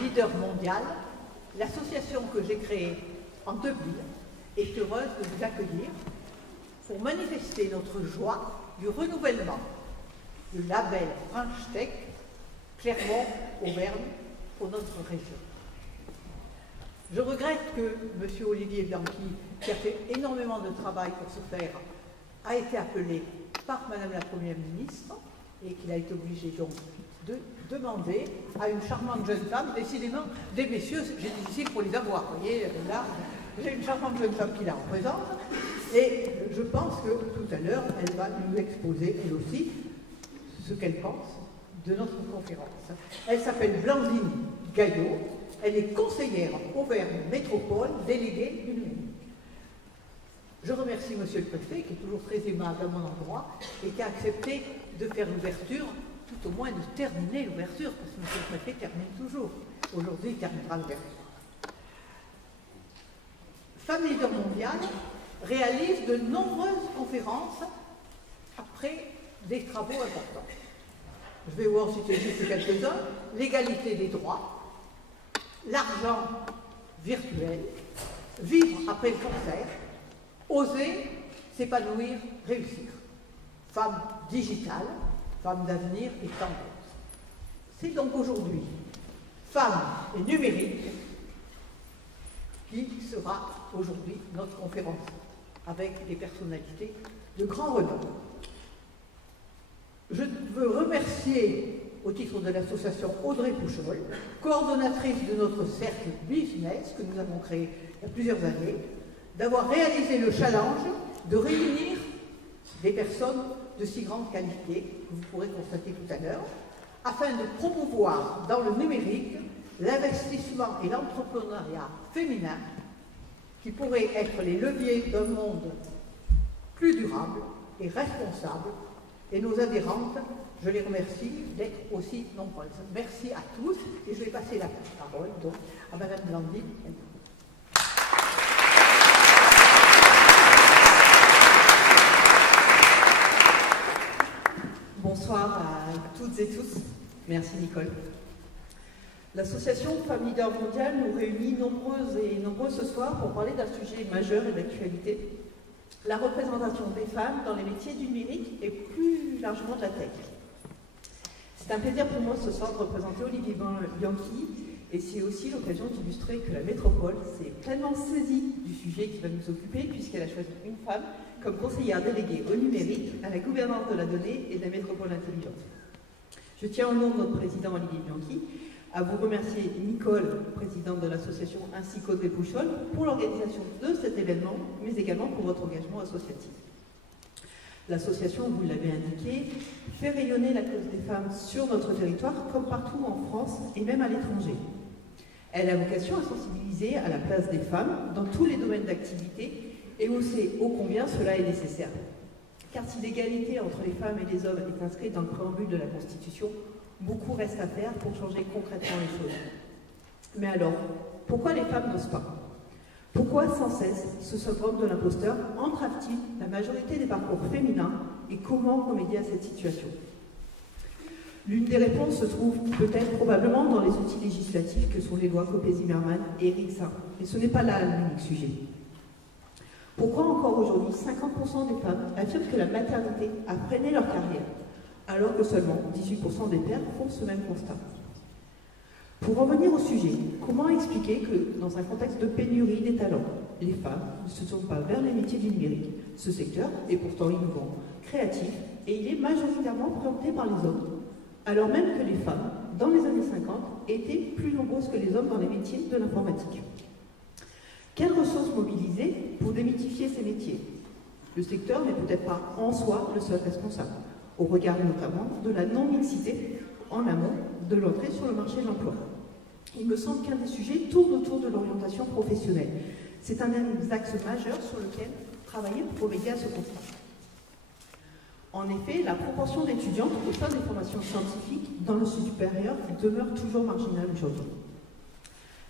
leader mondial, l'association que j'ai créée en 2000 est heureuse de vous accueillir pour manifester notre joie du renouvellement du label French Tech Clermont-Auvergne pour notre région. Je regrette que M. Olivier Bianchi, qui a fait énormément de travail pour ce faire, a été appelé par Madame la Première ministre et qu'il a été obligé donc de demander à une charmante jeune femme, décidément, des messieurs, j'ai difficile pour les avoir, vous voyez, là, j'ai une charmante jeune femme qui la représente, et je pense que tout à l'heure, elle va nous exposer, elle aussi, ce qu'elle pense de notre conférence. Elle s'appelle Blandine Gaillot, elle est conseillère Auvergne Métropole, déléguée du numérique. Je remercie Monsieur le Préfet, qui est toujours très aimable à mon endroit, et qui a accepté de faire l'ouverture, tout au moins de terminer l'ouverture, parce que Monsieur le Préfet termine toujours. Aujourd'hui, il terminera l'ouverture. Femme Leader Mondiale réalise de nombreuses conférences après des travaux importants. Je vais vous en citer juste quelques-uns. L'égalité des droits, l'argent virtuel, vivre après le cancer, oser s'épanouir, réussir. Femme digitale, femme d'avenir et tendance. C'est donc aujourd'hui Femmes et numérique qui sera aujourd'hui notre conférence avec des personnalités de grand renom. Je veux remercier au titre de l'association Audrey Pouchol, coordonnatrice de notre cercle business que nous avons créé il y a plusieurs années, d'avoir réalisé le challenge de réunir des personnes de si grande qualité, que vous pourrez constater tout à l'heure, afin de promouvoir dans le numérique l'investissement et l'entrepreneuriat féminin qui pourraient être les leviers d'un monde plus durable et responsable. Et nos adhérentes, je les remercie d'être aussi nombreuses. Merci à tous et je vais passer la parole donc à Madame Blandine. Bonsoir à toutes et tous. Merci Nicole. L'association Femmes Leaders Mondiales nous réunit nombreuses et nombreux ce soir pour parler d'un sujet majeur et d'actualité, la représentation des femmes dans les métiers du numérique et plus largement de la tech. C'est un plaisir pour moi ce soir de représenter Olivier Bianchi et c'est aussi l'occasion d'illustrer que la métropole s'est pleinement saisie du sujet qui va nous occuper puisqu'elle a choisi une femme comme conseillère déléguée au numérique, à la gouvernance de la donnée et de la métropole intelligente. Je tiens au nom de notre président Olivier Bianchi à vous remercier Nicole, présidente de l'association, ainsi qu'Audrey Pouchol pour l'organisation de cet événement, mais également pour votre engagement associatif. L'association, vous l'avez indiqué, fait rayonner la cause des femmes sur notre territoire comme partout en France et même à l'étranger. Elle a vocation à sensibiliser à la place des femmes dans tous les domaines d'activité et on sait ô combien cela est nécessaire. Car si l'égalité entre les femmes et les hommes est inscrite dans le préambule de la Constitution, beaucoup reste à faire pour changer concrètement les choses. Mais alors, pourquoi les femmes n'osent pas? Pourquoi sans cesse ce syndrome de l'imposteur entrave-t-il la majorité des parcours féminins et comment remédier à cette situation? L'une des réponses se trouve peut-être probablement dans les outils législatifs que sont les lois Copé-Zimmermann et Erickson. Et ce n'est pas là l'unique sujet. Pourquoi encore aujourd'hui 50% des femmes affirment que la maternité a freiné leur carrière, alors que seulement 18% des pères font ce même constat? Pour en venir au sujet, comment expliquer que, dans un contexte de pénurie des talents, les femmes ne se tournent pas vers les métiers du numérique? Ce secteur est pourtant innovant, créatif, et il est majoritairement présenté par les hommes, alors même que les femmes, dans les années 50, étaient plus nombreuses que les hommes dans les métiers de l'informatique. Quelles ressources mobiliser pour démythifier ces métiers? Le secteur n'est peut-être pas en soi le seul responsable, au regard notamment de la non-mixité en amont de l'entrée sur le marché de l'emploi. Il me semble qu'un des sujets tourne autour de l'orientation professionnelle. C'est un des axes majeurs sur lequel travailler pour remédier à ce constat. En effet, la proportion d'étudiantes au sein des formations scientifiques dans le supérieur demeure toujours marginale aujourd'hui.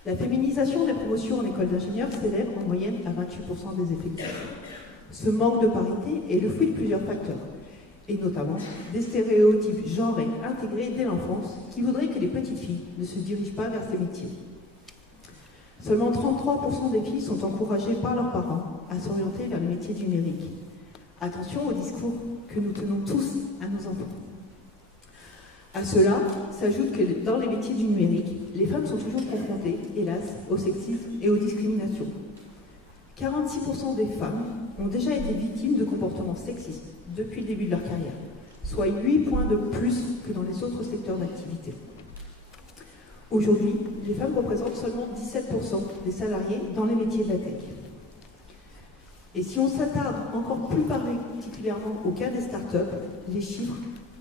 La féminisation des promotions en école d'ingénieurs s'élève en moyenne à 28% des effectifs. Ce manque de parité est le fruit de plusieurs facteurs. et notamment des stéréotypes genrés intégrés dès l'enfance qui voudraient que les petites filles ne se dirigent pas vers ces métiers. Seulement 33% des filles sont encouragées par leurs parents à s'orienter vers les métiers du numérique. Attention au discours que nous tenons tous à nos enfants. À cela s'ajoute que dans les métiers du numérique, les femmes sont toujours confrontées, hélas, au sexisme et aux discriminations. 46% des femmes ont déjà été victimes de comportements sexistes depuis le début de leur carrière, soit 8 points de plus que dans les autres secteurs d'activité. Aujourd'hui, les femmes représentent seulement 17% des salariés dans les métiers de la tech. Et si on s'attarde encore plus particulièrement au cas des startups, les chiffres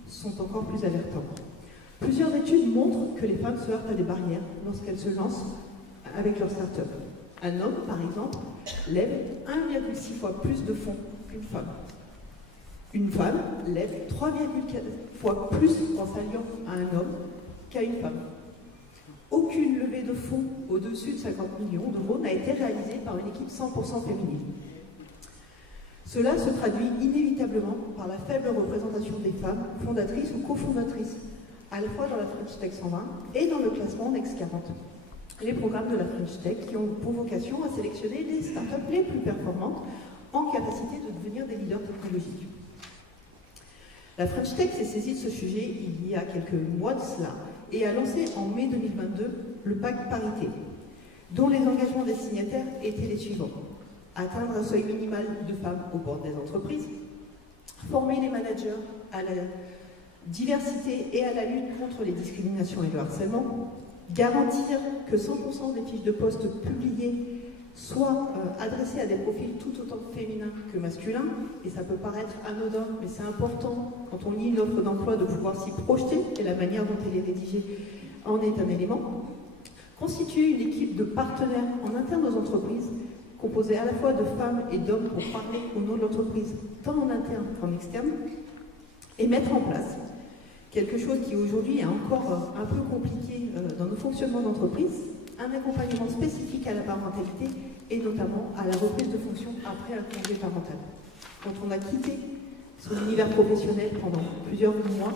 sont encore plus alertants. Plusieurs études montrent que les femmes se heurtent à des barrières lorsqu'elles se lancent avec leur start-up. Un homme, par exemple, lève 1,6 fois plus de fonds qu'une femme. Une femme lève 3,4 fois plus en s'alliant à un homme qu'à une femme. Aucune levée de fonds au-dessus de 50 millions d'euros n'a été réalisée par une équipe 100% féminine. Cela se traduit inévitablement par la faible représentation des femmes fondatrices ou cofondatrices, à la fois dans la French Tech 120 et dans le classement Next 40. Les programmes de la French Tech qui ont pour vocation à sélectionner les startups les plus performantes en capacité de devenir des leaders technologiques. La French Tech s'est saisie de ce sujet il y a quelques mois de cela et a lancé en mai 2022 le pacte parité, dont les engagements des signataires étaient les suivants. Atteindre un seuil minimal de femmes au bord des entreprises, former les managers à la diversité et à la lutte contre les discriminations et le harcèlement, garantir que 100% des fiches de poste publiées soient adressées à des profils tout autant féminins que masculins, et ça peut paraître anodin, mais c'est important quand on lit une offre d'emploi de pouvoir s'y projeter, et la manière dont elle est rédigée en est un élément. Constituer une équipe de partenaires en interne aux entreprises, composée à la fois de femmes et d'hommes pour parler au nom de l'entreprise, tant en interne qu'en externe, et mettre en place quelque chose qui aujourd'hui est encore un peu compliqué dans nos fonctionnements d'entreprise, un accompagnement spécifique à la parentalité et notamment à la reprise de fonction après un congé parental. Quand on a quitté son univers professionnel pendant plusieurs mois,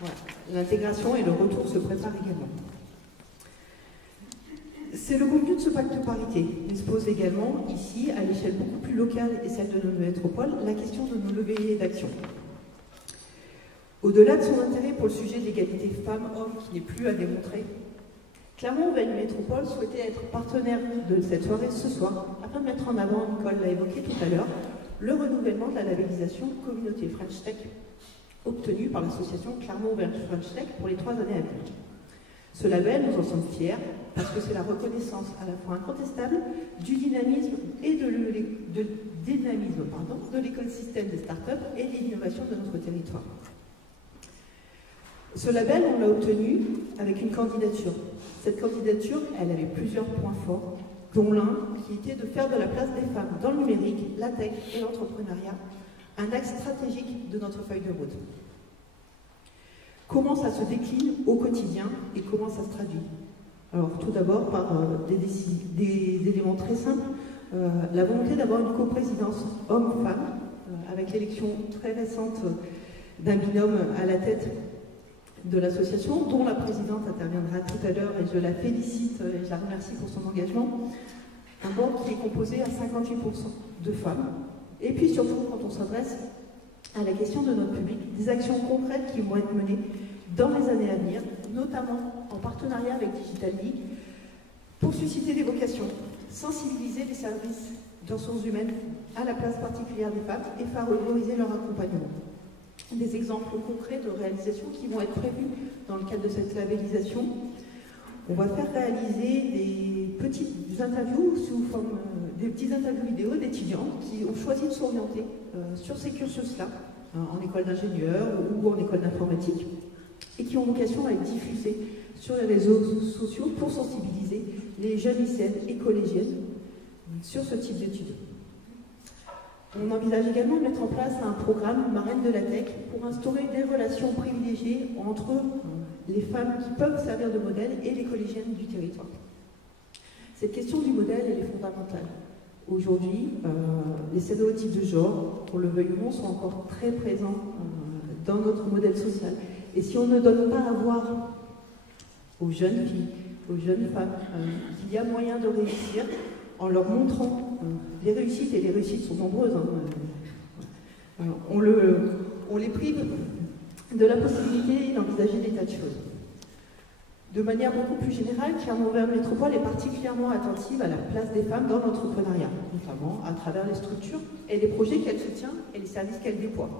voilà, l'intégration et le retour se préparent également. C'est le contenu de ce pacte de parité, mais se pose également ici, à l'échelle beaucoup plus locale et celle de nos métropoles, la question de nos leviers d'action. Au-delà de son intérêt pour le sujet de l'égalité femmes-hommes qui n'est plus à démontrer, Clermont-Auvergne Métropole souhaitait être partenaire de cette soirée ce soir afin de mettre en avant, Nicole l'a évoqué tout à l'heure, le renouvellement de la labellisation Communauté French Tech obtenue par l'association Clermont-Auvergne French Tech pour les 3 années à venir. Ce label, nous en sommes fiers parce que c'est la reconnaissance à la fois incontestable du dynamisme et de l'écosystème des startups et de l'innovation de notre territoire. Ce label, on l'a obtenu avec une candidature. Cette candidature, elle avait plusieurs points forts, dont l'un qui était de faire de la place des femmes dans le numérique, la tech et l'entrepreneuriat un axe stratégique de notre feuille de route. Comment ça se décline au quotidien et comment ça se traduit? Alors tout d'abord par des éléments très simples, la volonté d'avoir une coprésidence homme-femme, avec l'élection très récente d'un binôme à la tête de l'association, dont la présidente interviendra tout à l'heure et je la félicite et je la remercie pour son engagement. Un board qui est composé à 58% de femmes. Et puis surtout, quand on s'adresse à la question de notre public, des actions concrètes qui vont être menées dans les années à venir, notamment en partenariat avec Digital League, pour susciter des vocations, sensibiliser les services de ressources humaines à la place particulière des femmes et favoriser leur accompagnement. Des exemples concrets de réalisation qui vont être prévus dans le cadre de cette labellisation. On va faire réaliser des petites interviews sous forme des petites interviews vidéo d'étudiants qui ont choisi de s'orienter sur ces cursus-là, en école d'ingénieur ou en école d'informatique, et qui ont vocation à être diffusés sur les réseaux sociaux pour sensibiliser les jeunes lycéennes et collégiennes sur ce type d'études. On envisage également de mettre en place un programme Marraines de la Tech pour instaurer des relations privilégiées entre les femmes qui peuvent servir de modèle et les collégiennes du territoire. Cette question du modèle, elle est fondamentale. Aujourd'hui, les stéréotypes de genre, qu'on le veuille ou non, sont encore très présents dans notre modèle social. Et si on ne donne pas à voir aux jeunes filles, aux jeunes femmes, qu'il y a moyen de réussir, en leur montrant les réussites, et les réussites sont nombreuses, on les prive de la possibilité d'envisager des tas de choses. De manière beaucoup plus générale, Clermont-Auvergne Métropole est particulièrement attentive à la place des femmes dans l'entrepreneuriat, notamment à travers les structures et les projets qu'elle soutient et les services qu'elle déploie.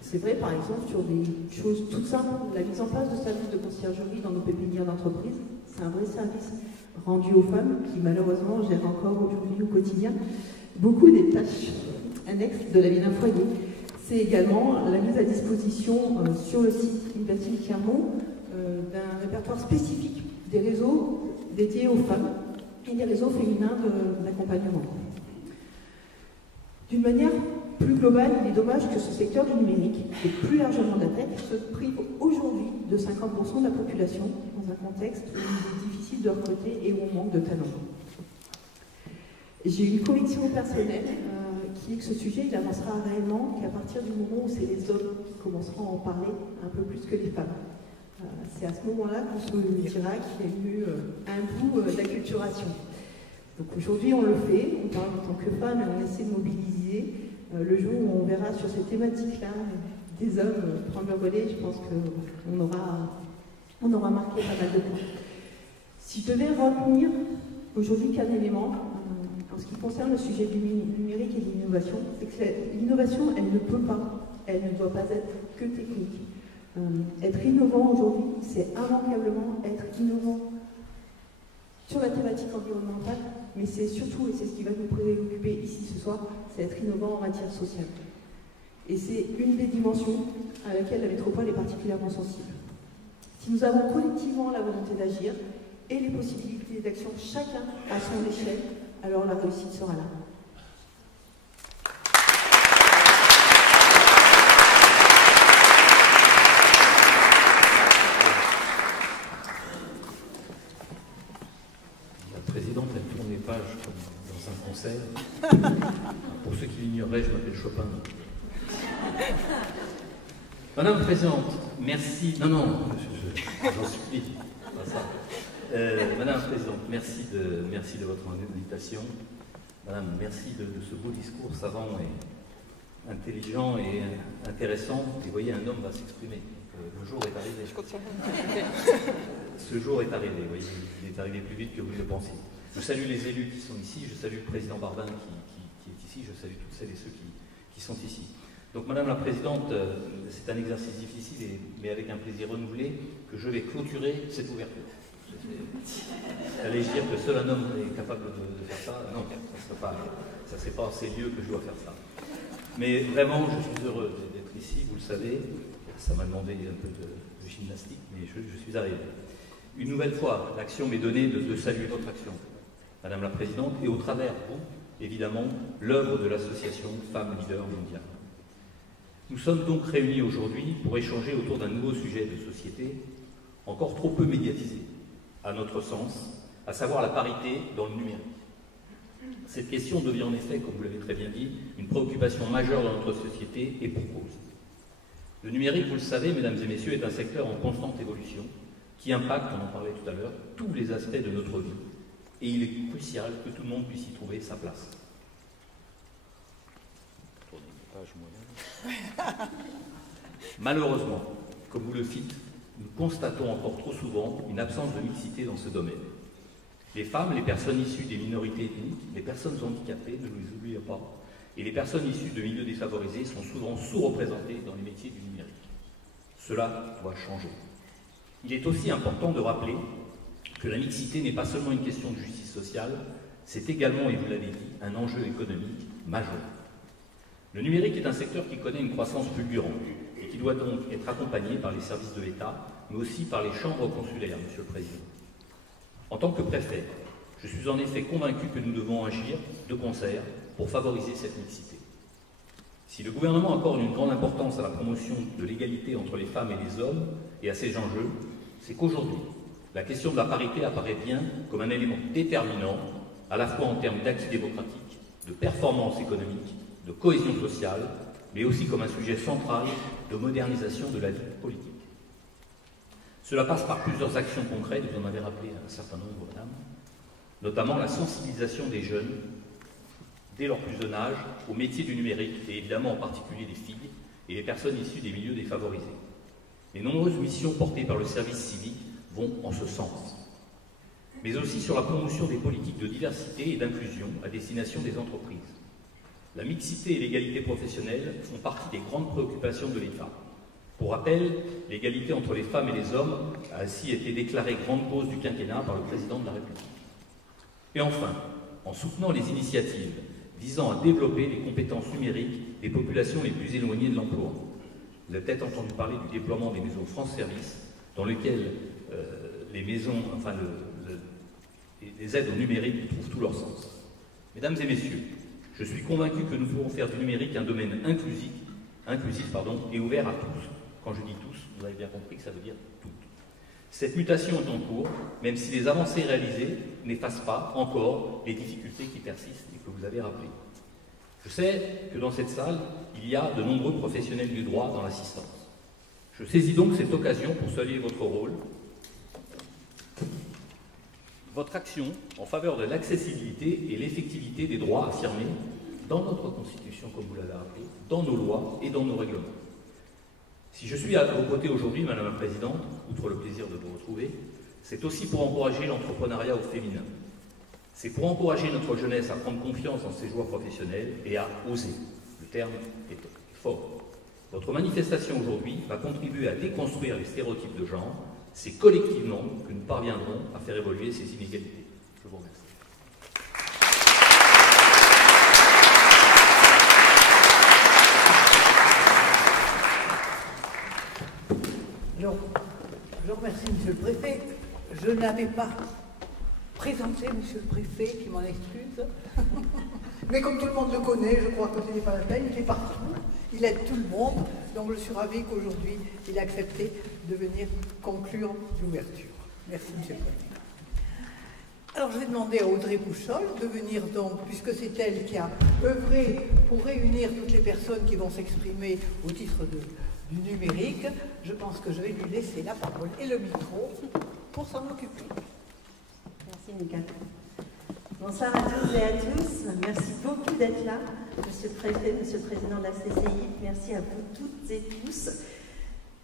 C'est vrai, par exemple, sur des choses toutes simples, la mise en place de services de conciergerie dans nos pépinières d'entreprise, c'est un vrai service rendu aux femmes qui, malheureusement, gèrent encore aujourd'hui au quotidien beaucoup des tâches annexes de la vie d'un foyer. C'est également la mise à disposition sur le site Université Clermont d'un répertoire spécifique des réseaux dédiés aux femmes et des réseaux féminins d'accompagnement. D'une manière plus globale, il est dommage que ce secteur du numérique, et plus largement de la tech, se prive aujourd'hui de 50% de la population dans un contexte où il est difficile de recruter et où on manque de talents. J'ai une conviction personnelle qui est que ce sujet il avancera réellement qu'à partir du moment où c'est les hommes qui commenceront à en parler un peu plus que les femmes. C'est à ce moment-là qu'on se dira qu'il y a eu un bout d'acculturation. Donc aujourd'hui on le fait, on parle en tant que femme et on essaie de mobiliser. Le jour où on verra sur ces thématiques-là des hommes prendre le relais, je pense qu'on aura marqué pas mal de points. Si je devais retenir aujourd'hui qu'un élément, en ce qui concerne le sujet du numérique et de l'innovation, c'est que l'innovation, elle ne peut pas, elle ne doit pas être que technique. Être innovant aujourd'hui, c'est immanquablement être innovant sur la thématique environnementale, mais c'est surtout, et c'est ce qui va nous préoccuper ici ce soir, c'est être innovant en matière sociale. Et c'est une des dimensions à laquelle la métropole est particulièrement sensible. Si nous avons collectivement la volonté d'agir et les possibilités d'action chacun à son échelle, alors la réussite sera là. La présidente, elle tourne les pages comme dans un concert. Pour ceux qui l'ignoreraient, je m'appelle Chopin. Madame la Présidente, merci. Non, j'en supplie. Pas ça. Madame la Présidente, merci de votre invitation. Madame, merci de ce beau discours savant et intelligent et intéressant. Et vous voyez, un homme va s'exprimer. Le jour est arrivé. Ce jour est arrivé, vous voyez, il est arrivé plus vite que vous ne le pensiez. Je salue les élus qui sont ici, je salue le président Barbin qui est ici, je salue toutes celles et ceux qui sont ici. Donc Madame la Présidente, c'est un exercice difficile, mais avec un plaisir renouvelé, que je vais clôturer cette ouverture. Allez-je dire que seul un homme est capable de faire ça? Non, ça ne serait pas en ces lieux que je dois faire ça. Mais vraiment, je suis heureux d'être ici, vous le savez. Ça m'a demandé un peu de gymnastique, mais je suis arrivé. Une nouvelle fois, l'action m'est donnée de saluer votre action, Madame la Présidente, et au travers, vous, évidemment, l'œuvre de l'association Femmes Leaders Mondiales. Nous sommes donc réunis aujourd'hui pour échanger autour d'un nouveau sujet de société, encore trop peu médiatisé, à notre sens, à savoir la parité dans le numérique. Cette question devient en effet, comme vous l'avez très bien dit, une préoccupation majeure dans notre société et pour cause. Le numérique, vous le savez, mesdames et messieurs, est un secteur en constante évolution qui impacte, on en parlait tout à l'heure, tous les aspects de notre vie. Et il est crucial que tout le monde puisse y trouver sa place. Malheureusement, comme vous le fîtes, nous constatons encore trop souvent une absence de mixité dans ce domaine. Les femmes, les personnes issues des minorités ethniques, les personnes handicapées, ne les oublions pas, et les personnes issues de milieux défavorisés sont souvent sous-représentées dans les métiers du numérique. Cela doit changer. Il est aussi important de rappeler que la mixité n'est pas seulement une question de justice sociale, c'est également, et vous l'avez dit, un enjeu économique majeur. Le numérique est un secteur qui connaît une croissance fulgurante et qui doit donc être accompagné par les services de l'État, mais aussi par les chambres consulaires, Monsieur le Président. En tant que préfet, je suis en effet convaincu que nous devons agir de concert pour favoriser cette mixité. Si le gouvernement accorde une grande importance à la promotion de l'égalité entre les femmes et les hommes et à ces enjeux, c'est qu'aujourd'hui, la question de la parité apparaît bien comme un élément déterminant, à la fois en termes d'acquis démocratiques, de performance économique, de cohésion sociale mais aussi comme un sujet central de modernisation de la vie politique. Cela passe par plusieurs actions concrètes, vous en avez rappelé un certain nombre, madame, notamment la sensibilisation des jeunes, dès leur plus jeune âge, au métier du numérique, et évidemment en particulier les filles et les personnes issues des milieux défavorisés. Les nombreuses missions portées par le service civique vont en ce sens, mais aussi sur la promotion des politiques de diversité et d'inclusion à destination des entreprises. La mixité et l'égalité professionnelle font partie des grandes préoccupations de l'État. Pour rappel, l'égalité entre les femmes et les hommes a ainsi été déclarée grande cause du quinquennat par le président de la République. Et enfin, en soutenant les initiatives visant à développer les compétences numériques des populations les plus éloignées de l'emploi. Vous avez peut-être entendu parler du déploiement des maisons France Service, dans lesquelles les maisons, les aides au numérique trouvent tout leur sens. Mesdames et messieurs, je suis convaincu que nous pourrons faire du numérique un domaine inclusif et ouvert à tous. Quand je dis tous, vous avez bien compris que ça veut dire toutes. Cette mutation est en cours, même si les avancées réalisées n'effacent pas encore les difficultés qui persistent et que vous avez rappelées. Je sais que dans cette salle, il y a de nombreux professionnels du droit dans l'assistance. Je saisis donc cette occasion pour saluer votre rôle, votre action en faveur de l'accessibilité et l'effectivité des droits affirmés dans notre Constitution, comme vous l'avez rappelé, dans nos lois et dans nos règlements. Si je suis à vos côtés aujourd'hui, Madame la Présidente, outre le plaisir de vous retrouver, c'est aussi pour encourager l'entrepreneuriat au féminin. C'est pour encourager notre jeunesse à prendre confiance dans ses voies professionnelles et à oser. Le terme est fort. Votre manifestation aujourd'hui va contribuer à déconstruire les stéréotypes de genre. C'est collectivement que nous parviendrons à faire évoluer ces inégalités. Je vous remercie. Je remercie Monsieur le Préfet. Je n'avais pas présenté Monsieur le Préfet, qui m'en excuse. Mais comme tout le monde le connaît, je crois que ce n'est pas la peine, il est partout, il aide tout le monde. Donc je suis ravie qu'aujourd'hui, il ait accepté de venir conclure l'ouverture. Merci Monsieur le Préfet. Alors je vais demander à Audrey Pouchol de venir donc, puisque c'est elle qui a œuvré pour réunir toutes les personnes qui vont s'exprimer au titre du numérique. Je pense que je vais lui laisser la parole et le micro pour s'en occuper. Merci Nicole. Bonsoir à tous et à tous. Merci beaucoup d'être là, Monsieur le Préfet, Monsieur le Président de la CCI. Merci à vous toutes et tous.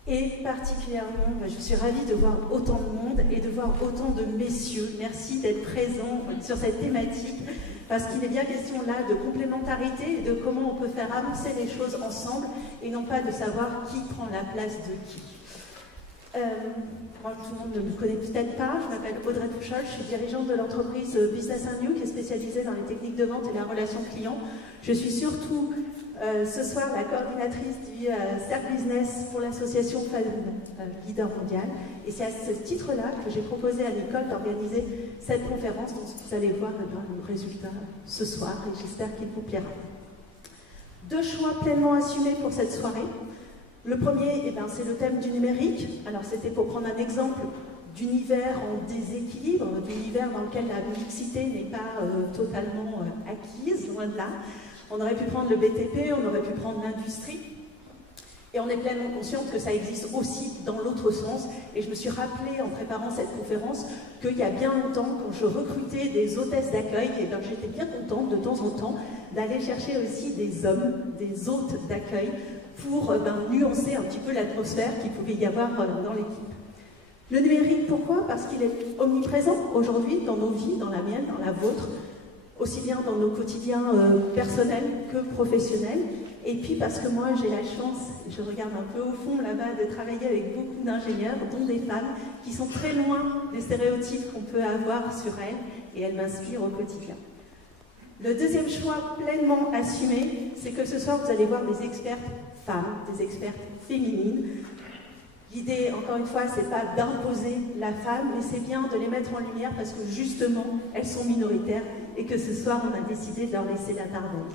Et particulièrement, je suis ravie de voir autant de monde et de voir autant de messieurs. Merci d'être présents sur cette thématique, parce qu'il est bien question là de complémentarité et de comment on peut faire avancer les choses ensemble et non pas de savoir qui prend la place de qui. Moi, tout le monde ne me connaît peut-être pas, je m'appelle Audrey Pouchol, je suis dirigeante de l'entreprise Business & New qui est spécialisée dans les techniques de vente et la relation client. Je suis surtout ce soir la coordinatrice du Cercle Business pour l'association Femmes Leader Mondiale. Et c'est à ce titre-là que j'ai proposé à l'école d'organiser cette conférence dont vous allez voir le résultat ce soir et j'espère qu'il vous plaira. Deux choix pleinement assumés pour cette soirée. Le premier, c'est le thème du numérique. Alors c'était pour prendre un exemple d'univers en déséquilibre, d'univers dans lequel la mixité n'est pas totalement acquise, loin de là. On aurait pu prendre le BTP, on aurait pu prendre l'industrie. Et on est pleinement consciente que ça existe aussi dans l'autre sens. Et je me suis rappelé en préparant cette conférence qu'il y a bien longtemps, quand je recrutais des hôtesses d'accueil, j'étais bien contente de temps en temps d'aller chercher aussi des hommes, des hôtes d'accueil, pour nuancer un petit peu l'atmosphère qu'il pouvait y avoir dans l'équipe. Le numérique, pourquoi? Parce qu'il est omniprésent aujourd'hui dans nos vies, dans la mienne, dans la vôtre, aussi bien dans nos quotidiens personnels que professionnels. Et puis parce que moi j'ai la chance, je regarde un peu au fond là-bas, de travailler avec beaucoup d'ingénieurs, dont des femmes, qui sont très loin des stéréotypes qu'on peut avoir sur elles, et elles m'inspirent au quotidien. Le deuxième choix pleinement assumé, c'est que ce soir vous allez voir des expertes femmes, des expertes féminines. L'idée, encore une fois, c'est pas d'imposer la femme, mais c'est bien de les mettre en lumière parce que justement, elles sont minoritaires et que ce soir, on a décidé de leur laisser la parole.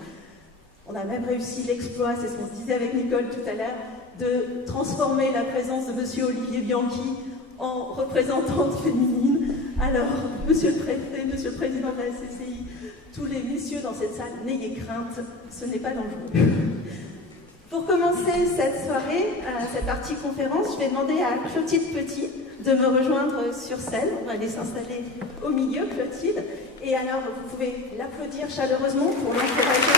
On a même réussi l'exploit, c'est ce qu'on se disait avec Nicole tout à l'heure, de transformer la présence de Monsieur Olivier Bianchi en représentante féminine. Alors, Monsieur le Préfet, Monsieur le Président de la CCI, tous les messieurs dans cette salle, n'ayez crainte, ce n'est pas dangereux. Pour commencer cette soirée, cette partie conférence, je vais demander à Clotilde Petit de me rejoindre sur scène. On va aller s'installer au milieu, Clotilde. Et alors, vous pouvez l'applaudir chaleureusement pour l'encourager.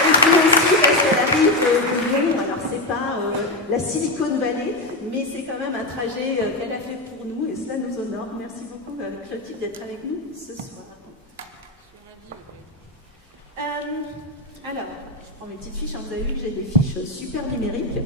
Et puis aussi parce qu'elle arrive de Lyon, alors c'est pas la Silicon Valley, mais c'est quand même un trajet qu'elle a fait pour nous et cela nous honore. Merci beaucoup Clotilde d'être avec nous ce soir. Alors, je prends mes petites fiches, hein, vous avez vu que j'ai des fiches super numériques.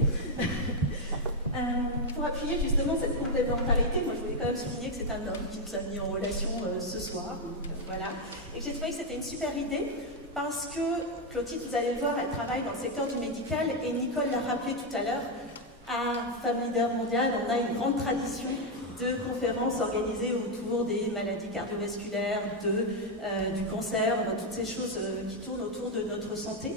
Pour appuyer justement cette complémentarité, moi je voulais quand même souligner que c'est un homme qui nous a mis en relation ce soir, voilà, et que j'ai trouvé que c'était une super idée parce que, Clotilde, vous allez le voir, elle travaille dans le secteur du médical et Nicole l'a rappelé tout à l'heure, à Femme Leader Mondial, on a une grande tradition de conférences organisées autour des maladies cardiovasculaires, du cancer, toutes ces choses qui tournent autour de notre santé.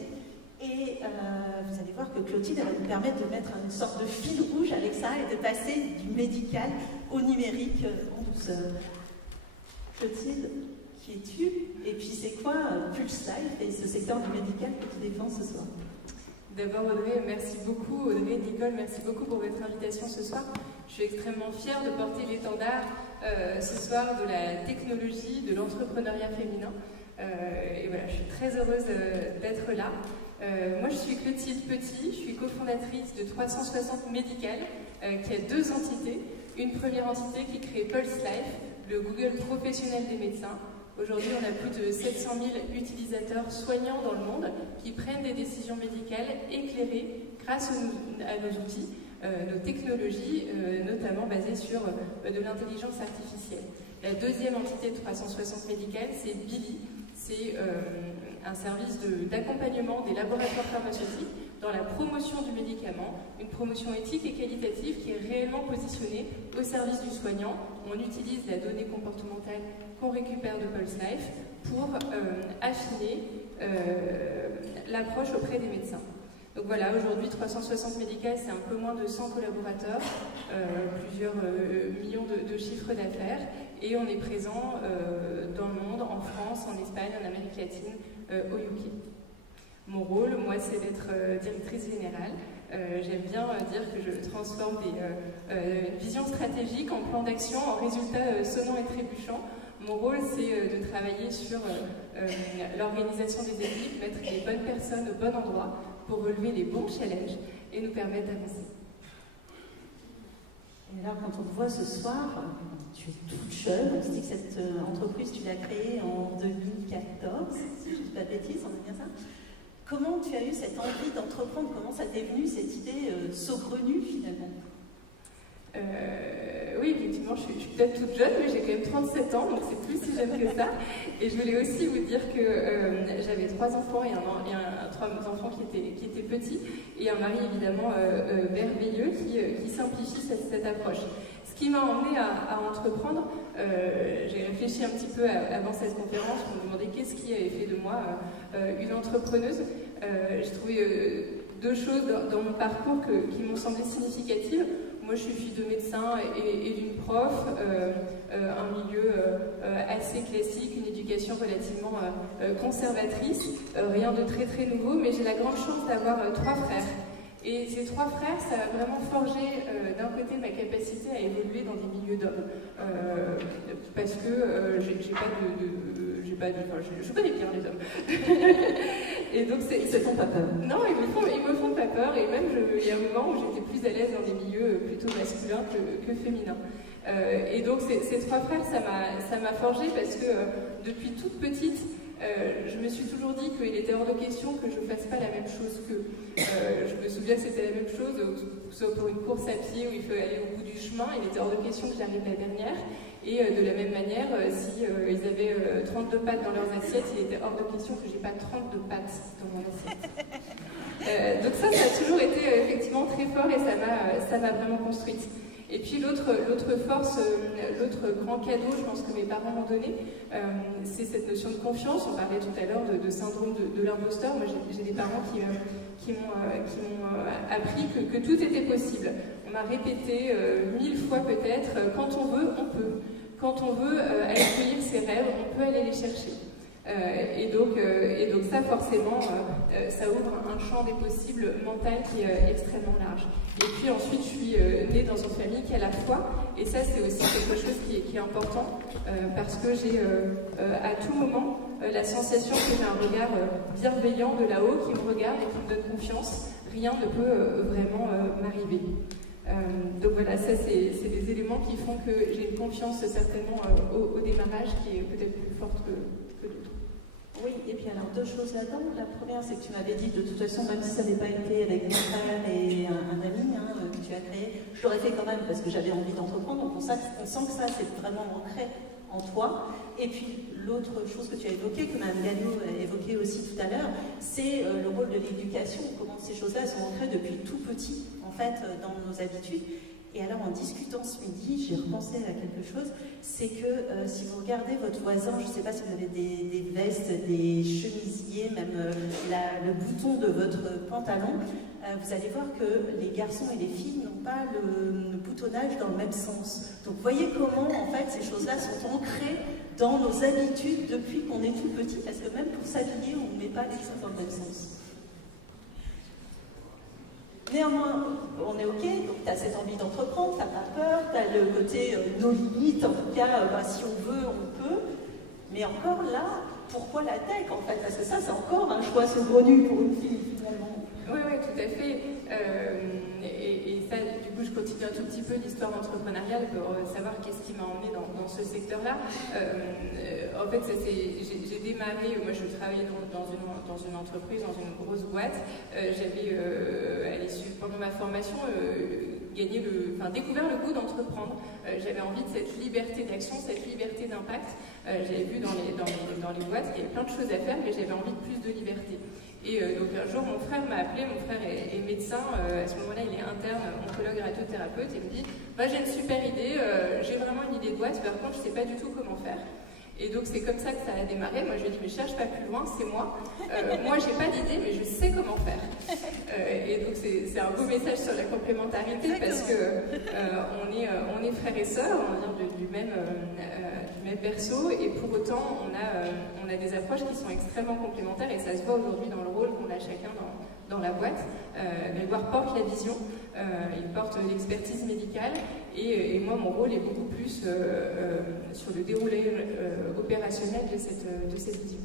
Et vous allez voir que Clotilde elle va nous permettre de mettre une sorte de fil rouge avec ça et de passer du médical au numérique en douceur. Clotilde, qui es-tu? Et puis c'est quoi Pulse Life et ce secteur du médical que tu défends ce soir? D'abord Audrey, merci beaucoup. Audrey et Nicole, merci beaucoup pour votre invitation ce soir. Je suis extrêmement fière de porter l'étendard ce soir de la technologie, de l'entrepreneuriat féminin. Et voilà, je suis très heureuse d'être là. Moi, je suis Clotilde Petit, je suis cofondatrice de 360 Médical, qui a deux entités. Une première entité qui crée Pulse Life, le Google professionnel des médecins. Aujourd'hui, on a plus de 700 000 utilisateurs soignants dans le monde qui prennent des décisions médicales éclairées grâce à nos outils, nos technologies, notamment basées sur de l'intelligence artificielle. La deuxième entité de 360 Médical, c'est Billy. C'est un service d'accompagnement des laboratoires pharmaceutiques dans la promotion du médicament, une promotion éthique et qualitative qui est réellement positionnée au service du soignant. On utilise la donnée comportementale qu'on récupère de Pulse Life pour affiner l'approche auprès des médecins. Donc voilà, aujourd'hui 360 Médical, c'est un peu moins de 100 collaborateurs, plusieurs millions de chiffres d'affaires, et on est présent dans le monde, en France, en Espagne, en Amérique latine, au UK. Mon rôle, moi, c'est d'être directrice générale. J'aime bien dire que je transforme une vision stratégique en plan d'action, en résultats sonnants et trébuchants. Mon rôle, c'est de travailler sur l'organisation des équipes, mettre les bonnes personnes au bon endroit pour relever les bons challenges et nous permettre d'avancer. Et alors, quand on te voit ce soir, tu es toute jeune, on se dit que cette entreprise, tu l'as créée en 2014, si je ne dis pas de bêtises, on est bien ça. Comment tu as eu cette envie d'entreprendre? Comment ça t'est venu, cette idée saugrenue, finalement? Oui, effectivement, je suis peut-être toute jeune, mais j'ai quand même 37 ans, donc c'est plus si jeune que ça. Et je voulais aussi vous dire que j'avais 3 enfants et 3 enfants qui étaient petits, et un mari évidemment merveilleux qui simplifie cette approche. Ce qui m'a emmené à entreprendre, j'ai réfléchi un petit peu avant cette conférence pour me demander qu'est-ce qui avait fait de moi une entrepreneuse. J'ai trouvé 2 choses dans mon parcours qui m'ont semblé significatives. Moi, je suis fille de médecin et d'une prof, un milieu assez classique, une éducation relativement conservatrice, rien de très très nouveau, mais j'ai la grande chance d'avoir 3 frères. Et ces 3 frères, ça a vraiment forgé d'un côté ma capacité à évoluer dans des milieux d'hommes, parce que je connais bien les hommes. Et donc ils ne font pas peur. Non, ils me font pas peur, et même il y a un moment où j'étais plus à l'aise dans des milieux plutôt masculins que féminins. Et donc ces 3 frères, ça m'a forgé parce que depuis toute petite, je me suis toujours dit qu'il était hors de question que je ne fasse pas la même chose qu'eux. Je me souviens que c'était la même chose, soit pour une course à pied où il faut aller au bout du chemin, il était hors de question que j'arrive la dernière. Et de la même manière, si ils avaient 32 pâtes dans leurs assiettes, il était hors de question que j'ai pas 32 pâtes dans mon assiette. Donc ça a toujours été effectivement très fort et ça m'a vraiment construite. Et puis l'autre force, l'autre grand cadeau, je pense que mes parents m'ont donné, c'est cette notion de confiance. On parlait tout à l'heure de syndrome de l'imposteur. Moi, j'ai des parents qui m'ont appris que tout était possible. On m'a répété 1000 fois peut-être, quand on veut, on peut. Quand on veut aller cueillir ses rêves, on peut aller les chercher. Et donc ça, forcément, ça ouvre un champ des possibles mental qui est extrêmement large. Et puis ensuite, je suis née dans une famille qui a la foi, et ça, c'est aussi quelque chose qui est important, parce que j'ai à tout moment la sensation que j'ai un regard bienveillant de là-haut qui me regarde et qui me donne confiance. Rien ne peut vraiment m'arriver. Donc voilà, ça, c'est des éléments qui font que j'ai une confiance certainement au démarrage qui est peut-être plus forte que d'autres. Oui, et puis alors deux choses là-dedans. La première, c'est que tu m'avais dit, de toute façon, même si ça n'avait pas été avec mon frère et un ami que tu as créé, je l'aurais fait quand même parce que j'avais envie d'entreprendre. Donc on sent que ça, c'est vraiment ancré en toi. Et puis l'autre chose que tu as évoquée, que Mme Gallot a évoqué aussi tout à l'heure, c'est le rôle de l'éducation. Comment ces choses-là sont ancrées depuis tout petit, en fait, dans nos habitudes. Et alors, en discutant ce midi, j'ai repensé à quelque chose, c'est que si vous regardez votre voisin, je ne sais pas si vous avez des vestes, des chemisiers, même le bouton de votre pantalon, vous allez voir que les garçons et les filles n'ont pas le boutonnage dans le même sens. Donc, vous voyez comment, en fait, ces choses-là sont ancrées dans nos habitudes depuis qu'on est tout petit, parce que même pour s'habiller, on ne met pas les choses dans le même sens. Néanmoins, on est OK, donc tu as cette envie d'entreprendre, tu n'as pas peur, tu as le côté nos limites, en tout cas, si on veut, on peut. Mais encore là, pourquoi la tech en fait? Parce que ça, c'est encore un choix saugrenu pour une fille, finalement. Oui, tout à fait. Et ça, du coup, je continue un tout petit peu l'histoire entrepreneuriale pour savoir qu'est-ce qui m'a emmené dans ce secteur-là. En fait, j'ai démarré, moi je travaillais dans une entreprise, dans une grosse boîte. J'avais, pendant ma formation, découvert le goût d'entreprendre. J'avais envie de cette liberté d'action, cette liberté d'impact. J'avais vu dans les boîtes qu'il y avait plein de choses à faire, mais j'avais envie de plus de liberté. Et donc un jour, mon frère m'a appelé, mon frère est médecin, à ce moment-là il est interne, oncologue radiothérapeute, et il me dit j'ai une super idée, j'ai vraiment une idée de boîte, par contre je ne sais pas du tout comment faire. Et donc c'est comme ça que ça a démarré. Moi je lui ai dit mais cherche pas plus loin, c'est moi. Moi j'ai pas d'idée mais je sais comment faire. Et donc c'est un beau message sur la complémentarité. Exactement. Parce que on est frères et sœurs, on vient du même berceau et pour autant on a des approches qui sont extrêmement complémentaires et ça se voit aujourd'hui dans le rôle qu'on a chacun dans la boîte. Grégoire porte la vision, il porte l'expertise médicale et moi mon rôle est beaucoup plus sur le déroulé opérationnel de cette vision.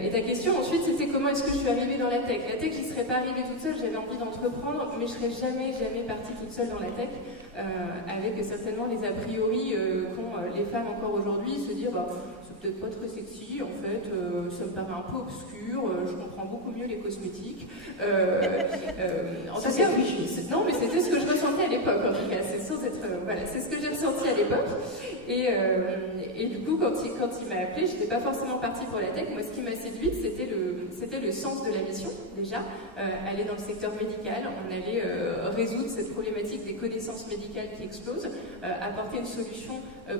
Et ta question ensuite c'était comment est-ce que je suis arrivée dans la tech. La tech je ne serais pas arrivée toute seule, j'avais envie d'entreprendre mais je ne serais jamais partie toute seule dans la tech avec certainement les a priori qu'ont les femmes encore aujourd'hui, se dire c'est peut-être pas très sexy en fait, ça me paraît un peu obscur, je comprends beaucoup mieux les cosmétiques. En tout cas, oui, non mais c'était ce que je ressentais à l'époque en tout cas, c'est sans être, voilà, c'est ce que j'ai ressenti à l'époque. Et du coup quand il m'a appelé, j'étais pas forcément partie pour la tech. Moi ce qui m'a séduite c'était le sens de la mission déjà, aller dans le secteur médical, on allait résoudre cette problématique des connaissances médicales qui explosent, apporter une solution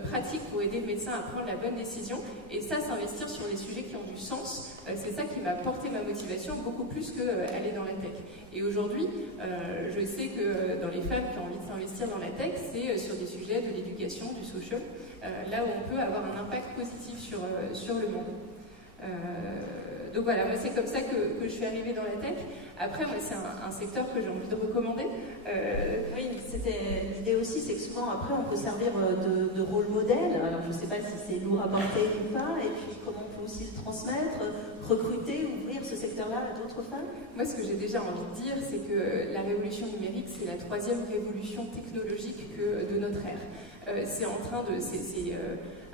pratique pour aider le médecin à prendre la bonne décision et ça s'investir sur les sujets qui ont du sens, c'est ça qui m'a porté ma motivation beaucoup plus qu'aller dans la tech. Et aujourd'hui je sais que dans les femmes qui ont envie de s'investir dans la tech, c'est sur des sujets de l'éducation, du social, là où on peut avoir un impact positif sur le monde. Donc voilà, moi c'est comme ça que je suis arrivée dans la tech. Après, moi c'est un secteur que j'ai envie de recommander. Oui, c'était l'idée aussi, c'est que souvent après on peut servir de rôle modèle. Alors je ne sais pas si c'est lourd à porter ou pas, et puis comment on peut aussi le transmettre, recruter, ouvrir ce secteur-là à d'autres femmes. Moi ce que j'ai déjà envie de dire, c'est que la révolution numérique, c'est la troisième révolution technologique de notre ère. C'est en train de... c'est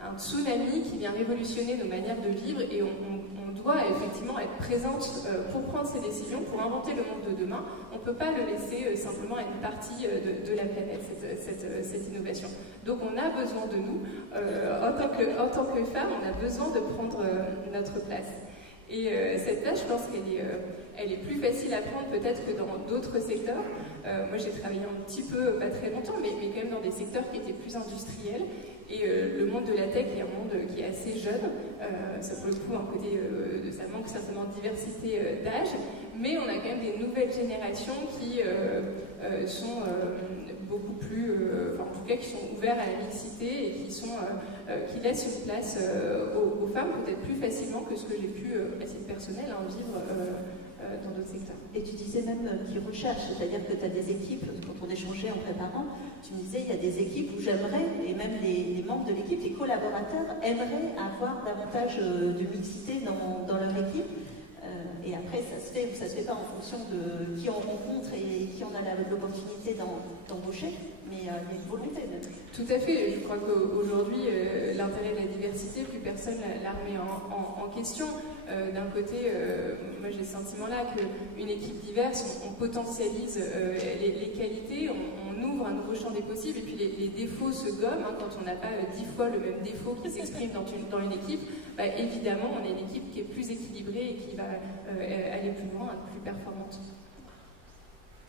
un tsunami qui vient révolutionner nos manières de vivre et on doit effectivement être présente pour prendre ces décisions, pour inventer le monde de demain. On ne peut pas le laisser simplement à une partie de la planète, cette innovation. Donc on a besoin de nous, en tant que femmes, on a besoin de prendre notre place. Et cette tâche, je pense qu'elle est plus facile à prendre peut-être que dans d'autres secteurs. Moi j'ai travaillé un petit peu, pas très longtemps, mais quand même dans des secteurs qui étaient plus industriels. Et le monde de la tech est un monde qui est assez jeune, ça pour le coup un côté ça manque certainement de diversité d'âge, mais on a quand même des nouvelles générations qui sont beaucoup plus, en tout cas qui sont ouverts à la mixité et qui laissent une place aux femmes peut-être plus facilement que ce que j'ai pu, à titre personnel, vivre dans d'autres secteurs. Et tu disais même qu'ils recherchent, c'est-à-dire que tu as des équipes, quand on échangeait en préparant, tu me disais il y a des équipes où j'aimerais, et même les membres de l'équipe, les collaborateurs, aimeraient avoir davantage de mixité dans leur équipe. Et après, ça se fait ou ça se fait pas en fonction de qui on rencontre et qui on a l'opportunité d'embaucher, mais il y a une volonté même. Tout à fait. Je crois qu'aujourd'hui, l'intérêt de la diversité, plus personne la remet en question. D'un côté, moi j'ai ce sentiment-là qu'une équipe diverse, on potentialise les qualités, on ouvre un nouveau champ des possibles, et puis les défauts se gomment. Quand on n'a pas 10 fois le même défaut qui s'exprime dans une équipe, évidemment, on est une équipe qui est plus équilibrée et qui va aller plus loin, être plus performante.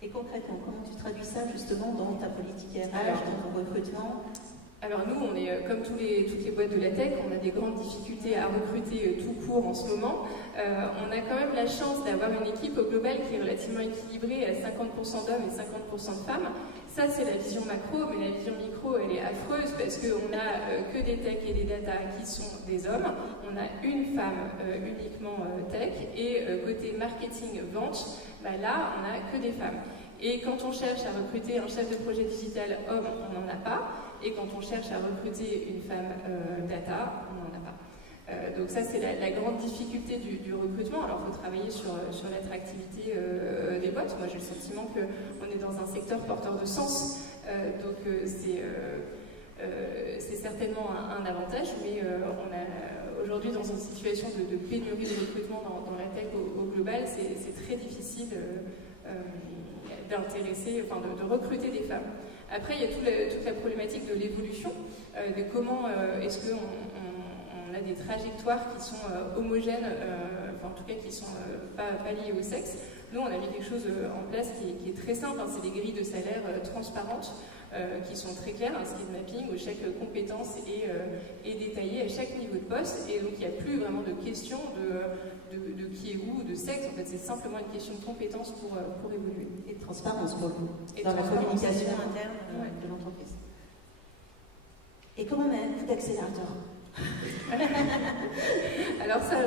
Et concrètement, comment tu traduis ça justement dans ta politique RH, dans ton recrutement? Alors nous, on est comme toutes les boîtes de la tech, on a des grandes difficultés à recruter tout court en ce moment. On a quand même la chance d'avoir une équipe au global qui est relativement équilibrée à 50% d'hommes et 50% de femmes. Ça, c'est la vision macro, mais la vision micro, elle est affreuse parce qu'on n'a que des tech et des data qui sont des hommes. On a une femme uniquement tech, et côté marketing, vente, là, on n'a que des femmes. Et quand on cherche à recruter un chef de projet digital homme, on n'en a pas. Et quand on cherche à recruter une femme data, on n'en a pas. Donc ça, c'est la grande difficulté du recrutement. Alors, il faut travailler sur l'attractivité des boîtes. Moi, j'ai le sentiment qu'on est dans un secteur porteur de sens. Donc, c'est certainement un avantage, mais on a aujourd'hui, dans une situation de pénurie de recrutement dans la tech au global, c'est très difficile de recruter des femmes. Après, il y a toute la problématique de l'évolution, de comment est-ce qu'on a des trajectoires qui sont homogènes, en tout cas qui ne sont pas liées au sexe. Nous, on a mis quelque chose en place qui est très simple, c'est des grilles de salaire transparentes, qui sont très claires, un skill mapping où chaque compétence est détaillée à chaque niveau de poste, et donc il n'y a plus vraiment de question de qui est où, de sexe. En fait, c'est simplement une question de compétence pour évoluer. Et de transparence pour vous, dans la communication interne de l'entreprise. Et comment mettre un coup d'accélérateur? Alors ça,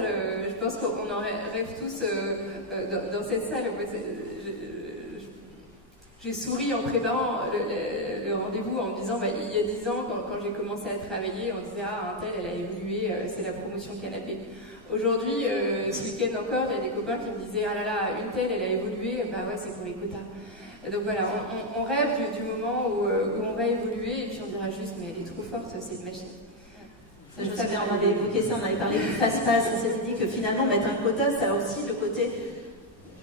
je pense qu'on en rêve tous dans cette salle. J'ai souri en préparant le rendez-vous en me disant, il y a 10 ans, quand j'ai commencé à travailler, on disait, un tel, elle a évolué, c'est la promotion canapé. Aujourd'hui, ce week-end encore, il y a des copains qui me disaient, ah là là, une telle, elle a évolué, ouais, c'est pour les quotas. Donc voilà, on rêve du moment où on va évoluer, et puis on dira juste, mais elle est trop forte, c'est une machine. Ça, je savais, on avait évoqué ça, on avait parlé du fast-pass, on s'était dit que finalement, mettre un quota, ça a aussi le côté,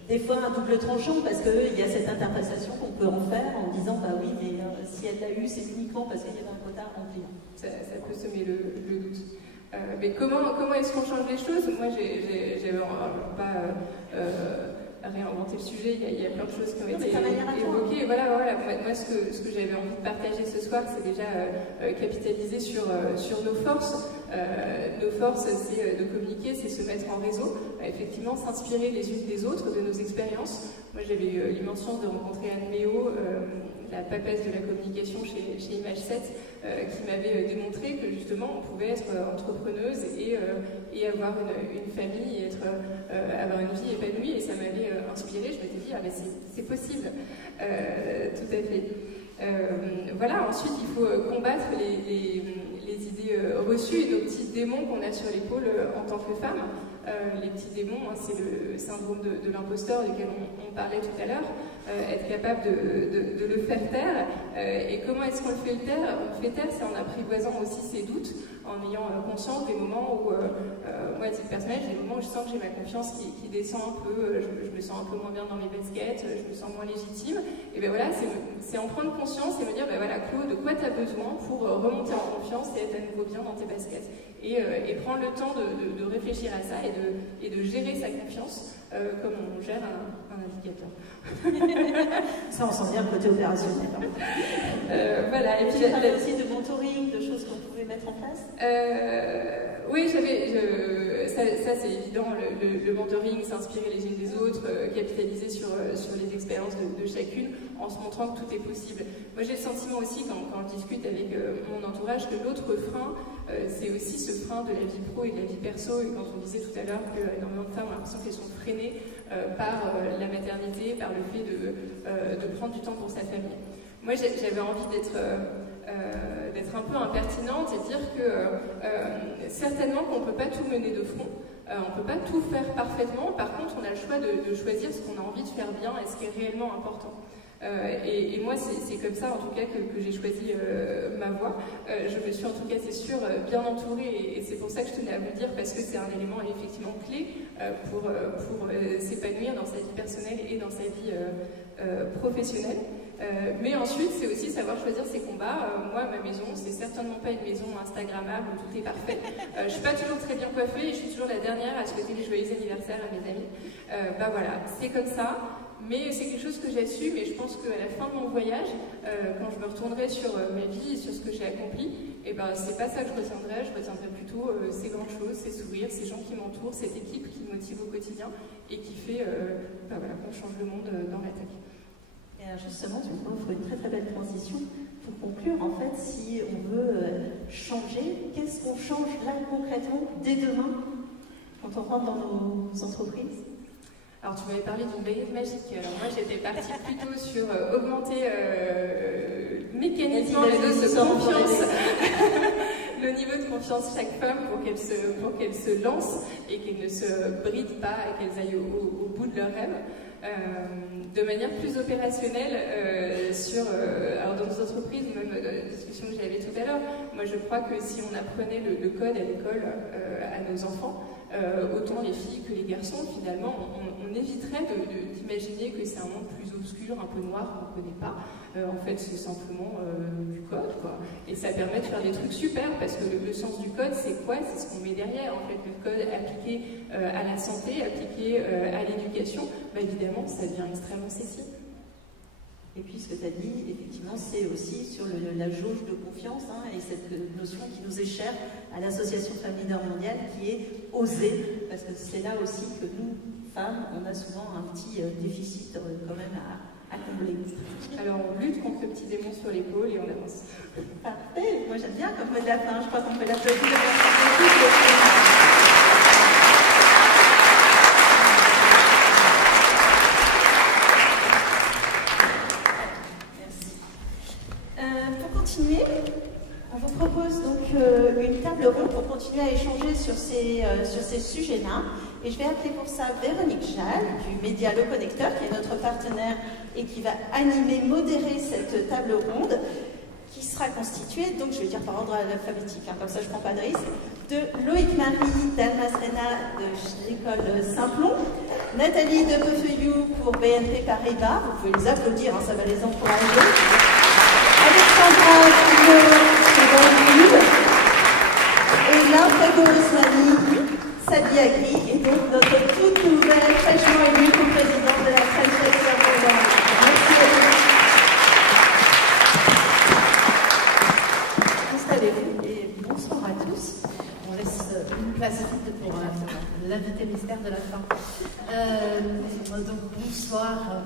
des fois, un double tranchant, parce qu'il y a cette interprétation qu'on peut en faire en disant, oui, mais si elle l'a eu, c'est uniquement parce qu'il y avait un quota rempli. Ça peut semer le doute. Mais comment est-ce qu'on change les choses? Moi, j'avais pas réinventé le sujet, il y a plein de choses qui ont été évoquées. Voilà. Moi, ce que j'avais envie de partager ce soir, c'est déjà capitaliser sur nos forces. Nos forces, c'est de communiquer, c'est se mettre en réseau, effectivement s'inspirer les unes des autres, de nos expériences. Moi, j'avais eu l'immense chance de rencontrer Anne Méo, la papesse de la communication chez Image 7, qui m'avait démontré que justement on pouvait être entrepreneuse et avoir une famille, et avoir une vie épanouie, et ça m'avait inspirée. Je m'étais dit, mais c'est possible, tout à fait. Voilà, ensuite il faut combattre les idées reçues et nos petits démons qu'on a sur l'épaule en tant que femme. Les petits démons, c'est le syndrome de l'imposteur duquel on parlait tout à l'heure. Être capable de le faire taire. Et comment est-ce qu'on le fait taire? On le fait taire, c'est en apprivoisant aussi ses doutes, en ayant conscience des moments où, moi à titre personnel, j'ai des moments où je sens que j'ai ma confiance qui descend un peu, je me sens un peu moins bien dans mes baskets, je me sens moins légitime. Et bien voilà, c'est en prendre conscience et me dire, ben voilà Claude, de quoi tu as besoin pour remonter en confiance et être à nouveau bien dans tes baskets. Et prendre le temps de réfléchir à ça et de gérer sa confiance comme on gère un indicateur. Ça, on sent bien le côté opérationnel. Voilà. Et puis, tu parlais aussi de mentoring, de choses qu'on pouvait mettre en place. Oui, ça c'est évident, le mentoring, s'inspirer les unes des autres, capitaliser sur les expériences de chacune, en se montrant que tout est possible. Moi j'ai le sentiment aussi, quand je discute avec mon entourage, que l'autre frein, c'est aussi ce frein de la vie pro et de la vie perso. Et quand on disait tout à l'heure qu'énormément de femmes ont l'impression qu'elles sont freinées par la maternité, par le fait de prendre du temps pour sa famille. Moi j'avais envie d'être un peu impertinente et de dire que certainement qu'on ne peut pas tout mener de front, on ne peut pas tout faire parfaitement, par contre on a le choix de choisir ce qu'on a envie de faire bien et ce qui est réellement important. Et moi c'est comme ça en tout cas que j'ai choisi ma voie. Je me suis en tout cas c'est sûr bien entourée et c'est pour ça que je tenais à vous le dire, parce que c'est un élément effectivement clé pour s'épanouir dans sa vie personnelle et dans sa vie professionnelle. Mais ensuite, c'est aussi savoir choisir ses combats. Moi, ma maison, c'est certainement pas une maison instagrammable où tout est parfait. Je suis pas toujours très bien coiffée et je suis toujours la dernière à souhaiter les joyeux anniversaires à mes amis. Bah voilà, c'est comme ça. Mais c'est quelque chose que j'assume et je pense qu'à la fin de mon voyage, quand je me retournerai sur ma vie et sur ce que j'ai accompli, et ben c'est pas ça que je retiendrai plutôt ces grandes choses, ces sourires, ces gens qui m'entourent, cette équipe qui me motive au quotidien et qui fait voilà, qu'on change le monde dans la tech. Et alors justement, tu m'offres une très très belle transition pour conclure. En fait, si on veut changer, qu'est-ce qu'on change là concrètement dès demain quand on rentre dans nos entreprises? Alors tu m'avais parlé d'une baguette magique. Alors moi j'étais partie plutôt sur augmenter mécaniquement le niveau de confiance, le niveau de confiance de chaque femme pour qu'elle se lance et qu'elle ne se bride pas et qu'elles aillent au bout de leur rêve. De manière plus opérationnelle alors dans nos entreprises, même dans la discussion que j'avais tout à l'heure, moi je crois que si on apprenait le code à l'école à nos enfants, autant les filles que les garçons, finalement, on éviterait d'imaginer que c'est un monde plus obscur, un peu noir, qu'on ne connaît pas. En fait, c'est simplement du code, quoi. Et ça permet de faire des trucs super, parce que le sens du code, c'est quoi? C'est ce qu'on met derrière. En fait, le code appliqué à la santé, appliqué à l'éducation, bah, évidemment, ça devient extrêmement sexy. Et puis ce que tu as dit, effectivement, c'est aussi sur la jauge de confiance et cette notion qui nous est chère à l'Association Femmes Leaders Mondiale, qui est oser, parce que c'est là aussi que nous, femmes, on a souvent un petit déficit quand même à combler. Alors on lutte contre le petit démon sur l'épaule et on avance. Parfait, moi j'aime bien comme mot de la fin, je crois qu'on peut l'applaudir. On vous propose donc une table ronde pour continuer à échanger sur ces sujets-là. Et je vais appeler pour ça Véronique Jal du Média Le Connecteur, qui est notre partenaire et qui va animer, modérer cette table ronde, qui sera constituée, donc je vais dire par ordre alphabétique, comme ça je ne prends pas de risque, de Loïc Marie d'Almasrena de l'école Saint-Plon, Nathalie de Beaufeuillou pour BNP Paribas, vous pouvez les applaudir, ça va les encourager. Alexandra et Laura Osmani, Sadi Agri, et donc notre toute nouvelle, fraîchement élue co-présidente de la French Tech Mondiale. Merci à vous. Installez-vous et bonsoir à tous. On laisse une place vide pour l'invité mystère de la fin. Donc bonsoir à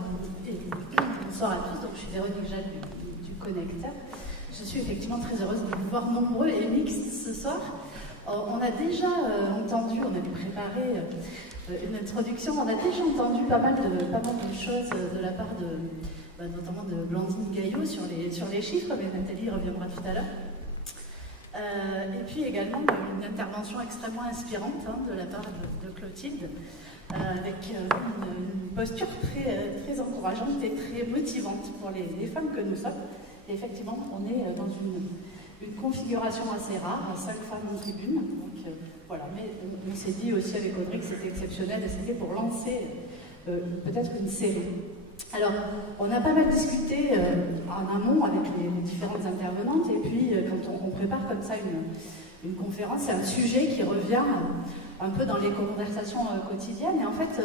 tous. Donc, je suis Véronique Jal du Connecteur. Je suis effectivement très heureuse de vous voir nombreux et mixtes ce soir. On a déjà entendu, on avait préparé une introduction, on a déjà entendu pas mal de choses de la part notamment de Blandine Gaillot sur les chiffres, mais Nathalie reviendra tout à l'heure. Et puis également une intervention extrêmement inspirante de la part de Clotilde, avec une posture très encourageante et très motivante pour les femmes que nous sommes. Et effectivement, on est dans une configuration assez rare, à 5 femmes en tribune. Donc, voilà. Mais on s'est dit aussi avec Audrey que c'était exceptionnel et c'était pour lancer peut-être une série. Alors, on a pas mal discuté en amont avec les différentes intervenantes, et puis quand on prépare comme ça une conférence, c'est un sujet qui revient un peu dans les conversations quotidiennes, et en fait,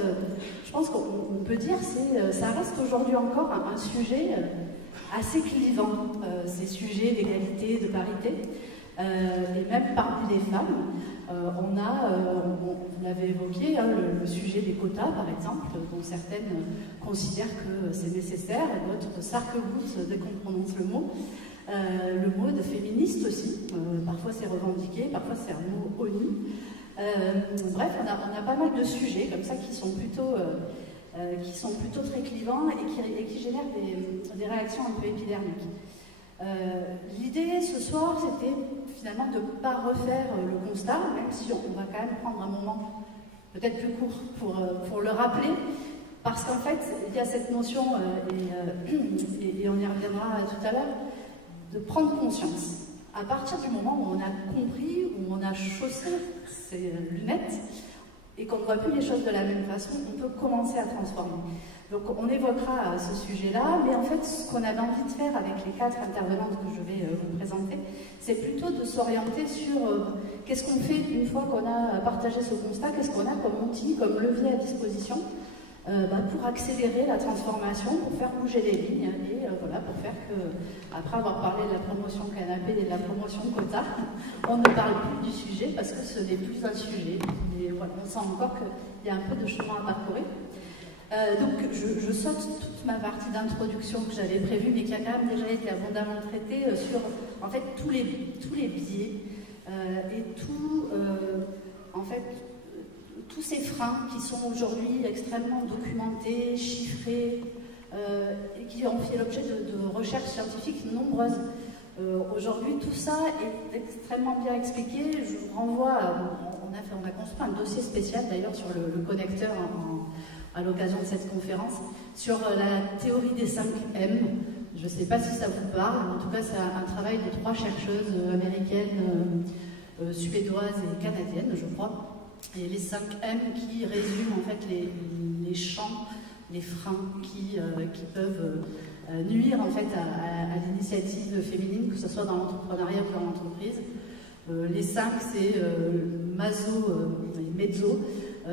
je pense qu'on peut dire que ça reste aujourd'hui encore un sujet assez clivant, ces sujets d'égalité, de parité, et même parmi les femmes. On l'avait évoqué, hein, le sujet des quotas, par exemple, dont certaines considèrent que c'est nécessaire, et d'autres s'arc-boutent dès qu'on prononce le mot. Le mot de féministe aussi, parfois c'est revendiqué, parfois c'est un mot honni. Bref, on a pas mal de sujets comme ça qui sont plutôt très clivants et qui génèrent des réactions un peu épidermiques. L'idée ce soir, c'était finalement de ne pas refaire le constat, même si on va quand même prendre un moment peut-être plus court pour le rappeler, parce qu'en fait, il y a cette notion, et on y reviendra tout à l'heure, de prendre conscience. À partir du moment où on a compris, où on a chaussé ses lunettes, et qu'on ne voit plus les choses de la même façon, on peut commencer à transformer. Donc on évoquera ce sujet-là, mais en fait ce qu'on avait envie de faire avec les 4 intervenantes que je vais vous présenter, c'est plutôt de s'orienter sur qu'est-ce qu'on fait une fois qu'on a partagé ce constat, qu'est-ce qu'on a comme outil, comme levier à disposition pour accélérer la transformation, pour faire bouger les lignes, et voilà, pour faire que, après avoir parlé de la promotion canapé et de la promotion quota, on ne parle plus du sujet parce que ce n'est plus un sujet. Et voilà, on sent encore qu'il y a un peu de chemin à parcourir. Donc je saute toute ma partie d'introduction que j'avais prévue, mais qui a quand même déjà été abondamment traitée sur en fait tous les biais et tous ces freins qui sont aujourd'hui extrêmement documentés, chiffrés et qui ont fait l'objet de recherches scientifiques nombreuses. Aujourd'hui, tout ça est extrêmement bien expliqué. Je vous renvoie, on a construit un dossier spécial d'ailleurs sur le connecteur à l'occasion de cette conférence, sur la théorie des 5 M. Je ne sais pas si ça vous parle, mais en tout cas c'est un travail de 3 chercheuses américaines, suédoises et canadiennes, je crois. Et les 5 M qui résument en fait les champs, les freins qui peuvent nuire en fait à l'initiative féminine, que ce soit dans l'entrepreneuriat ou dans l'entreprise. Les 5, c'est maso et mezzo.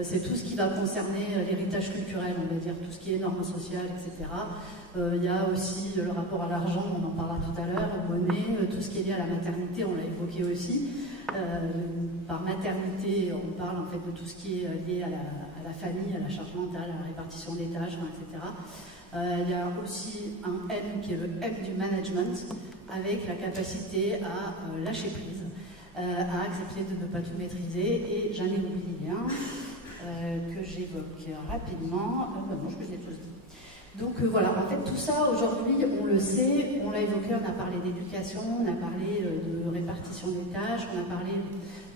C'est tout ce qui va concerner l'héritage culturel, on va dire, tout ce qui est normes sociales, etc. Il y a aussi le rapport à l'argent, on en parlera tout à l'heure, monnaie, tout ce qui est lié à la maternité, on l'a évoqué aussi. Par maternité, on parle en fait de tout ce qui est lié à la famille, à la charge mentale, à la répartition des tâches, etc. Il y a aussi un M qui est le M du management, avec la capacité à lâcher prise, à accepter de ne pas tout maîtriser, et j'en ai oublié un. Que j'évoque rapidement. Non, je vous ai tous dit. Donc voilà, en fait tout ça aujourd'hui, on le sait, on l'a évoqué, on a parlé d'éducation, on a parlé de répartition des tâches, on a parlé...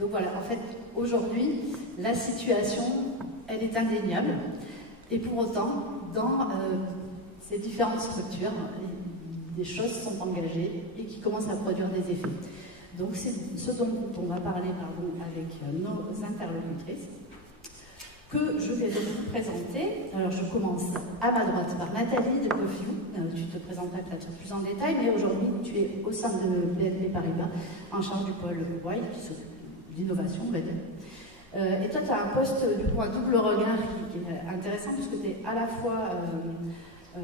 Donc voilà, en fait aujourd'hui, la situation, elle est indéniable. Et pour autant, dans ces différentes structures, des choses sont engagées et qui commencent à produire des effets. Donc c'est ce dont on va parler avec nos interlocutrices, que je vais donc vous présenter. Alors je commence à ma droite par Nathalie de Cofiou. Tu te présenteras peut-être plus en détail, mais aujourd'hui tu es au sein de BNP Paribas, en charge du pôle Y, qui s'occupe d'innovation, on va dire. Et toi tu as un poste, du coup un double regard qui est intéressant, puisque tu es à la fois,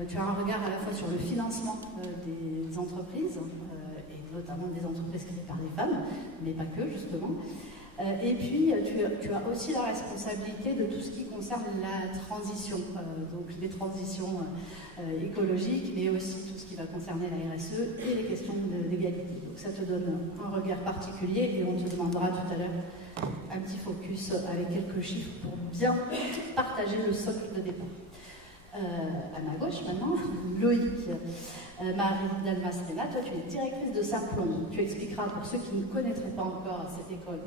tu as un regard à la fois sur le financement des entreprises, et notamment des entreprises créées par des femmes, mais pas que justement. Et puis, tu as aussi la responsabilité de tout ce qui concerne la transition, donc les transitions écologiques, mais aussi tout ce qui va concerner la RSE et les questions d'égalité. Donc ça te donne un regard particulier, et on te demandera tout à l'heure un petit focus avec quelques chiffres pour bien partager le socle de départ. À ma gauche maintenant, Loïc, Marie Dalmasrena, toi tu es directrice de Simplon. Tu expliqueras pour ceux qui ne connaîtraient pas encore cette école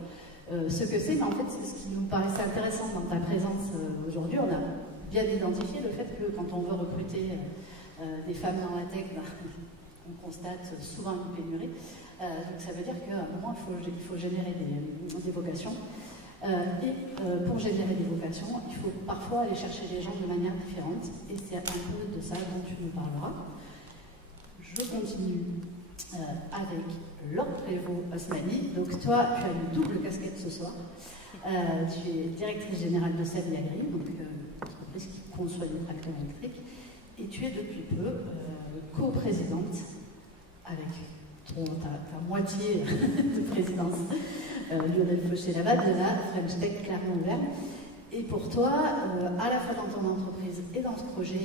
ce que c'est, mais en fait ce qui nous paraissait intéressant dans ta présence aujourd'hui, on a bien identifié le fait que quand on veut recruter des femmes dans la tech, on constate souvent une pénurie. Donc ça veut dire qu'à un moment, il faut générer des vocations. Pour générer des vocations, il faut parfois aller chercher les gens de manière différente. Et c'est un peu de ça dont tu nous parleras. Je continue avec Laure Prévost-Osmani. Donc toi, tu as une double casquette ce soir. Tu es directrice générale de Seb-Agri, donc entreprise qui conçoit des tracteurs électriques. Et tu es depuis peu co-présidente avec ta moitié de présidence, Lionel Fauché-Laval, de la French Tech Clermont-Auvergne. Et pour toi, à la fois dans ton entreprise et dans ce projet,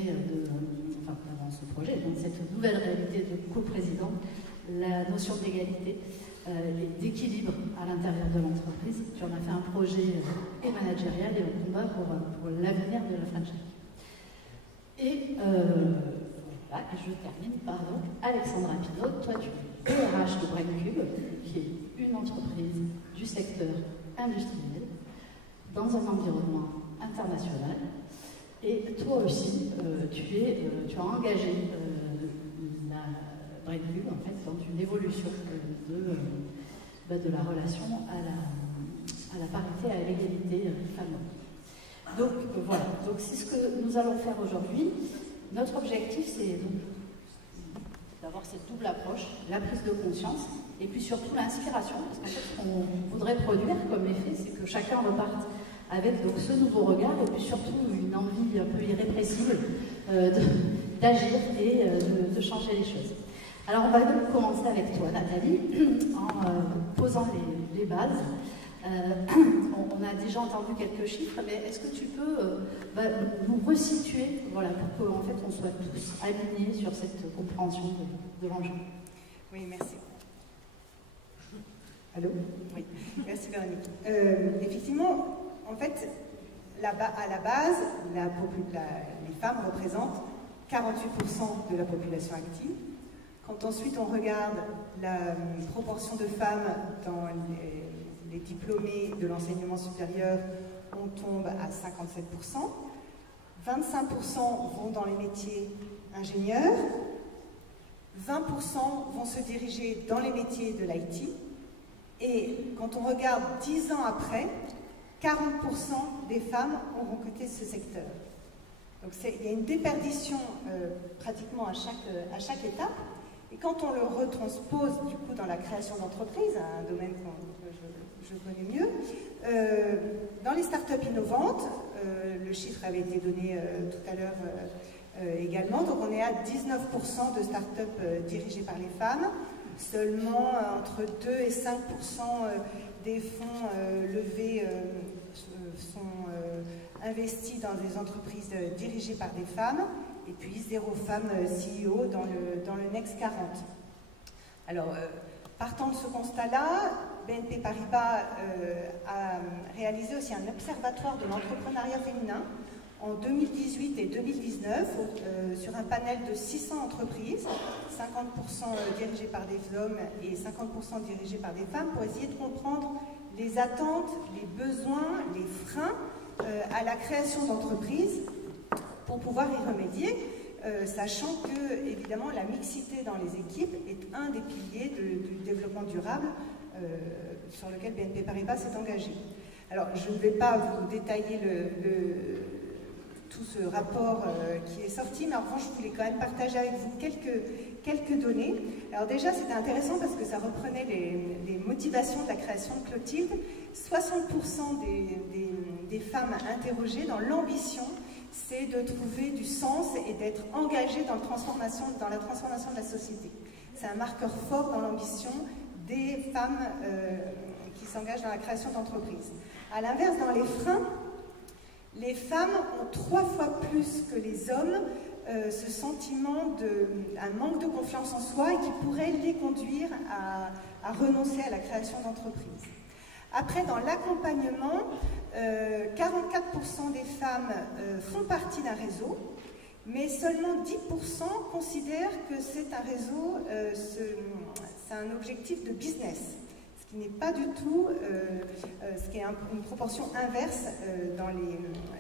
dans cette nouvelle réalité de co-président, la notion d'égalité, d'équilibre à l'intérieur de l'entreprise, tu en as fait un projet et managérial et un combat pour l'avenir de la French Tech. Et voilà, je termine par Alexandra Pinault. Toi, tu es RH de Braincube, qui est une entreprise du secteur industriel dans un environnement international. Et toi aussi, tu as engagé la Braincube en fait, dans une évolution de la relation à la parité, à l'égalité femmes-hommes. Donc voilà, donc c'est ce que nous allons faire aujourd'hui. Notre objectif, c'est d'avoir cette double approche, la prise de conscience et puis surtout l'inspiration, parce qu'en fait, ce qu'on voudrait produire comme effet, c'est que chacun reparte avec donc, ce nouveau regard et puis surtout une envie un peu irrépressible d'agir et de changer les choses. Alors on va donc commencer avec toi, Nathalie, en posant les bases. On a déjà entendu quelques chiffres, mais est-ce que tu peux nous resituer, voilà, pour qu'en fait on soit tous alignés sur cette compréhension de l'enjeu? Oui, merci. Allô? Oui, merci Véronique. Effectivement, en fait, à la base, les femmes représentent 48% de la population active. Quand ensuite on regarde la proportion de femmes dans les diplômés de l'enseignement supérieur, on tombe à 57%. 25% vont dans les métiers ingénieurs. 20% vont se diriger dans les métiers de l'IT. Et quand on regarde 10 ans après, 40% des femmes auront quitté ce secteur. Donc il y a une déperdition pratiquement à chaque étape. Et quand on le retranspose du coup dans la création d'entreprises, un domaine que je connais mieux, dans les startups innovantes, le chiffre avait été donné tout à l'heure également, donc on est à 19% de startups dirigées par les femmes, seulement entre 2 et 5% des fonds levés sont investis dans des entreprises dirigées par des femmes, et puis 0 femmes CEO dans le Next 40. Alors, partant de ce constat-là, BNP Paribas a réalisé aussi un observatoire de l'entrepreneuriat féminin en 2018 et 2019 sur un panel de 600 entreprises, 50% dirigées par des hommes et 50% dirigées par des femmes, pour essayer de comprendre les attentes, les besoins, les freins à la création d'entreprises pour pouvoir y remédier, sachant que, évidemment, la mixité dans les équipes est un des piliers du développement durable sur lequel BNP Paribas s'est engagé. Alors, je ne vais pas vous détailler tout ce rapport qui est sorti, mais en revanche, je voulais quand même partager avec vous quelques données. Alors déjà, c'était intéressant parce que ça reprenait les motivations de la création de Clotilde. 60% des femmes interrogées dans l'ambition, c'est de trouver du sens et d'être engagées dans la transformation de la société. C'est un marqueur fort dans l'ambition des femmes qui s'engagent dans la création d'entreprises. À l'inverse, dans les freins, les femmes ont 3 fois plus que les hommes ce sentiment un manque de confiance en soi et qui pourrait les conduire à renoncer à la création d'entreprises. Après, dans l'accompagnement, 44% des femmes font partie d'un réseau, mais seulement 10% considèrent que c'est un réseau, c'est un objectif de business, ce qui n'est pas du tout, ce qui est une proportion inverse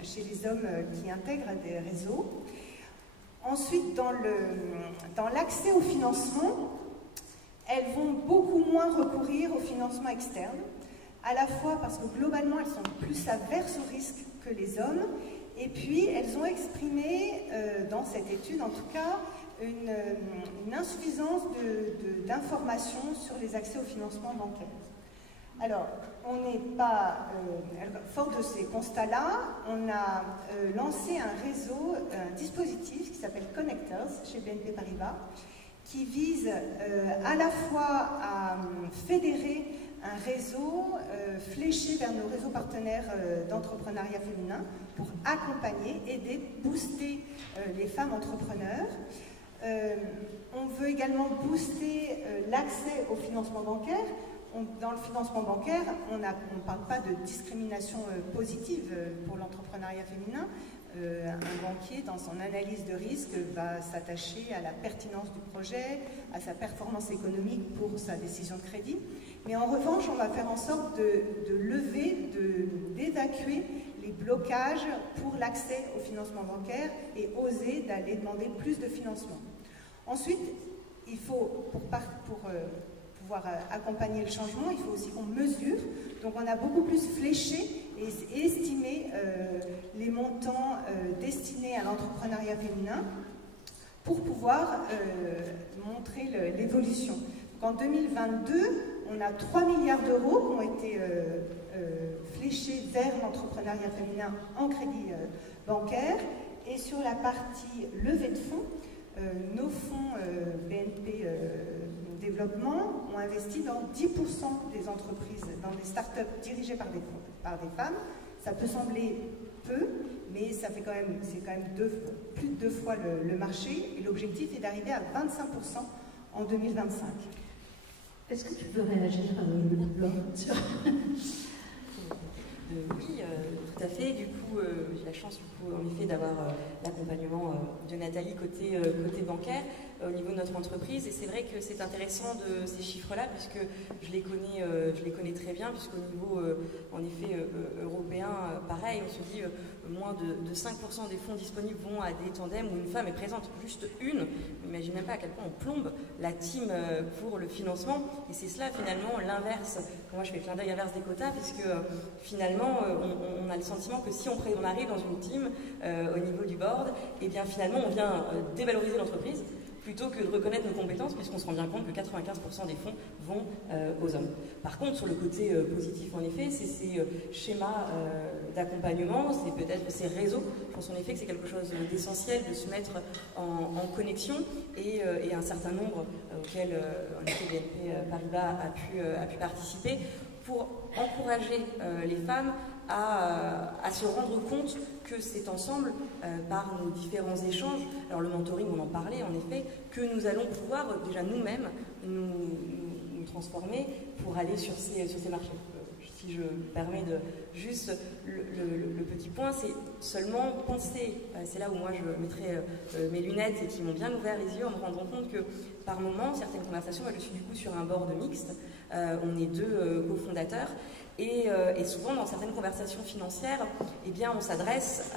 chez les hommes qui intègrent des réseaux. Ensuite, dans l'accès au financement, elles vont beaucoup moins recourir au financement externe, à la fois parce que globalement elles sont plus averses au risque que les hommes, et puis elles ont exprimé, dans cette étude en tout cas, une insuffisance d'informations sur les accès au financement bancaire. Alors, on n'est pas... fort de ces constats-là, on a lancé un dispositif qui s'appelle Connectors chez BNP Paribas, qui vise à la fois à fédérer un réseau fléché vers nos réseaux partenaires d'entrepreneuriat féminin pour accompagner, aider, booster les femmes entrepreneurs. On veut également booster l'accès au financement bancaire. Dans le financement bancaire, on ne parle pas de discrimination positive pour l'entrepreneuriat féminin. Un banquier, dans son analyse de risque, va s'attacher à la pertinence du projet, à sa performance économique pour sa décision de crédit. Mais en revanche, on va faire en sorte de lever, d'évacuer les blocages pour l'accès au financement bancaire et oser d'aller demander plus de financement. Ensuite, il faut, pour pouvoir accompagner le changement, il faut aussi qu'on mesure. Donc on a beaucoup plus fléché et estimé les montants destinés à l'entrepreneuriat féminin pour pouvoir montrer l'évolution. En 2022, on a 3 milliards d'euros qui ont été fléchés vers l'entrepreneuriat féminin en crédit bancaire. Et sur la partie levée de fonds, nos fonds BNP Développement ont investi dans 10% des entreprises, dans des startups dirigées par des femmes. Ça peut sembler peu, mais ça fait c'est quand même plus de 2 fois le marché. Et l'objectif est d'arriver à 25% en 2025. Est-ce que tu veux réagir, Laure, sur... Oui, tout à fait. Du coup, j'ai la chance, en effet, d'avoir l'accompagnement de Nathalie côté bancaire au niveau de notre entreprise. Et c'est vrai que c'est intéressant de ces chiffres-là, puisque je les connais très bien, puisqu'au niveau, en effet, européen, pareil, on se dit moins de 5% des fonds disponibles vont à des tandems où une femme est présente, juste une. N'imagine même pas à quel point on plombe la team pour le financement. Et c'est cela, finalement, l'inverse. Moi, je fais le clin d'œil inverse des quotas, puisque finalement, on a le sentiment que si on arrive dans une team au niveau du board, et bien finalement, on vient dévaloriser l'entreprise plutôt que de reconnaître nos compétences, puisqu'on se rend bien compte que 95% des fonds vont aux hommes. Par contre, sur le côté positif, en effet, c'est ces schémas d'accompagnement, c'est peut-être ces réseaux. Je pense en effet que c'est quelque chose d'essentiel de se mettre en connexion, et un certain nombre auxquels en effet BNP Paribas a pu participer, pour encourager les femmes à se rendre compte que c'est ensemble, par nos différents échanges, alors le mentoring, on en parlait en effet, que nous allons pouvoir déjà nous-mêmes nous transformer pour aller sur ces marchés. Si je me permets de juste le petit point, c'est seulement penser, c'est là où moi je mettrai mes lunettes et qui m'ont bien ouvert les yeux en me rendant compte que par moment, certaines conversations, moi je suis du coup sur un board mixte, on est 2 cofondateurs, et souvent dans certaines conversations financières, eh bien on s'adresse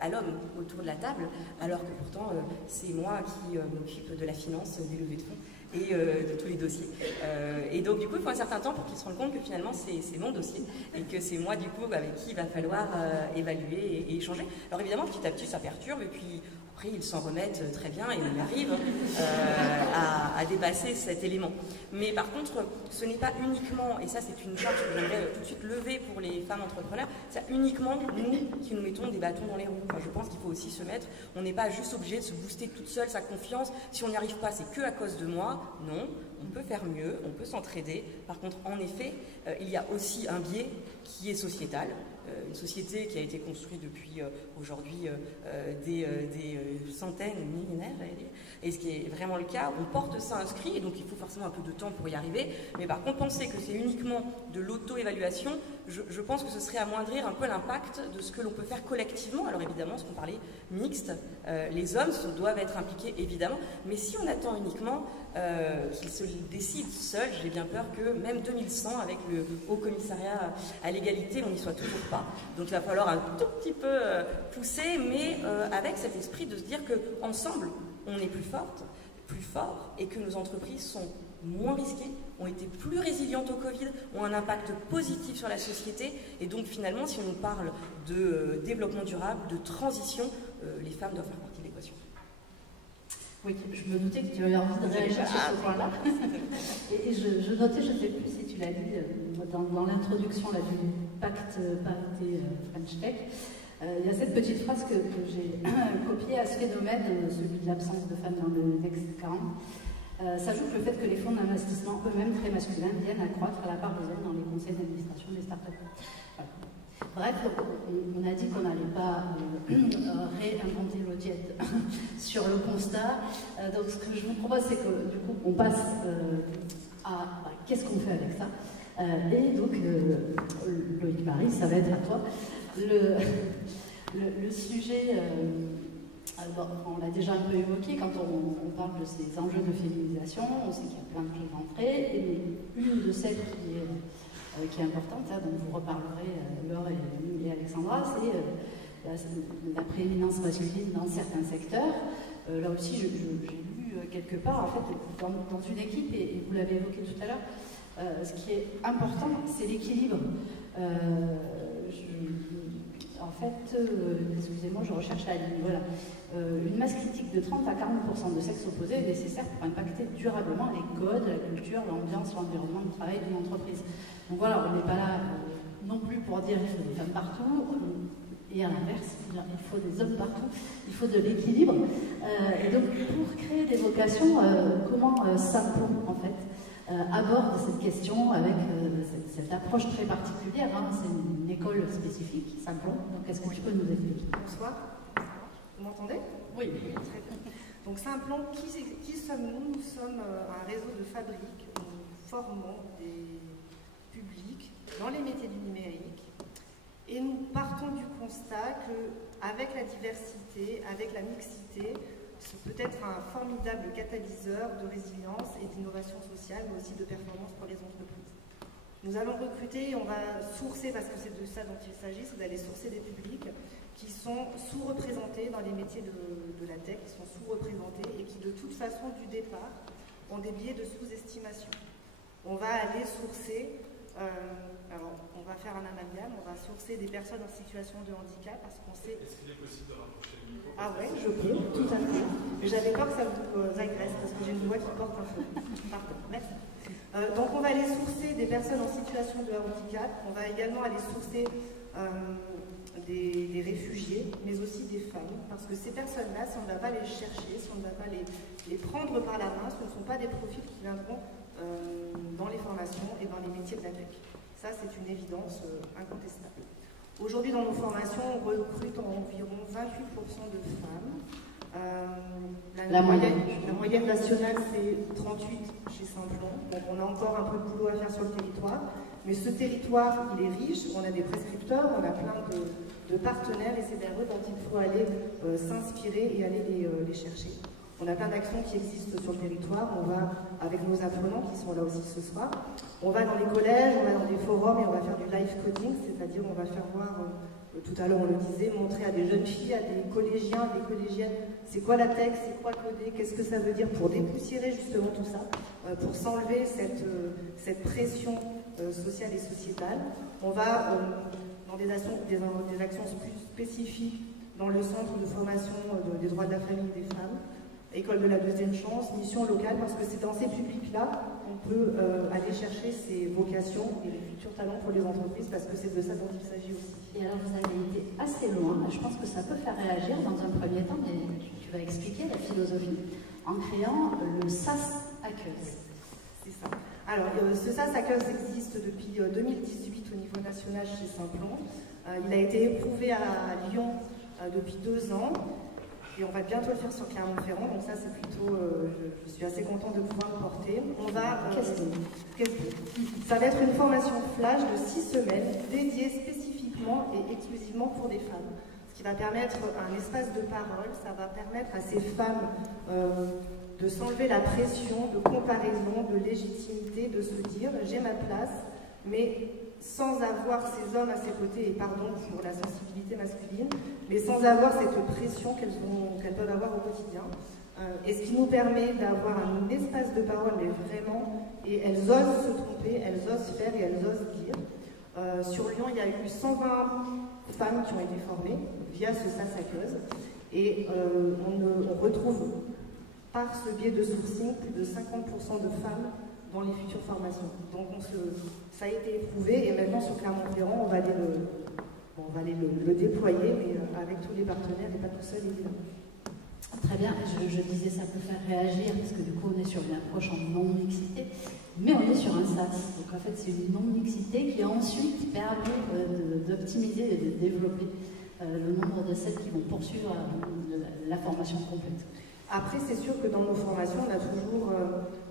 à l'homme autour de la table, alors que pourtant c'est moi qui m'occupe de la finance, des levées de fonds et de tous les dossiers. Et donc du coup il faut un certain temps pour qu'ils se rendent compte que finalement c'est mon dossier et que c'est moi du coup avec qui il va falloir évaluer et échanger. Alors évidemment petit à petit ça perturbe, et puis après ils s'en remettent très bien et on arrive à dépasser cet élément. Mais par contre ce n'est pas uniquement, et ça c'est une charge que j'aimerais tout de suite lever pour les femmes entrepreneurs, c'est uniquement nous qui nous mettons des bâtons dans les roues. Enfin, je pense qu'il faut aussi se mettre, on n'est pas juste obligé de se booster toute seule sa confiance, si on n'y arrive pas c'est que à cause de moi. Non, on peut faire mieux, on peut s'entraider. Par contre, en effet, il y a aussi un biais qui est sociétal. Une société qui a été construite depuis aujourd'hui des centaines, millénaires, j'allais dire. Et ce qui est vraiment le cas, on porte ça inscrit, et donc il faut forcément un peu de temps pour y arriver. Mais par contre, penser que c'est uniquement de l'auto-évaluation, je pense que ce serait amoindrir un peu l'impact de ce que l'on peut faire collectivement. Alors évidemment, ce qu'on parlait mixte, les hommes doivent être impliqués évidemment, mais si on attend uniquement qu'ils se décident seuls, j'ai bien peur que même 2100, avec le Haut Commissariat à l'égalité, on n'y soit toujours pas. Donc il va falloir un tout petit peu pousser, mais avec cet esprit de se dire qu'ensemble, on est plus forte, plus fort, et que nos entreprises sont moins risquées, ont été plus résilientes au Covid, ont un impact positif sur la société. Et donc finalement, si on parle de développement durable, de transition, les femmes doivent faire partie de l'équation. Oui, je me doutais que tu avais envie de réagir sur ce point-là. Et je notais, je ne sais plus si tu l'as dit dans l'introduction du pacte parité French Tech, il y a cette petite phrase que j'ai copiée à ce phénomène, celui de l'absence de femmes dans le Next 40. S'ajoute le fait que les fonds d'investissement eux-mêmes très masculins viennent accroître la part des hommes dans les conseils d'administration des startups. Voilà. Bref, on a dit qu'on n'allait pas réinventer l'eau tiède sur le constat. Donc ce que je vous propose, c'est que du coup, on passe à qu'est-ce qu'on fait avec ça. Et donc, Loïc Marie, ça va être à toi. Le sujet, on l'a déjà un peu évoqué, quand on parle de ces enjeux de féminisation, on sait qu'il y a plein de choses entrées, et une de celles qui est importante, dont vous reparlerez, Laure et Alexandra, c'est la prééminence masculine dans certains secteurs. Là aussi, j'ai lu quelque part, en fait, dans une équipe, et vous l'avez évoqué tout à l'heure, ce qui est important, c'est l'équilibre. En fait, excusez-moi, je recherche la ligne. Voilà. Une masse critique de 30 à 40% de sexe opposé est nécessaire pour impacter durablement les codes, la culture, l'ambiance, l'environnement de travail d'une entreprise. Donc voilà, on n'est pas là non plus pour dire qu'il faut des femmes partout, et à l'inverse, il faut des hommes partout, il faut de l'équilibre. Et donc, pour créer des vocations, comment Simplon, en fait, aborde cette question avec cette approche très particulière. C'est une école spécifique, Simplon. Donc, est-ce que tu peux nous expliquer? Bonsoir. Vous m'entendez? Oui. Très bien. Donc, Simplon, qui sommes-nous? Nous sommes un réseau de fabriques. Nous formons des publics dans les métiers du numérique. Et nous partons du constat qu'avec la diversité, avec la mixité, ce peut être un formidable catalyseur de résilience et d'innovation sociale, mais aussi de performance pour les entreprises. Nous allons recruter et on va sourcer, parce que c'est de ça dont il s'agit, c'est d'aller sourcer des publics qui sont sous-représentés dans les métiers de la tech, qui sont sous-représentés et qui de toute façon du départ ont des biais de sous-estimation. On va aller sourcer, alors on va faire un amalgame, on va sourcer des personnes en situation de handicap parce qu'on sait... Est-ce qu'il est possible de rapprocher le micro? Ah ouais, je peux, tout à fait. J'avais peur que ça vous agresse parce que j'ai une voix qui porte un peu. Pardon, merci. Donc on va aller sourcer des personnes en situation de handicap, on va également aller sourcer des réfugiés, mais aussi des femmes, parce que ces personnes-là, si on ne va pas les chercher, si on ne va pas les prendre par la main, ce ne sont pas des profils qui viendront dans les formations et dans les métiers de la tech. Ça, c'est une évidence incontestable. Aujourd'hui, dans nos formations, on recrute environ 28% de femmes. La moyenne nationale, c'est 38 chez Simplon. Donc, on a encore un peu de boulot à faire sur le territoire. Mais ce territoire, il est riche. On a des prescripteurs, on a plein de partenaires, et c'est vers eux dont il faut aller s'inspirer et aller les chercher. On a plein d'actions qui existent sur le territoire. On va, avec nos apprenants qui sont là aussi ce soir, on va dans les collèges, on va dans des forums et on va faire du live coding, c'est-à-dire on va faire voir, tout à l'heure on le disait, montrer à des jeunes filles, à des collégiens, des collégiennes, c'est quoi la tech, c'est quoi coder, qu'est-ce que ça veut dire, pour dépoussiérer justement tout ça, pour s'enlever cette pression sociale et sociétale. On va dans des actions plus spécifiques dans le centre de formation des droits de la famille et des femmes, École de la deuxième chance, mission locale, parce que c'est dans ces publics-là qu'on peut aller chercher ces vocations et les futurs talents pour les entreprises, parce que c'est de ça dont il s'agit aussi. Et alors vous avez été assez loin, je pense que ça peut faire réagir dans un premier temps, mais tu vas expliquer la philosophie, en créant le SAS Hackers. C'est ça. Alors, ce SAS Hackers existe depuis 2018 au niveau national chez Simplon. Il a été éprouvé à Lyon depuis 2 ans. Et on va bientôt le faire sur Clermont-Ferrand, donc ça c'est plutôt, je suis assez contente de pouvoir le porter. On va, ça va être une formation flash de 6 semaines dédiée spécifiquement et exclusivement pour des femmes. Ce qui va permettre un espace de parole, ça va permettre à ces femmes de s'enlever la pression de comparaison, de légitimité, de se dire j'ai ma place, mais sans avoir ces hommes à ses côtés, et pardon pour la sensibilité masculine, mais sans avoir cette pression qu'elles peuvent avoir au quotidien. et ce qui nous permet d'avoir un espace de parole, mais vraiment, et elles osent se tromper, elles osent faire et elles osent dire. Sur Lyon, il y a eu 120 femmes qui ont été formées via ce SASACEUS, et on retrouve par ce biais de sourcing plus de 50% de femmes dans les futures formations. Donc ça a été éprouvé, et maintenant sur Clermont-Ferrand, on va aller le déployer, mais avec tous les partenaires et pas tout seul, évidemment. Très bien, je disais ça peut faire réagir parce que du coup on est sur une approche en non-mixité, mais on est sur un SAS. Donc en fait c'est une non-mixité qui ensuite permet d'optimiser et de développer le nombre de celles qui vont poursuivre la formation complète. Après c'est sûr que dans nos formations on a toujours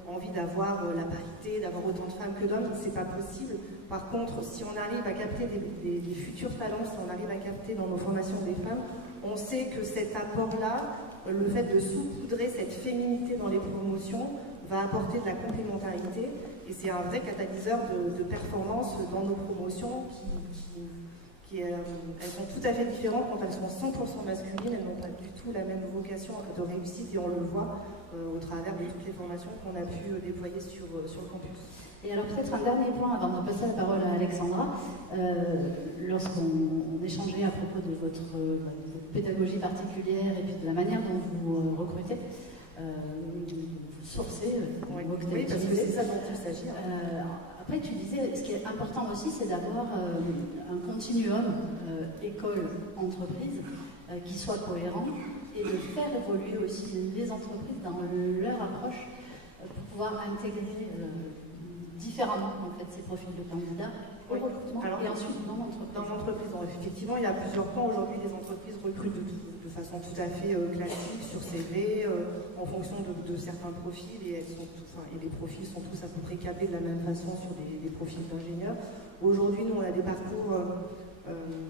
envie d'avoir la parité, d'avoir autant de femmes que d'hommes, c'est pas possible. Par contre si on arrive à capter des futurs talents, si on arrive à capter dans nos formations des femmes, on sait que cet apport-là, le fait de saupoudrer cette féminité dans les promotions va apporter de la complémentarité et c'est un vrai catalyseur de performance dans nos promotions elles sont tout à fait différentes quand elles sont 100% masculines, elles n'ont pas du tout la même vocation de réussite et on le voit au travers de toutes les formations qu'on a pu déployer sur le campus. Et alors peut-être un dernier point avant de passer la parole à Alexandra. Lorsqu'on échangeait à propos de votre pédagogie particulière et puis de la manière dont vous recrutez, vous sourcez, oui, parce que c'est ça dont il s'agit. Après, tu disais, ce qui est important aussi, c'est d'avoir un continuum école-entreprise qui soit cohérent et de faire évoluer aussi les entreprises dans leur approche pour pouvoir intégrer différemment en fait, ces profils de candidats au recrutement et ensuite dans l'entreprise. Dans l'entreprise, effectivement, il y a plusieurs points. Aujourd'hui, les entreprises recrutent de façon tout à fait classique sur CV, en fonction de certains profils, et les profils sont tous à peu près câblés de la même façon sur des profils d'ingénieurs. Aujourd'hui, nous, on a des parcours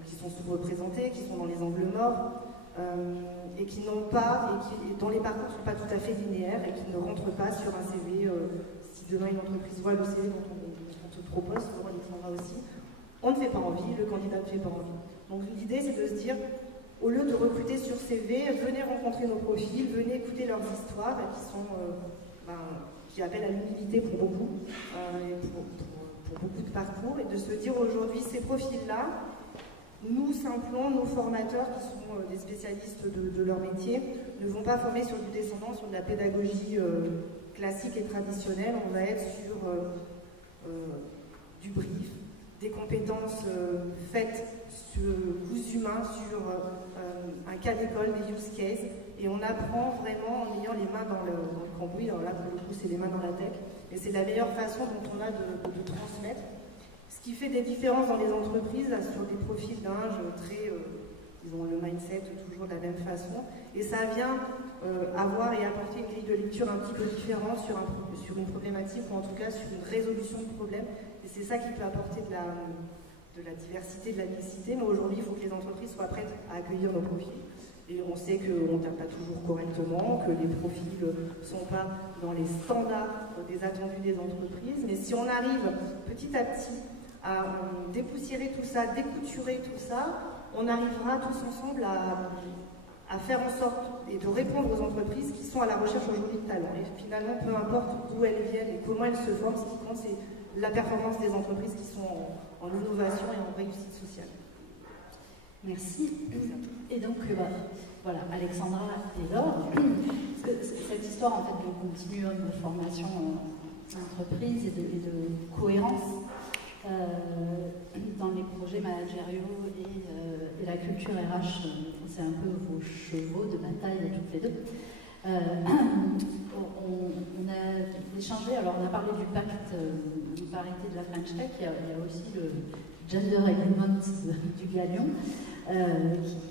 qui sont sous-représentés, qui sont dans les angles morts, et qui n'ont pas, dont les parcours ne sont pas tout à fait linéaires et qui ne rentrent pas sur un CV. Si demain une entreprise voit le CV dont on te propose, pour Alexandra aussi, on ne fait pas envie, le candidat ne fait pas envie. Donc l'idée c'est de se dire, au lieu de recruter sur CV, venez rencontrer nos profils, venez écouter leurs histoires qui appellent à l'humilité pour beaucoup, et pour beaucoup de parcours, et de se dire aujourd'hui ces profils-là, nous, simplons, nos formateurs qui sont des spécialistes de leur métier, ne vont pas former sur du descendant, sur de la pédagogie classique et traditionnelle. On va être sur du brief, des compétences faites sur coups humains, sur un cas d'école, des use cases, et on apprend vraiment en ayant les mains dans le cambouis. Alors là, pour le coup, c'est les mains dans la tech, et c'est la meilleure façon dont on a de transmettre. Ce qui fait des différences dans les entreprises, là, sur des profils d'inge très... ils ont le mindset toujours de la même façon, et ça vient avoir et apporter une grille de lecture un petit peu différente sur une problématique, ou en tout cas sur une résolution de problème, et c'est ça qui peut apporter de la diversité, de la mixité, mais aujourd'hui il faut que les entreprises soient prêtes à accueillir nos profils. Et on sait qu'on ne tape pas toujours correctement, que les profils ne sont pas dans les standards des attendus des entreprises, mais si on arrive petit à petit à dépoussiérer tout ça, découturer tout ça, on arrivera tous ensemble à faire en sorte et de répondre aux entreprises qui sont à la recherche aujourd'hui de talents. Et finalement, peu importe d'où elles viennent et comment elles se forment, ce qui compte, c'est la performance des entreprises qui sont en innovation et en réussite sociale. Merci. Et donc, voilà, Alexandra et Laure, cette histoire en fait, de continuum de formation en entreprise et de cohérence dans les projets managériaux et la culture RH, c'est un peu vos chevaux de bataille toutes les deux. On a échangé, alors on a parlé du pacte de parité de la French Tech, il y a aussi le Gender Agreement du Galion,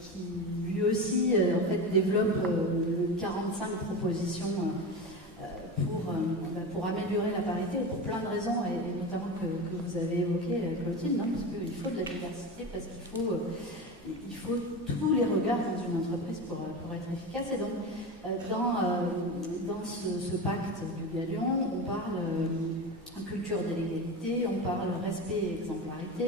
qui lui aussi en fait, développe 45 propositions pour améliorer la parité, pour plein de raisons, et notamment que vous avez évoqué, Clotilde, parce qu'il faut de la diversité, parce qu'il faut tous les regards dans une entreprise pour être efficace. Et donc, dans ce pacte du Galion, on parle culture de l'égalité, on parle respect et exemplarité,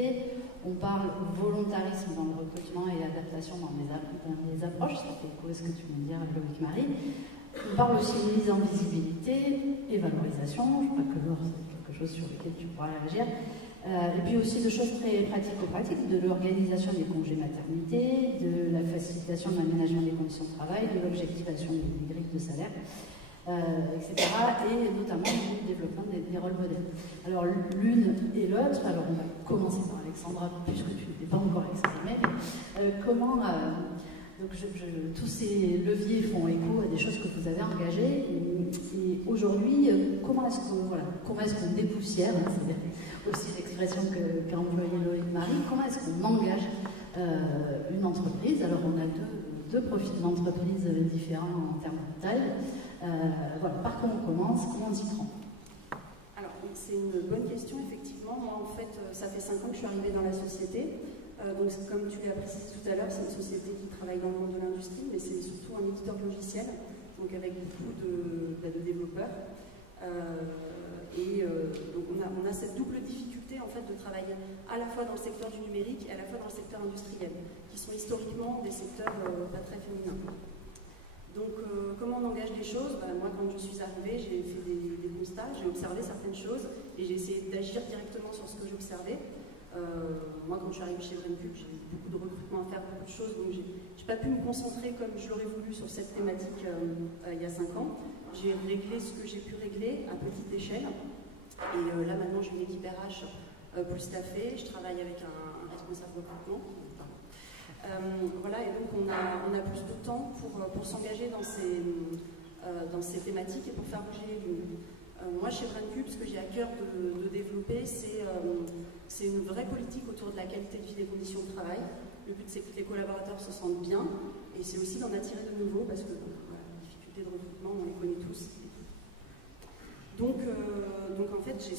on parle volontarisme dans le recrutement et adaptation dans les approches, ça fait écho à ce que tu viens de dire, Loïc Marie. On parle aussi de mise en visibilité et valorisation, je crois que Laure, c'est quelque chose sur lequel tu pourras réagir. Et puis aussi de choses très pratico-pratiques, de l'organisation des congés maternité, de la facilitation de l'aménagement des conditions de travail, de l'objectivation des grilles de salaire, etc. Et notamment du développement des rôles modèles. Alors l'une et l'autre, alors on va commencer par Alexandra, puisque tu n'es pas encore exprimée, comment... Donc tous ces leviers font écho à des choses que vous avez engagées. Et aujourd'hui, comment est-ce qu'on dépoussière, hein, c'est aussi l'expression qu'a employée Loïc Marie, comment est-ce qu'on engage une entreprise? Alors on a deux profils d'entreprise différents en termes de taille. Voilà, par quoi on commence, comment on s'y prend? Alors c'est une bonne question, effectivement. Moi en fait, ça fait 5 ans que je suis arrivée dans la société. Donc, comme tu l'as précisé tout à l'heure, c'est une société qui travaille dans le monde de l'industrie, mais c'est surtout un éditeur logiciel, donc avec beaucoup de développeurs. Donc on a cette double difficulté en fait de travailler à la fois dans le secteur du numérique et à la fois dans le secteur industriel, qui sont historiquement des secteurs pas très féminins. Donc comment on engage les choses? Moi, quand je suis arrivée, j'ai fait des constats, j'ai observé certaines choses et j'ai essayé d'agir directement sur ce que j'observais. Moi, quand je suis arrivée chez Brancube, j'ai eu beaucoup de recrutement à faire, beaucoup de choses, donc j'ai pas pu me concentrer comme je l'aurais voulu sur cette thématique il y a 5 ans. J'ai réglé ce que j'ai pu régler à petite échelle. Et là, maintenant, j'ai une équipe RH plus staffée. Je travaille avec un responsable recrutement. Voilà, et donc on a plus de temps pour s'engager dans ces thématiques et pour faire bouger les lignes. Moi, chez Brancube, ce que j'ai à cœur de développer, c'est une vraie politique autour de la qualité de vie des conditions de travail. Le but, c'est que les collaborateurs se sentent bien, et c'est aussi d'en attirer de nouveaux, parce que voilà, les difficultés de recrutement, on les connaît tous. Donc en fait, j'ai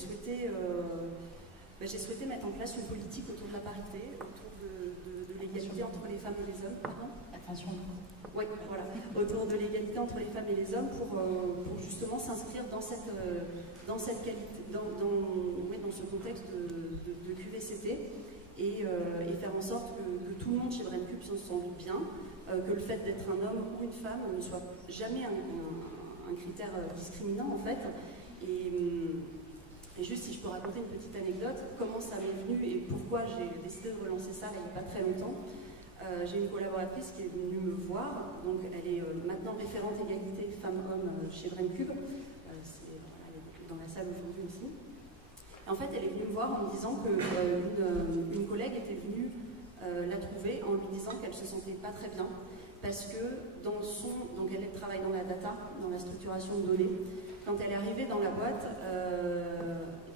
souhaité mettre en place une politique autour de la parité, autour de l'égalité entre les femmes et les hommes. Pardon ? Attention. Oui, voilà, autour de l'égalité entre les femmes et les hommes pour justement s'inscrire dans cette qualité, dans ce contexte de QVCT et faire en sorte que tout le monde chez Brancube se sente bien, que le fait d'être un homme ou une femme ne soit jamais un critère discriminant en fait. Et juste si je peux raconter une petite anecdote, comment ça m'est venu et pourquoi j'ai décidé de relancer ça il n'y a pas très longtemps. J'ai une collaboratrice qui est venue me voir, donc elle est maintenant référente égalité femmes-hommes chez Brancube, elle est dans la salle aujourd'hui aussi. En fait, elle est venue me voir en me disant qu'une collègue était venue la trouver en lui disant qu'elle ne se sentait pas très bien, parce que donc elle travaille dans la data, dans la structuration de données. Quand elle est arrivée dans la boîte,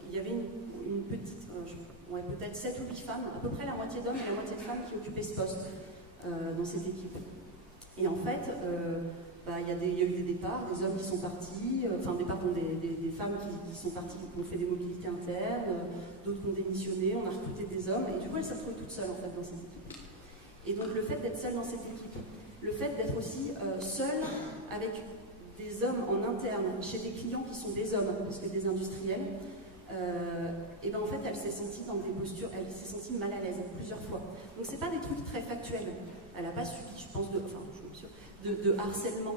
il y avait une petite... peut-être 7 ou 8 femmes, à peu près la moitié d'hommes et la moitié de femmes qui occupaient ce poste dans cette équipe. Et en fait, il y a eu des départs, des hommes qui sont partis, des femmes qui sont parties, qui ont fait des mobilités internes, d'autres qui ont démissionné, on a recruté des hommes, et du coup, elles se retrouvent toutes seules en fait dans cette équipe. Et donc le fait d'être seule dans cette équipe, le fait d'être aussi seule avec des hommes en interne, chez des clients qui sont des hommes, parce que des industriels, et ben en fait elle s'est sentie dans des postures, elle s'est sentie mal à l'aise plusieurs fois. Donc c'est pas des trucs très factuels. Elle n'a pas subi, je pense, de harcèlement,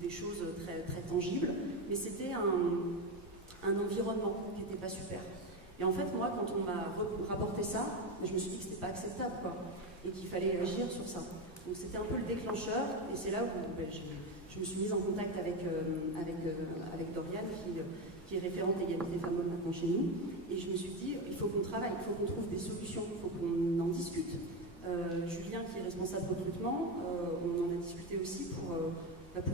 des choses très, très tangibles, mais c'était un environnement qui n'était pas super. Et en fait moi quand on m'a rapporté ça, je me suis dit que c'était pas acceptable quoi, et qu'il fallait agir sur ça. Donc c'était un peu le déclencheur, et c'est là où je me suis mise en contact avec Doriane qui est référente égalité femmes-hommes maintenant chez nous, et je me suis dit, il faut qu'on travaille, il faut qu'on trouve des solutions, il faut qu'on en discute. Julien, qui est responsable recrutement, on en a discuté aussi pour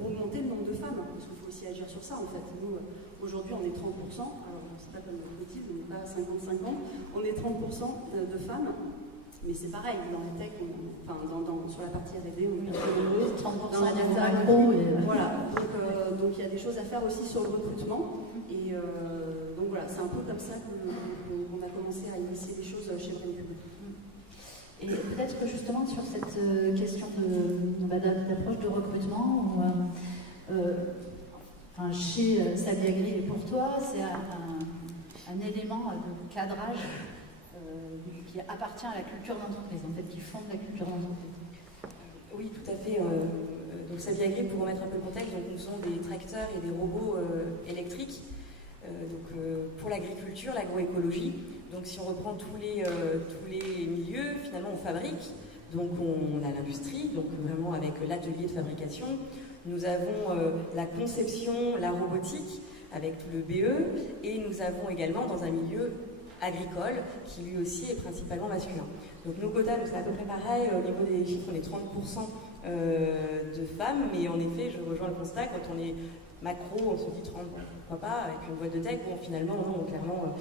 augmenter le nombre de femmes, parce qu'il faut aussi agir sur ça en fait. Nous, aujourd'hui, on est 30%, alors c'est pas comme le motif, on n'est pas à 50-50, on est 30% de femmes, mais c'est pareil, dans les tech, sur la partie R&D, on est 30% dans la data, voilà. Donc il y a des choses à faire aussi sur le recrutement. Et donc voilà, c'est un peu comme ça qu'on a commencé à initier les choses chez Brancube. Et peut-être que justement sur cette question d'approche de recrutement, chez Saliagri et pour toi, c'est un élément de cadrage qui appartient à la culture d'entreprise, en fait, qui fonde la culture d'entreprise. Oui, tout à fait. Donc donc Saviagri, pour remettre un peu le contexte, donc nous sommes des tracteurs et des robots électriques pour l'agriculture, l'agroécologie. Donc si on reprend tous les milieux, finalement on fabrique, donc on a l'industrie, donc vraiment avec l'atelier de fabrication. Nous avons la conception, la robotique, avec tout le BE, et nous avons également dans un milieu agricole, qui lui aussi est principalement masculin. Donc nos quotas, c'est à peu près pareil, au niveau des chiffres, on est 30% de femmes, mais en effet, je rejoins le constat, quand on est macro, on se dit 30, pourquoi pas, avec une boîte de tech, bon finalement, non, clairement,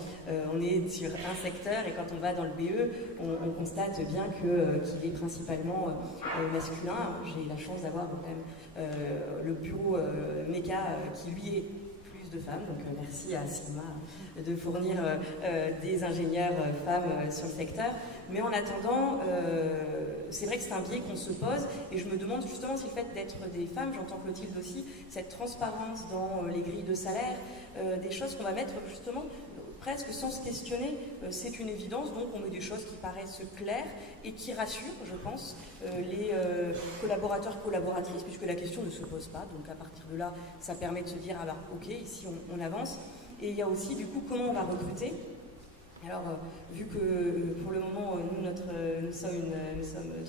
on est sur un secteur, et quand on va dans le BE, on constate bien qu'il est principalement masculin. J'ai la chance d'avoir quand même le bureau méca qui lui est de femmes, donc merci à Sigma de fournir des ingénieurs femmes sur le secteur. Mais en attendant, c'est vrai que c'est un biais qu'on se pose, et je me demande justement si le fait d'être des femmes, j'entends Clotilde aussi, cette transparence dans les grilles de salaire, des choses qu'on va mettre justement presque sans se questionner, c'est une évidence, donc on met des choses qui paraissent claires et qui rassurent, je pense, les collaborateurs, collaboratrices, puisque la question ne se pose pas, donc à partir de là, ça permet de se dire, ah bah ok, ici on avance, et il y a aussi du coup comment on va recruter. Alors, vu que pour le moment, nous sommes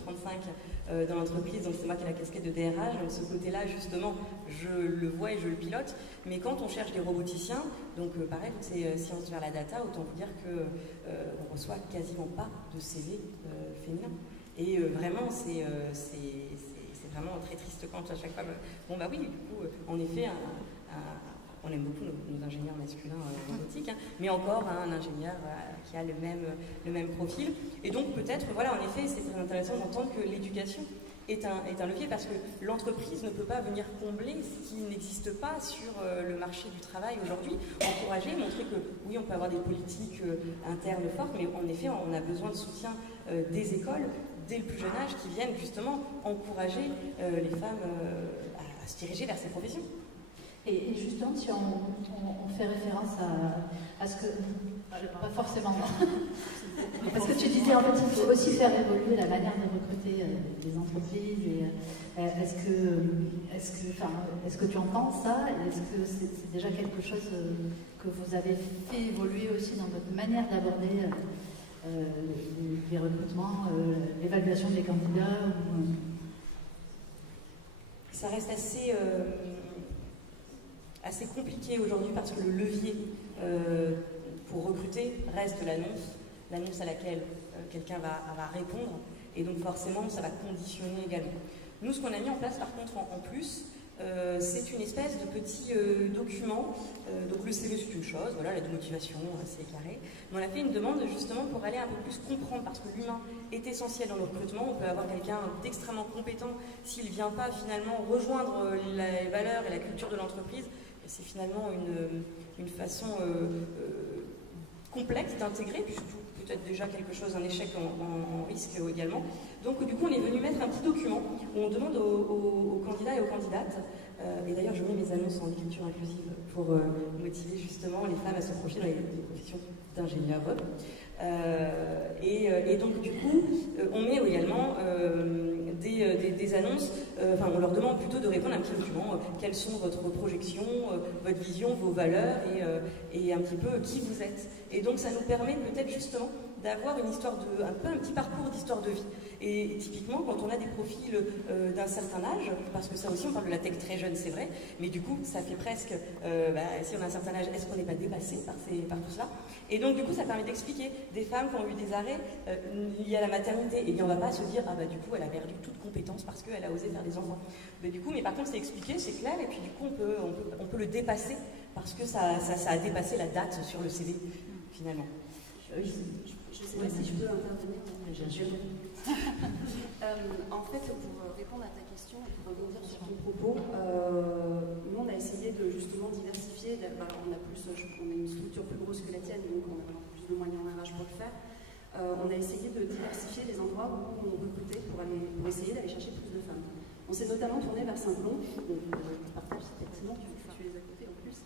35 dans l'entreprise, donc c'est moi qui ai la casquette de DRH, donc ce côté-là, justement, je le vois et je le pilote. Mais quand on cherche des roboticiens, donc pareil, toutes ces sciences vers la data, autant vous dire qu'on reçoit quasiment pas de CV féminin. Et vraiment, c'est vraiment très triste quand à chaque fois, bon bah oui, du coup, en effet, on aime beaucoup nos ingénieurs masculins robotiques, mais encore un ingénieur qui a le même profil. Et donc peut-être, voilà, en effet, c'est très intéressant d'entendre que l'éducation est un levier, parce que l'entreprise ne peut pas venir combler ce qui n'existe pas sur le marché du travail aujourd'hui. Encourager, montrer que oui, on peut avoir des politiques internes fortes, mais en effet, on a besoin de soutien des écoles dès le plus jeune âge qui viennent justement encourager les femmes à se diriger vers ces professions. Et justement, si on fait référence à ce que... Pas forcément, non. Parce que tu disais, en fait, il faut aussi faire évoluer la manière de recruter les entreprises. Et est-ce que tu entends ça? Est-ce que c'est déjà quelque chose que vous avez fait évoluer aussi dans votre manière d'aborder les recrutements, l'évaluation des candidats Ça reste assez compliqué aujourd'hui, parce que le levier pour recruter reste l'annonce à laquelle quelqu'un va répondre, et donc forcément ça va conditionner également. Nous, ce qu'on a mis en place par contre en plus, c'est une espèce de petit document. Donc le CV c'est une chose, voilà, la motivation c'est carré, mais on a fait une demande justement pour aller un peu plus comprendre, parce que l'humain est essentiel dans le recrutement. On peut avoir quelqu'un d'extrêmement compétent, s'il ne vient pas finalement rejoindre les valeurs et la culture de l'entreprise, c'est finalement une façon complexe d'intégrer, puisque peut-être déjà quelque chose, un échec en risque également. Donc du coup, on est venu mettre un petit document où on demande aux candidats et aux candidates, et d'ailleurs je mets mes annonces en écriture inclusive pour motiver justement les femmes à se projeter dans les professions d'ingénieurs. Et donc du coup, on met également des annonces, on leur demande plutôt de répondre à un petit document, quelles sont votre projection, votre vision, vos valeurs, et un petit peu qui vous êtes. Et donc ça nous permet peut-être justement d'avoir une histoire un petit parcours d'histoire de vie. Et typiquement, quand on a des profils d'un certain âge, parce que ça aussi, on parle de la tech très jeune, c'est vrai, mais du coup, ça fait presque, si on a un certain âge, est-ce qu'on n'est pas dépassé par tout cela? Et donc, du coup, ça permet d'expliquer des femmes qui ont eu des arrêts liés à la maternité. Et bien, on ne va pas se dire, ah bah du coup, elle a perdu toute compétence parce qu'elle a osé faire des enfants. Mais par contre, c'est expliqué, c'est clair, et puis du coup, on peut le dépasser, parce que ça a dépassé la date sur le CV, finalement. Je ne sais pas si je peux intervenir. Bien sûr. En fait, pour répondre à ta question et pour rebondir sur ton propos, nous on a essayé de justement diversifier. On a une structure plus grosse que la tienne, donc on a plus de moyens en RH pour le faire. On a essayé de diversifier les endroits où on recrutait pour essayer d'aller chercher plus de femmes. On s'est notamment tourné vers Saint-Plon. Je partage cet excellent, tu es à côté en plus.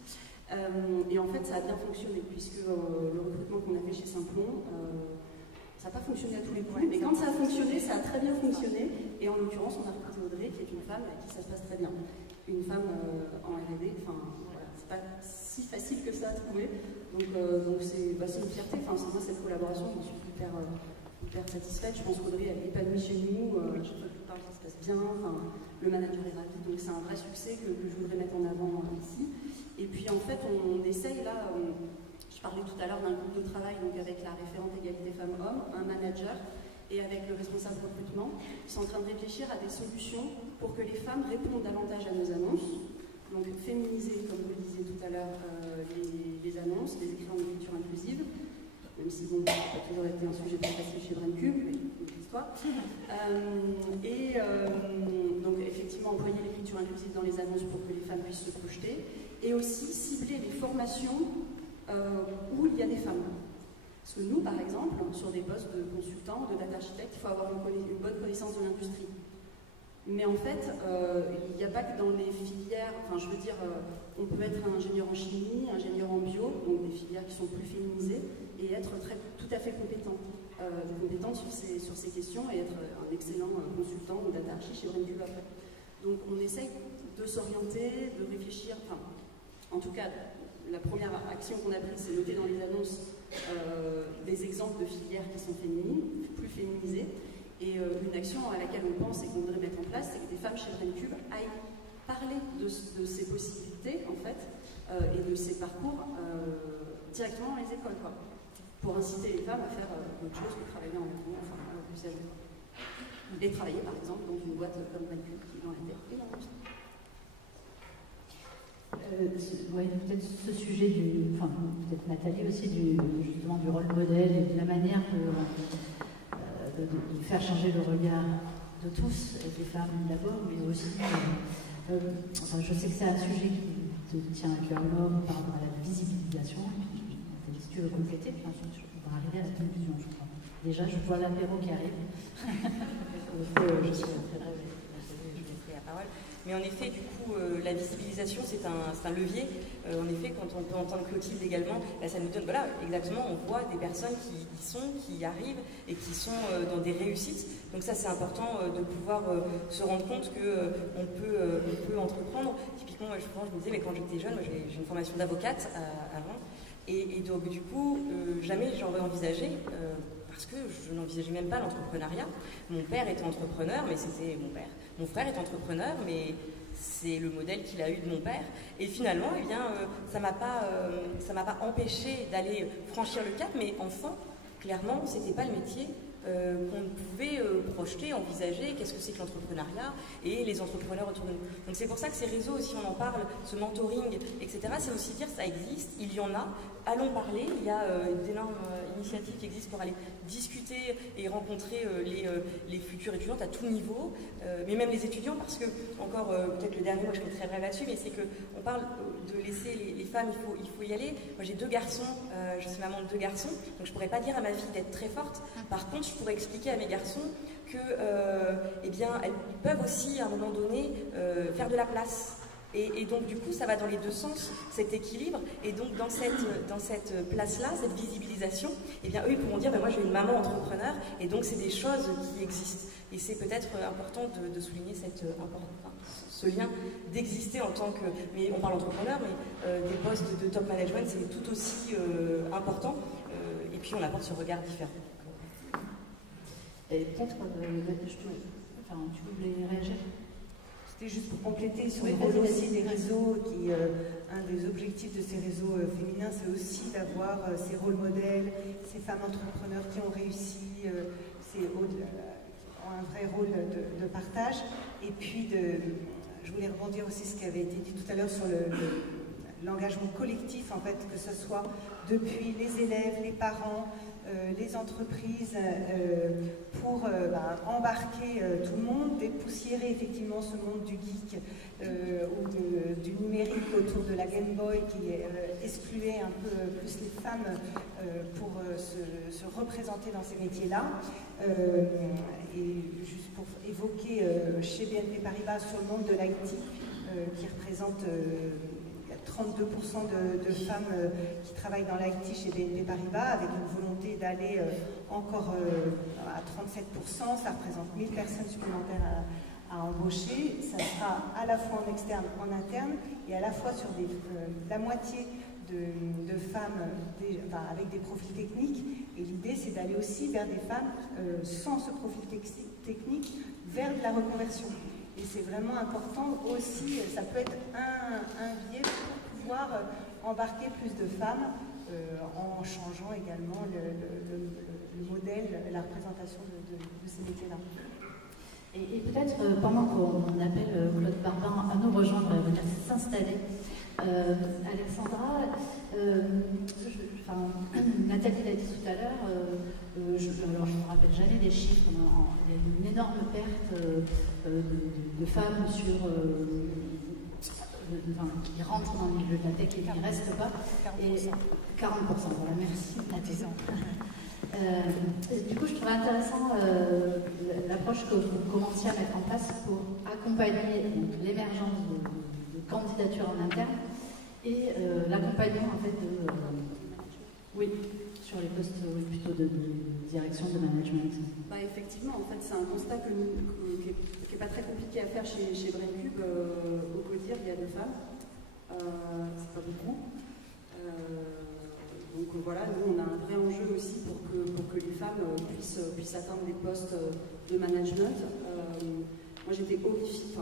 Et en fait, ça a bien fonctionné, puisque le recrutement qu'on a fait chez Saint-Plon, ça n'a pas fonctionné à tous les points, mais quand ça a fonctionné, ça a très bien fonctionné, Et en l'occurrence, on a recruté Audrey, qui est une femme à qui ça se passe très bien. Une femme en R&D, enfin, voilà, c'est pas si facile que ça à trouver. Donc c'est une fierté. Enfin, moi, cette collaboration, j'en suis hyper satisfaite. Je pense qu'Audrey, elle est épanouie chez nous. Chaque fois que je parle, ça se passe bien. Enfin, le manager est ravi. Donc c'est un vrai succès que je voudrais mettre en avant ici. Et puis en fait, on essaye là. Je parlais tout à l'heure d'un groupe de travail donc avec la référente égalité femmes-hommes, un manager et avec le responsable recrutement. Ils sont en train de réfléchir à des solutions pour que les femmes répondent davantage à nos annonces. Donc féminiser, comme vous le disiez tout à l'heure, les annonces, les écrire en écriture inclusive, même si bon, ça n'a pas toujours été un sujet très facile chez Brandcube, mais c'est une histoire. Donc effectivement employer l'écriture inclusive dans les annonces pour que les femmes puissent se projeter, et aussi cibler les formations où il y a des femmes. Parce que nous, par exemple, sur des postes de consultants, de data architecte, il faut avoir une bonne connaissance de l'industrie. Mais en fait, il n'y a pas que dans les filières, enfin je veux dire, on peut être ingénieur en chimie, ingénieur en bio, donc des filières qui sont plus féminisées, et être tout à fait compétente sur ces questions et être un excellent consultant ou data archi chez Brandcube après. Donc on essaye de s'orienter, de réfléchir, enfin, en tout cas, la première action qu'on a prise, c'est noter dans les annonces des exemples de filières qui sont féminines, plus féminisées. Et une action à laquelle on pense et qu'on voudrait mettre en place, c'est que des femmes chez Brandcube aillent parler de ces possibilités, en fait, et de ces parcours directement dans les écoles, quoi, pour inciter les femmes à faire autre chose que travailler en vêtements, enfin, plus âgées. Et travailler, par exemple, dans une boîte comme Brandcube, qui est dans la terre et dans l'industrie. Oui, peut-être ce sujet enfin peut-être Nathalie aussi, justement du rôle modèle et de la manière de faire changer le regard de tous, des femmes d'abord, mais aussi, enfin, je sais que c'est un sujet qui te tient à cœur par rapport à la visibilisation. Nathalie, si tu veux compléter, puis ensuite on va arriver à la conclusion, je crois. Déjà, je vois l'apéro qui arrive. Je suis très brève. Mais en effet, du coup, la visibilisation, c'est un levier. En effet, quand on peut entendre Clotilde également, là, ça nous donne, voilà, exactement, on voit des personnes qui arrivent et qui sont dans des réussites. Donc ça, c'est important de pouvoir se rendre compte qu'on peut entreprendre. Typiquement, moi, je me disais, mais quand j'étais jeune, moi, j'ai une formation d'avocate avant, et donc, du coup, jamais j'aurais envisagé... parce que je n'envisageais même pas l'entrepreneuriat. Mon père était entrepreneur, mais c'était mon père. Mon frère est entrepreneur, mais c'est le modèle qu'il a eu de mon père. Et finalement, eh bien, ça m'a pas empêché d'aller franchir le cap, mais enfin, clairement, c'était pas le métier qu'on pouvait projeter, envisager, qu'est-ce que c'est que l'entrepreneuriat et les entrepreneurs autour de nous. Donc c'est pour ça que ces réseaux, si on en parle, ce mentoring, etc., c'est aussi dire ça existe, il y en a, allons parler, il y a d'énormes initiatives qui existent pour aller discuter et rencontrer les futures étudiantes à tout niveau, mais même les étudiants, parce que, encore, peut-être le dernier, moi je suis très brève là-dessus, mais c'est qu'on parle de laisser les femmes, il faut y aller. Moi j'ai 2 garçons, je suis maman de 2 garçons, donc je pourrais pas dire à ma fille d'être très forte. Par contre, je pourrais expliquer à mes garçons que, eh bien, ils peuvent aussi, à un moment donné, faire de la place. Et donc, du coup, ça va dans les 2 sens, cet équilibre. Et donc, dans cette place-là, cette visibilisation, eh bien, eux, ils pourront dire, ben, moi, j'ai une maman entrepreneur, et donc, c'est des choses qui existent. Et c'est peut-être important de souligner ce lien d'exister en tant que... Mais on parle entrepreneur, mais des postes de top management, c'est tout aussi important. Et puis, on apporte ce regard différent. Et peut-être, tu voulais réagir? C'était juste pour compléter sur le rôle aussi des réseaux, un des objectifs de ces réseaux féminins, c'est aussi d'avoir ces rôles modèles, ces femmes entrepreneurs qui ont réussi, ont un vrai rôle de partage. Et puis, je voulais rebondir aussi sur ce qui avait été dit tout à l'heure sur l'engagement collectif, en fait, que ce soit depuis les élèves, les parents, les entreprises, pour embarquer tout le monde, dépoussiérer effectivement ce monde du geek ou du numérique autour de la Game Boy qui excluait un peu plus les femmes pour se représenter dans ces métiers-là. Et juste pour évoquer chez BNP Paribas sur le monde de l'IT, qui représente 32% de femmes qui travaillent dans l'IT chez BNP Paribas, avec une volonté d'aller encore à 37%. Ça représente 1000 personnes supplémentaires à embaucher. Ça sera à la fois en externe, en interne, et à la fois sur la moitié de femmes avec des profils techniques. Et l'idée, c'est d'aller aussi vers des femmes sans ce profil technique, vers de la reconversion. Et c'est vraiment important aussi, ça peut être un biais pour pouvoir embarquer plus de femmes en changeant également le modèle, la représentation de ces métiers-là. Et peut-être, pendant qu'on appelle Claude Barbin à nous rejoindre, à venir s'installer, Alexandra, Nathalie l'a dit tout à l'heure, je ne me rappelle jamais des chiffres, il y a une énorme perte de femmes qui rentrent dans le milieu de la tech et qui ne restent pas. 40%. 40%, voilà, merci. Du coup, je trouve intéressant l'approche que vous commenciez à mettre en place pour accompagner l'émergence de candidatures en interne et l'accompagnement en fait sur les postes plutôt de direction de management. Effectivement, en fait, c'est un constat qui n'est pas très compliqué à faire chez Brancube. Au CODIR, il y a 2 femmes, c'est pas beaucoup. Donc voilà, nous on a un vrai enjeu aussi pour que les femmes puissent atteindre des postes de management. Moi j'étais horrifiée,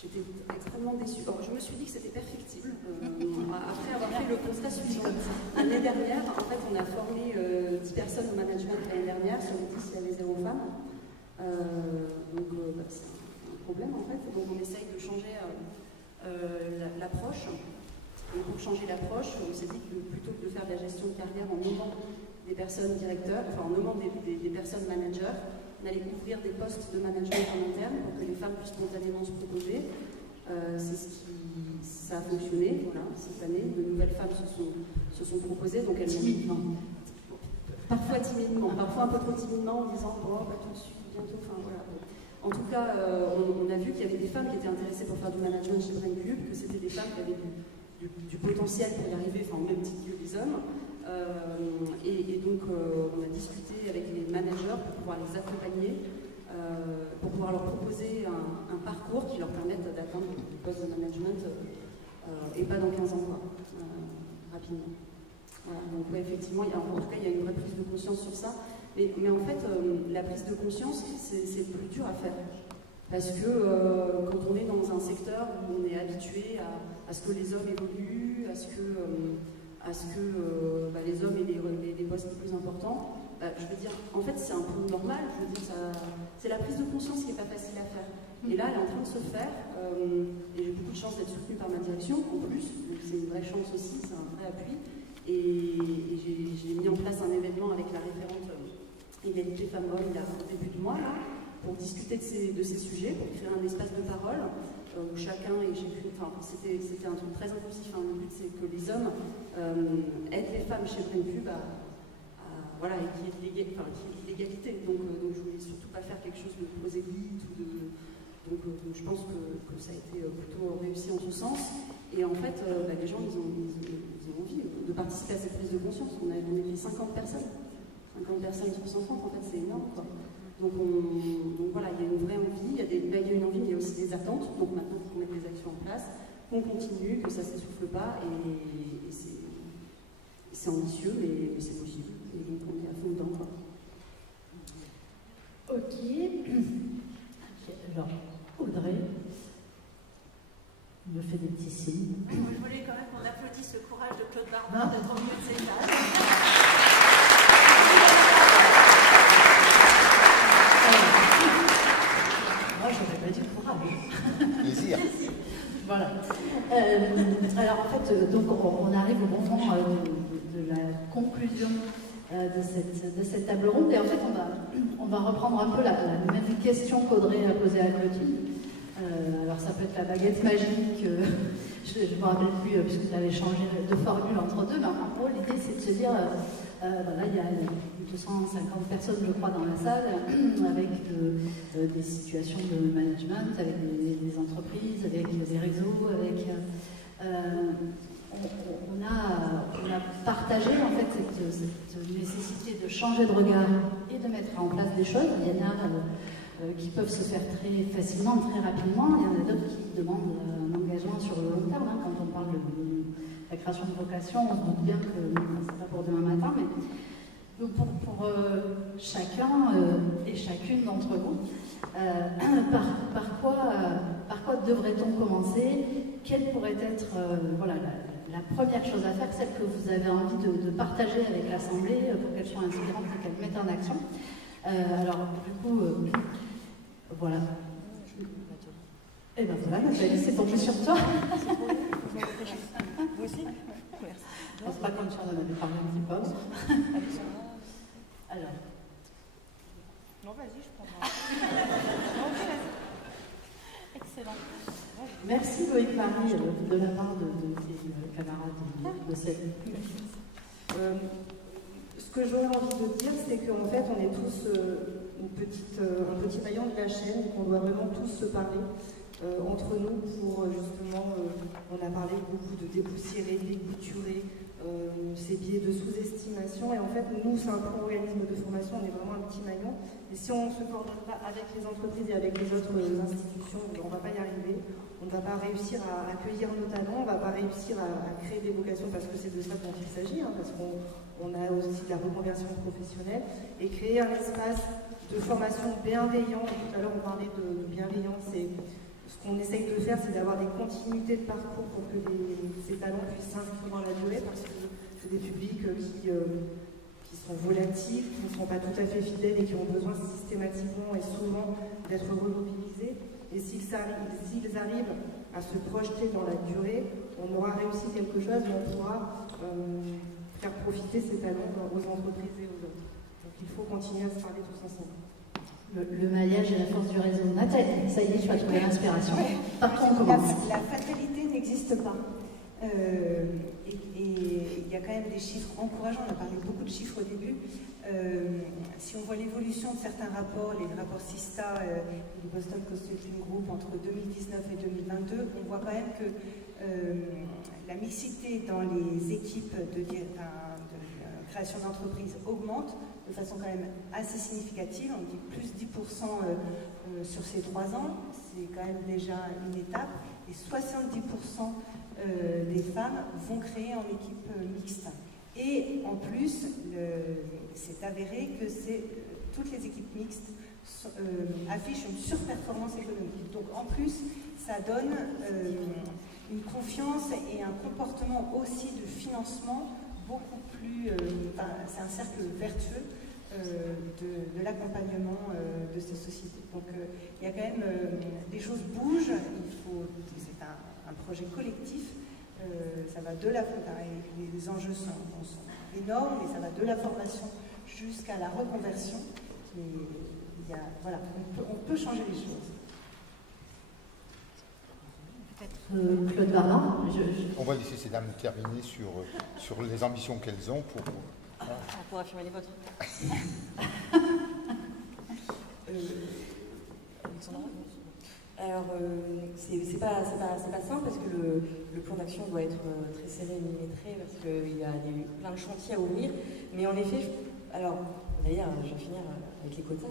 j'étais extrêmement déçue. Alors, je me suis dit que c'était perfectible. Après avoir fait le constat suivant, l'année dernière, en fait on a formé 10 personnes au management l'année dernière, sur les 10 il y avait 0 femmes. Donc c'est un problème en fait, donc on essaye de changer l'approche. Et pour changer l'approche, on s'est dit que plutôt que de faire de la gestion de carrière en nommant des personnes directeurs, en nommant des personnes managers, on allait ouvrir des postes de management en interne pour que les femmes puissent spontanément se proposer. Ça a fonctionné, voilà, cette année. De nouvelles femmes se sont proposées, donc elles timidement. Parfois timidement, parfois un peu trop timidement en disant bon, pas tout de suite, bientôt, voilà. En tout cas, on a vu qu'il y avait des femmes qui étaient intéressées pour faire du management chez Brancube, que c'était des femmes qui avaient du potentiel pour y arriver, au même titre que les hommes. Et donc, on a discuté avec les managers pour pouvoir les accompagner, pour pouvoir leur proposer un parcours qui leur permette d'atteindre le poste de management et pas dans 15 ans, rapidement. Voilà, donc effectivement, en tout cas, il y a une vraie prise de conscience sur ça. Mais en fait, la prise de conscience, c'est le plus dur à faire. Parce que quand on est dans un secteur où on est habitué à ce que les hommes évoluent, à ce que les hommes aient les postes les plus importants, je veux dire, en fait c'est un peu normal, je veux dire, c'est la prise de conscience qui n'est pas facile à faire. Et là, elle est en train de se faire, et j'ai beaucoup de chance d'être soutenue par ma direction, en plus, donc c'est une vraie chance aussi, c'est un vrai appui. Et j'ai mis en place un événement avec la référente égalité femmes-hommes au début du mois, là, pour discuter de ces sujets, pour créer un espace de parole où chacun, c'était un truc très inclusif, le but c'est que les hommes aident les femmes chez Brancube voilà, et qu'il y ait de l'égalité. Donc je voulais surtout pas faire quelque chose de prosélyte donc je pense que ça a été plutôt réussi en ce sens. Et en fait, les gens ils ont envie de participer à cette prise de conscience. On a fait 50 personnes. 50 personnes sur 130, en fait c'est énorme, quoi. Donc voilà, il y a une vraie envie, il y a une envie, mais il y a aussi des attentes. Donc maintenant, il faut mettre des actions en place, qu'on continue, que ça ne s'essouffle pas, et c'est ambitieux, mais c'est possible. Et donc on est à fond dedans, quoi. Ok. Alors, Audrey me fait des petits signes. Je voulais quand même qu'on applaudisse le courage de Claude Barbin d'être au milieu de ces tables. Moi, j'aurais pas dit courage. Plaisir. Voilà. Alors, en fait, donc, on arrive au moment de la conclusion de cette table ronde. Et en fait, on va reprendre un peu la même question qu'Audrey a posée à Clotilde. Alors, ça peut être la baguette magique. Je ne me rappelle plus, puisque tu avais changé de formule entre deux. Mais en gros, l'idée, c'est de se dire... voilà, il y a 250 personnes, je crois, dans la salle, avec des situations de management, avec des entreprises, avec des réseaux, avec On a partagé en fait cette nécessité de changer de regard et de mettre en place des choses. Il y en a qui peuvent se faire très facilement, très rapidement. Il y en a d'autres qui demandent un engagement sur le long terme. Quand on parle de la création de vocation, on se doute bien que c'est pas pour demain matin, mais pour chacun et chacune d'entre vous, par quoi devrait-on commencer? Quelle pourrait être voilà, la première chose à faire, celle que vous avez envie de partager avec l'Assemblée pour qu'elle soit inspirante et qu'elle mette en action? Alors, du coup, voilà. Et bien voilà, Nathalie, c'est tombé sur toi. Vous aussi? Merci. C'est pas comme si on en avait parlé un petit peu. Alors. Non, vas-y, je prends. Excellent. Merci Loïc Marie de la part de tes camarades de cette. Ce que j'aurais envie de dire, c'est qu'en fait, on est tous un petit maillon de la chaîne, qu'on doit vraiment tous se parler entre nous pour justement, on a parlé beaucoup de dépoussiérer, de découturer ces biais de sous-estimation. Et en fait, nous, c'est un organisme de formation, on est vraiment un petit maillon. Et si on ne se coordonne pas avec les entreprises et avec les autres institutions, on ne va pas y arriver. On ne va pas réussir à accueillir nos talents, on ne va pas réussir à créer des vocations parce que c'est de ça dont il s'agit, parce qu'on a aussi de la reconversion professionnelle, et créer un espace de formation bienveillant. Tout à l'heure, on parlait de bienveillance, et ce qu'on essaye de faire, c'est d'avoir des continuités de parcours pour que ces talents puissent s'inscrire dans la durée, parce que c'est des publics qui sont volatiles, qui ne sont pas tout à fait fidèles et qui ont besoin systématiquement et souvent d'être remobilisés. Et s'ils arrivent à se projeter dans la durée, on aura réussi quelque chose et on pourra faire profiter ces talents aux entreprises et aux autres. Donc il faut continuer à se parler tous ensemble. Le maillage et la force du réseau. Nathalie, ça y est, tu vas trouver l'inspiration. Partons, on commence. La fatalité n'existe pas. Et il y a quand même des chiffres encourageants. On a parlé beaucoup de chiffres au début. Si on voit l'évolution de certains rapports, les rapports SISTA du Boston Consulting Group entre 2019 et 2022, on voit quand même que la mixité dans les équipes de création d'entreprise augmente de façon quand même assez significative. On dit plus 10% sur ces 3 ans, c'est quand même déjà une étape. Et 70% des femmes vont créer en équipe mixte. Et en plus, c'est avéré que toutes les équipes mixtes affichent une surperformance économique. Donc en plus, ça donne une confiance et un comportement aussi de financement beaucoup plus... c'est un cercle vertueux de l'accompagnement de ces sociétés. Donc il y a quand même... les choses bougent, c'est un projet collectif. Ça va de les enjeux sont énormes, et ça va de la formation jusqu'à la reconversion. Et voilà, on peut changer les choses. Peut-être Claude Barbin. On va laisser ces dames terminer sur les ambitions qu'elles ont pour affirmer les vôtres. Alors, c'est pas simple parce que le plan d'action doit être très serré et millimétré parce qu'il y a plein de chantiers à ouvrir. Mais en effet, alors, d'ailleurs, je vais finir avec les quotas.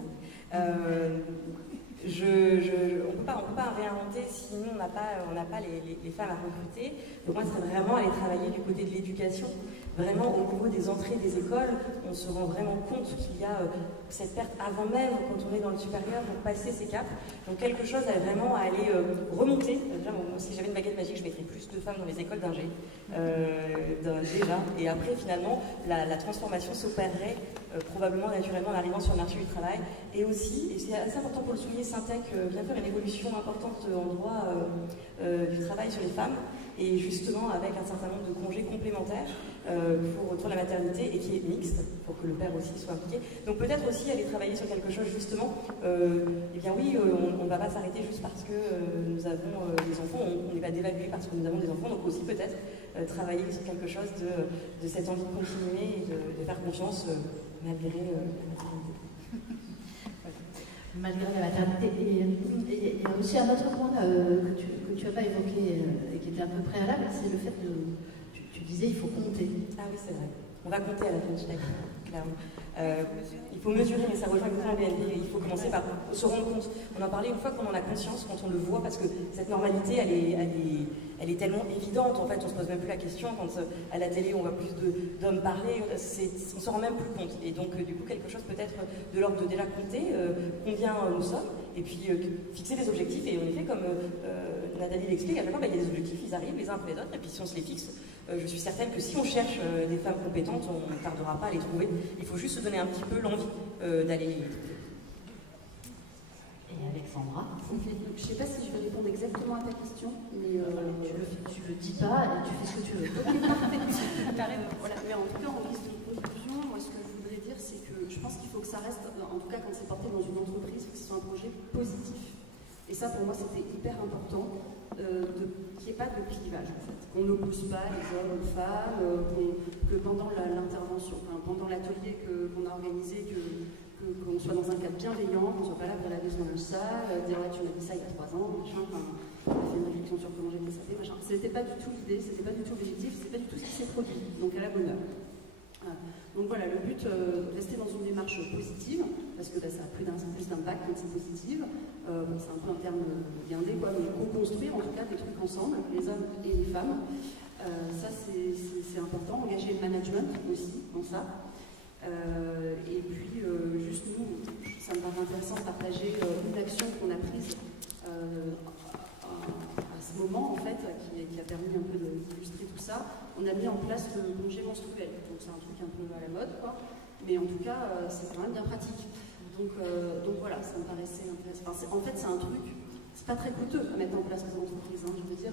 On peut pas réinventer si nous, on n'a pas les femmes à recruter. Donc moi, c'est vraiment aller travailler du côté de l'éducation. Vraiment, au niveau des entrées des écoles, on se rend vraiment compte qu'il y a cette perte avant même, quand on est dans le supérieur, pour passer ces caps. Donc quelque chose à vraiment aller remonter. Déjà, si j'avais une baguette magique, je mettrais plus de femmes dans les écoles d'ingé, déjà. Et après, finalement, la transformation s'opérerait probablement naturellement en arrivant sur le marché du travail. Et aussi, et c'est assez important pour le souligner, Syntec vient faire une évolution importante en droit du travail sur les femmes, et justement avec un certain nombre de congés complémentaires pour la maternité et qui est mixte, pour que le père aussi soit impliqué. Donc peut-être aussi aller travailler sur quelque chose justement, eh bien oui, on ne va pas s'arrêter juste parce que nous avons des enfants, on n'est pas dévalué parce que nous avons des enfants, donc aussi peut-être travailler sur quelque chose de cette envie de continuer et de faire confiance malgré la maternité. Malgré la maternité. Et il y a aussi un autre point que tu n'as pas évoqué et qui était un peu préalable, c'est le fait de... Tu disais il faut compter. Ah oui, c'est vrai. On va compter à la fin de chaque, clairement. Il faut mesurer, mais ça rejoint exactement BNP. Il faut commencer par se rendre compte. On en parlait une fois qu'on en a conscience, quand on le voit, parce que cette normalité, elle est tellement évidente. En fait, on se pose même plus la question. Quand à la télé, on voit plus d'hommes parler, on se rend même plus compte. Et donc, du coup, quelque chose peut-être de l'ordre de déjà compter combien nous sommes, et puis fixer des objectifs. Et en effet, comme Nathalie l'explique, à chaque fois, il y a des objectifs, ils arrivent les uns après les autres, et puis si on se les fixe, je suis certaine que si on cherche des femmes compétentes, on ne tardera pas à les trouver. Il faut juste se donner un petit peu l'envie d'aller les trouver. Et Alexandra, je ne sais pas si je vais répondre exactement à ta question, mais tu le dis pas et tu fais ce que tu veux. Voilà. Mais en tout cas, en guise de conclusion, moi ce que je voudrais dire, c'est que je pense qu'il faut que ça reste, en tout cas quand c'est porté dans une entreprise, il faut que ce soit un projet positif. Et ça, pour moi, c'était hyper important, qu'il n'y ait pas de clivage, en fait. Qu'on n'oppose pas les hommes aux femmes, que pendant l'intervention, pendant l'atelier qu'on a organisé, qu'on soit dans un cadre bienveillant, qu'on ne soit pas là pour la maison dans le salle, dire là tu m'as dit ça il y a 3 ans, machin, on a fait une réflexion sur comment j'ai fait ça, machin. C'était pas du tout l'idée, c'était pas du tout l'objectif, c'était pas du tout ce qui s'est produit, donc à la bonne heure. Donc voilà, le but, rester dans une démarche positive, parce que ça a plus d'impact quand c'est positive. C'est un peu un terme guindé, quoi, mais co-construire en tout cas des trucs ensemble, les hommes et les femmes. Ça c'est important, engager le management aussi dans ça. Et puis juste nous, ça me paraît intéressant de partager une action qu'on a prise à ce moment en fait, qui a permis un peu d'illustrer tout ça. On a mis en place le congé menstruel, donc c'est un truc un peu à la mode, quoi. Mais en tout cas c'est quand même bien pratique. Donc voilà, ça me paraissait intéressant. Enfin, en fait c'est un truc, c'est pas très coûteux à mettre en place pour l'entreprise, hein. Je veux dire,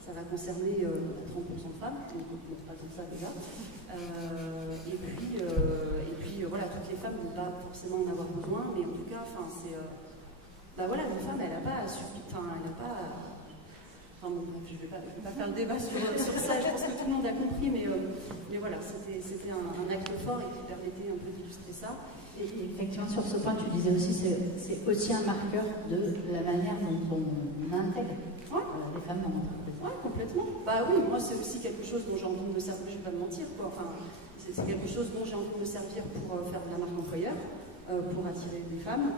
ça va concerner 30% de femmes, donc pas comme ça déjà. Et puis voilà, toutes les femmes ne vont pas forcément en avoir besoin, mais en tout cas, enfin c'est, bah voilà, une femme, elle n'a pas, je ne vais pas faire le débat sur ça. Je pense que tout le monde a compris, mais voilà, c'était un acte fort et qui permettait un peu d'illustrer ça. Et effectivement, sur ce point, tu disais aussi, c'est aussi un marqueur de la manière dont on intègre les femmes dans l'entreprise. Oui, complètement. Bah oui, moi c'est aussi quelque chose dont j'ai envie de me servir, je ne vais pas me mentir, quoi. Enfin, c'est quelque chose dont j'ai envie de me servir pour faire de la marque employeur, pour attirer des femmes.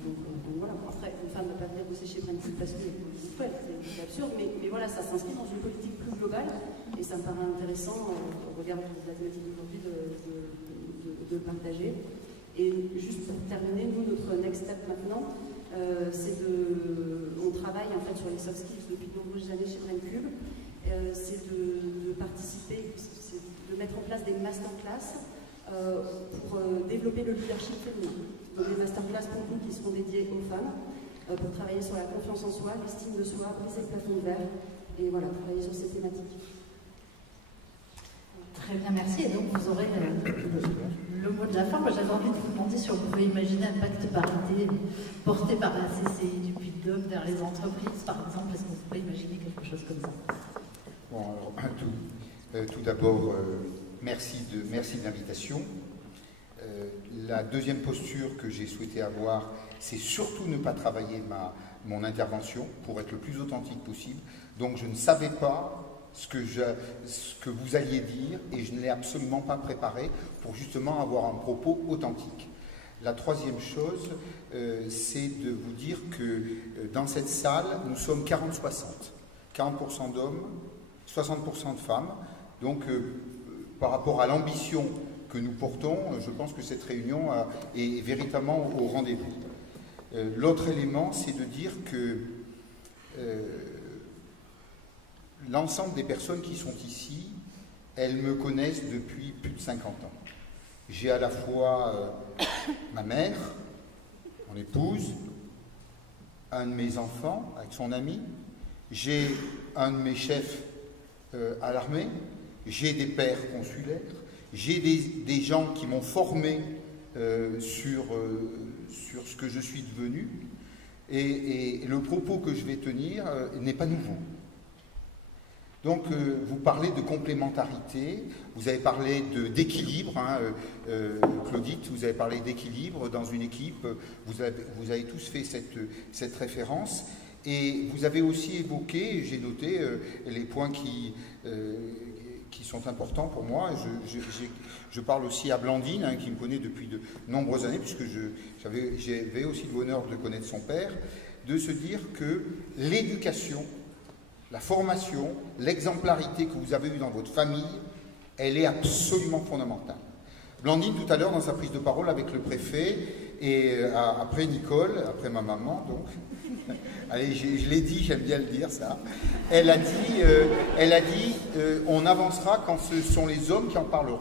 Donc voilà, après, une femme ne va pas venir bosser chez Brentford parce que c'est absurde, mais voilà, ça s'inscrit dans une politique plus globale, et ça me paraît intéressant, au regard de la thématique d'aujourd'hui, de le partager. Et juste pour terminer, nous, notre next step maintenant, on travaille en fait sur les soft skills depuis de nombreuses années chez Braincube. C'est de participer, de mettre en place des masterclass pour développer le leadership féminin. Donc des masterclass pour nous qui seront dédiés aux femmes, pour travailler sur la confiance en soi, l'estime de soi, briser le plafond de verre, et voilà, travailler sur ces thématiques. Très bien, merci. Et donc vous aurez le mot de la fin. Moi j'avais envie de vous demander si on pouvait imaginer un pacte parité porté par la CCI du Puy-de-Dôme vers les entreprises, par exemple. Est-ce qu'on pourrait imaginer quelque chose comme ça? Bon, alors, tout d'abord, merci de l'invitation. La deuxième posture que j'ai souhaité avoir, c'est surtout ne pas travailler mon intervention pour être le plus authentique possible. Donc je ne savais pas ce que vous alliez dire et je ne l'ai absolument pas préparé pour justement avoir un propos authentique. La troisième chose, c'est de vous dire que dans cette salle, nous sommes 40-60. 40% d'hommes, 60% de femmes. Donc par rapport à l'ambition que nous portons, je pense que cette réunion est véritablement au rendez-vous. L'autre élément, c'est de dire que l'ensemble des personnes qui sont ici, elles me connaissent depuis plus de 50 ans. J'ai à la fois ma mère, mon épouse, un de mes enfants avec son ami, j'ai un de mes chefs à l'armée, j'ai des pères consulaires, j'ai des gens qui m'ont formé sur ce que je suis devenu, et le propos que je vais tenir n'est pas nouveau. Donc, vous parlez de complémentarité, vous avez parlé d'équilibre, hein, Claudite, vous avez parlé d'équilibre dans une équipe, vous avez tous fait cette référence, Et vous avez aussi évoqué, j'ai noté les points qui sont importants pour moi. Je parle aussi à Blandine, qui me connaît depuis de nombreuses années, puisque j'avais aussi le bonheur de connaître son père, de se dire que l'éducation, la formation, l'exemplarité que vous avez eue dans votre famille, elle est absolument fondamentale. Blandine, tout à l'heure, dans sa prise de parole avec le préfet, et après Nicole, après ma maman, donc, allez, je l'ai dit, j'aime bien le dire, ça, elle a dit on avancera quand ce sont les hommes qui en parleront.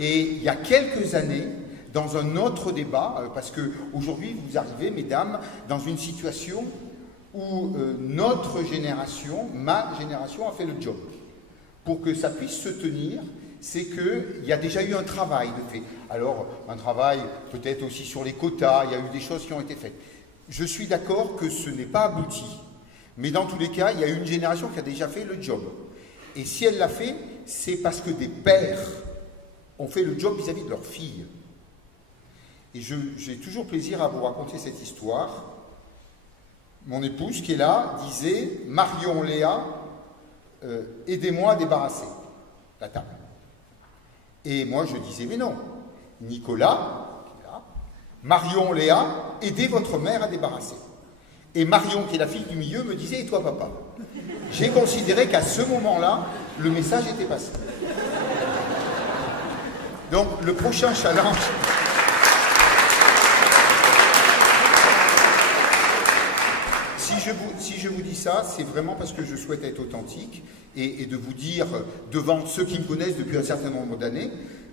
Et il y a quelques années, dans un autre débat, parce qu'aujourd'hui, vous arrivez, mesdames, dans une situation où notre génération, ma génération, a fait le job. Pour que ça puisse se tenir, c'est qu'il y a déjà eu un travail de fait. Alors, un travail peut-être aussi sur les quotas, il y a eu des choses qui ont été faites. Je suis d'accord que ce n'est pas abouti, mais dans tous les cas, il y a une génération qui a déjà fait le job. Et si elle l'a fait, c'est parce que des pères ont fait le job vis-à-vis de leurs filles. Et j'ai toujours plaisir à vous raconter cette histoire. Mon épouse, qui est là, disait « Marion, Léa, aidez-moi à débarrasser la table. » Et moi, je disais « Mais non, Nicolas, qui est là, Marion, Léa, aidez votre mère à débarrasser. » Et Marion, qui est la fille du milieu, me disait « Et toi, papa ?» J'ai considéré qu'à ce moment-là, le message était passé. Donc, le prochain challenge... Si je vous dis ça, c'est vraiment parce que je souhaite être authentique et de vous dire, devant ceux qui me connaissent depuis un certain nombre d'années,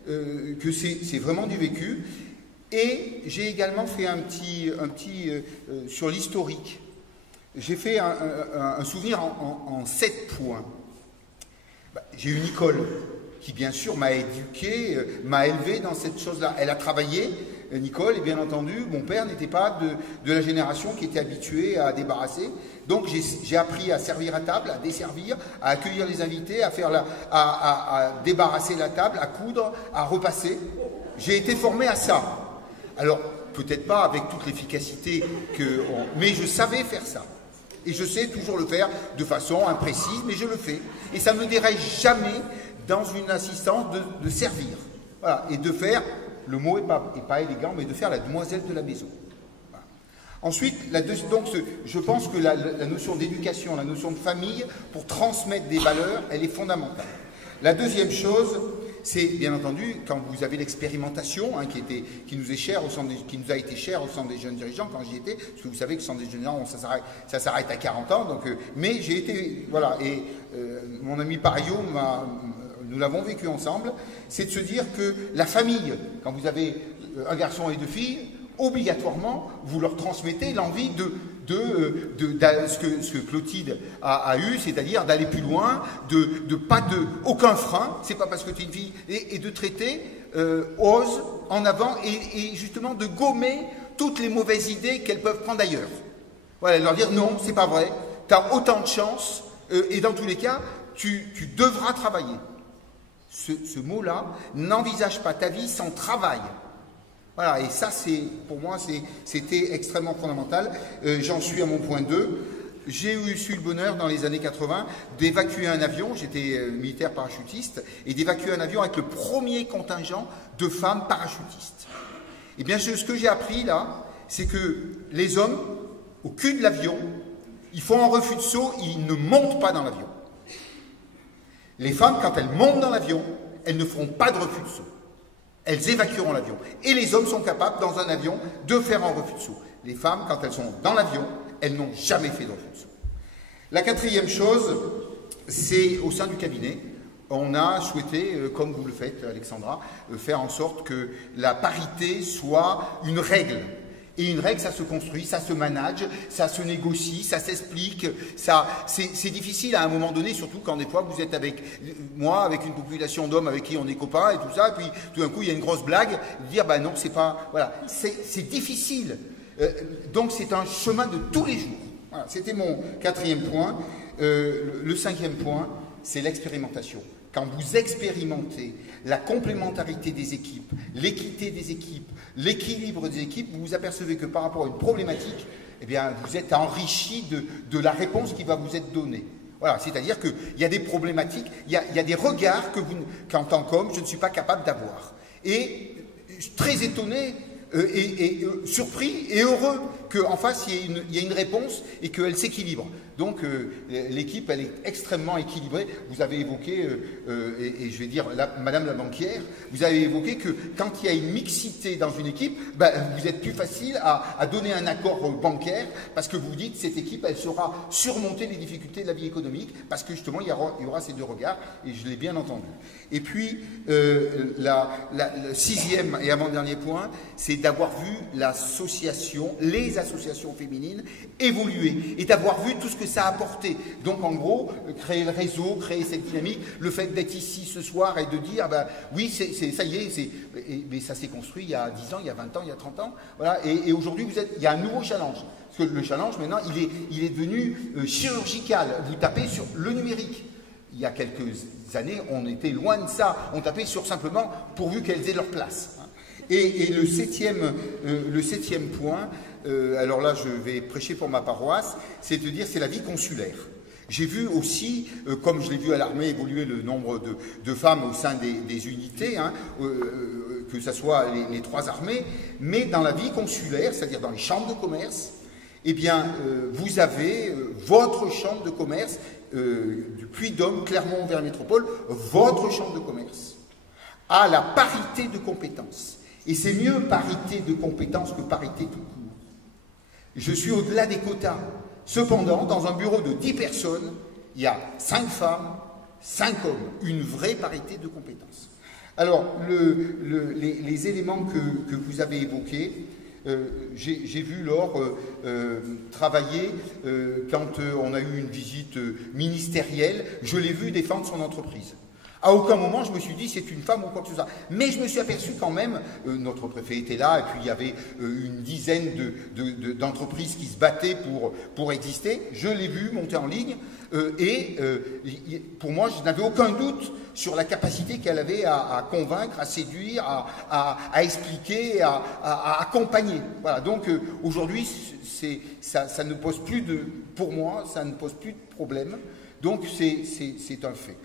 que c'est vraiment du vécu. Et j'ai également fait un petit sur l'historique. J'ai fait un souvenir en 7 points. J'ai eu Nicole, qui bien sûr m'a éduqué, m'a élevé dans cette chose-là. Elle a travaillé, Nicole, et bien entendu, mon père n'était pas de la génération qui était habituée à débarrasser. Donc j'ai appris à servir à table, à desservir, à accueillir les invités, à débarrasser la table, à coudre, à repasser. J'ai été formé à ça. Alors, peut-être pas avec toute l'efficacité mais je savais faire ça. Et je sais toujours le faire de façon imprécise, mais je le fais. Et ça ne me dérange jamais dans une assistance de servir. Voilà. Et de faire, le mot n'est pas élégant, mais de faire la demoiselle de la maison. Voilà. Ensuite, donc, je pense que la notion d'éducation, la notion de famille, pour transmettre des valeurs, elle est fondamentale. La deuxième chose, c'est bien entendu quand vous avez l'expérimentation qui nous est chère qui nous a été chère au Centre des jeunes dirigeants quand j'y étais, parce que vous savez que le Centre des jeunes dirigeants, ça s'arrête à 40 ans, donc, mais j'ai été, voilà, et mon ami Pario, nous l'avons vécu ensemble, c'est de se dire que la famille, quand vous avez un garçon et 2 filles, obligatoirement, vous leur transmettez l'envie ce que Clotilde a eu, c'est-à-dire d'aller plus loin, aucun frein, c'est pas parce que tu es une fille, et de traiter, ose, en avant, et justement de gommer toutes les mauvaises idées qu'elles peuvent prendre ailleurs. Voilà, leur dire non, c'est pas vrai, tu as autant de chance, et dans tous les cas, tu devras travailler. Ce mot-là, n'envisage pas ta vie sans travail. Voilà, et ça, pour moi, c'était extrêmement fondamental. J'en suis à mon point 2. J'ai eu le bonheur, dans les années 80, d'évacuer un avion. J'étais militaire parachutiste, et d'évacuer un avion avec le premier contingent de femmes parachutistes. Et bien, ce que j'ai appris là, c'est que les hommes, au cul de l'avion, ils font un refus de saut, ils ne montent pas dans l'avion. Les femmes, quand elles montent dans l'avion, elles ne feront pas de refus de saut. Elles évacueront l'avion. Et les hommes sont capables, dans un avion, de faire un refus de saut. Les femmes, quand elles sont dans l'avion, elles n'ont jamais fait de refus de saut. La quatrième chose, c'est au sein du cabinet, on a souhaité, comme vous le faites, Alexandra, faire en sorte que la parité soit une règle. Et une règle, ça se construit, ça se manage, ça se négocie, ça s'explique. C'est difficile à un moment donné, surtout quand des fois vous êtes avec moi, avec une population d'hommes avec qui on est copains et tout ça, et puis tout d'un coup il y a une grosse blague, de dire bah non, c'est pas. Voilà, c'est difficile. Donc c'est un chemin de tous les jours. Voilà, c'était mon 4e point. Le 5e point, c'est l'expérimentation. Quand vous expérimentez la complémentarité des équipes, l'équité des équipes, l'équilibre des équipes, vous vous apercevez que par rapport à une problématique, eh bien, vous êtes enrichi de la réponse qui va vous être donnée. Voilà, c'est-à-dire qu'il y a des problématiques, il y a des regards qu'en tant qu'homme, je ne suis pas capable d'avoir. Et très étonné et surpris et heureux qu'en face, il y ait une réponse et qu'elle s'équilibre. Donc, l'équipe, elle est extrêmement équilibrée. Vous avez évoqué, et je vais dire, Madame la banquière, vous avez évoqué que quand il y a une mixité dans une équipe, ben, vous êtes plus facile à donner un accord bancaire parce que vous dites, cette équipe, elle saura surmonter les difficultés de la vie économique parce que justement, il y aura ces deux regards, et je l'ai bien entendu. Et puis, le 6e et avant-dernier point, c'est d'avoir vu les associations féminines évoluer et d'avoir vu tout ce que ça a apporté. Donc, en gros, créer le réseau, créer cette dynamique, le fait d'être ici ce soir et de dire, ben, oui, ça y est, mais ça s'est construit il y a 10 ans, il y a 20 ans, il y a 30 ans. Voilà, et aujourd'hui, il y a un nouveau challenge. Parce que le challenge, maintenant, il est devenu chirurgical. Vous tapez sur le numérique. Il y a quelques années, on était loin de ça. On tapait sur simplement pourvu qu'elles aient leur place. Et le septième point, alors là je vais prêcher pour ma paroisse, c'est de dire c'est la vie consulaire. J'ai vu aussi, comme je l'ai vu à l'armée, évoluer le nombre de femmes au sein des unités, hein, que ce soit les 3 armées, mais dans la vie consulaire, c'est-à-dire dans les chambres de commerce, eh bien, vous avez votre chambre de commerce, du Puy-de-Dôme, Clermont-Auvergne-Métropole, votre chambre de commerce a la parité de compétences. Et c'est mieux parité de compétences que parité tout court. Je suis au-delà des quotas. Cependant, dans un bureau de 10 personnes, il y a 5 femmes, 5 hommes. Une vraie parité de compétences. Alors, les éléments que vous avez évoqués, j'ai vu Laure travailler quand on a eu une visite ministérielle. Je l'ai vu défendre son entreprise. À aucun moment, je me suis dit c'est une femme ou quoi que ce soit. Mais je me suis aperçu quand même, notre préfet était là, et puis il y avait une dizaine d'entreprises qui se battaient pour exister. Je l'ai vu monter en ligne, pour moi, je n'avais aucun doute sur la capacité qu'elle avait à convaincre, à séduire, à expliquer, à accompagner. Voilà. Donc aujourd'hui, ça ne pose plus pour moi, ça ne pose plus de problème. Donc c'est un fait.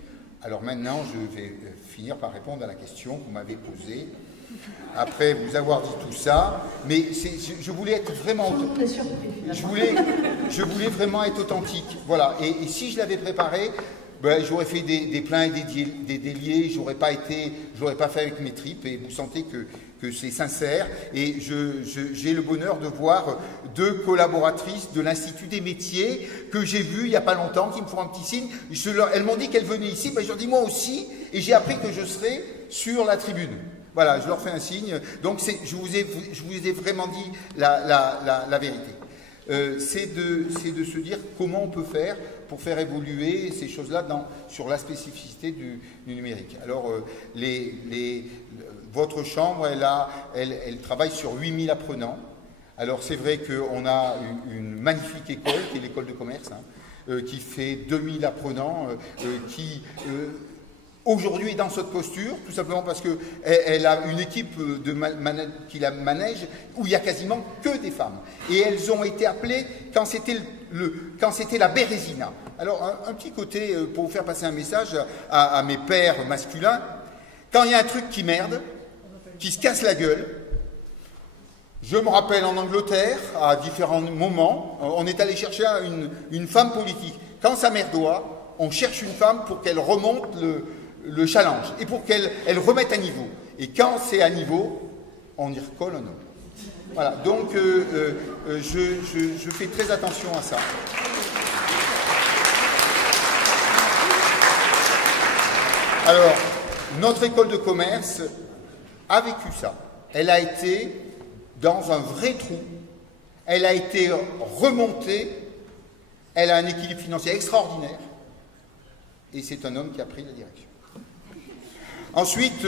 Alors maintenant, je vais finir par répondre à la question que vous m'avez posée, après vous avoir dit tout ça, mais je voulais être vraiment... Je voulais vraiment être authentique, voilà, et si je l'avais préparé, ben, j'aurais fait des pleins et des déliés, j'aurais pas fait avec mes tripes, et vous sentez que c'est sincère, et j'ai le bonheur de voir 2 collaboratrices de l'Institut des métiers que j'ai vues il n'y a pas longtemps, qui me font un petit signe. Elles m'ont dit qu'elles venaient ici, ben je leur dis moi aussi, et j'ai appris que je serais sur la tribune. Voilà, je leur fais un signe. Donc je vous ai vraiment dit la vérité. C'est de se dire comment on peut faire pour faire évoluer ces choses-là sur la spécificité du numérique. Alors, votre chambre, elle travaille sur 8000 apprenants. Alors, c'est vrai qu'on a une magnifique école, qui est l'école de commerce, hein, qui fait 2000 apprenants, qui... aujourd'hui est dans cette posture, tout simplement parce qu'elle a une équipe qui la manège où il n'y a quasiment que des femmes. Et elles ont été appelées quand c'était la Bérésina. Alors, un petit côté, pour vous faire passer un message à mes pères masculins, quand il y a un truc qui merde, qui se casse la gueule, je me rappelle en Angleterre, à différents moments, on est allé chercher une femme politique. Quand ça merdoit, on cherche une femme pour qu'elle remonte le challenge et pour qu'elle remette à niveau. Et quand c'est à niveau, on y recolle un homme. Voilà, donc je fais très attention à ça. Alors, notre école de commerce a vécu ça. Elle a été dans un vrai trou, elle a été remontée, elle a un équilibre financier extraordinaire, et c'est un homme qui a pris la direction. Ensuite,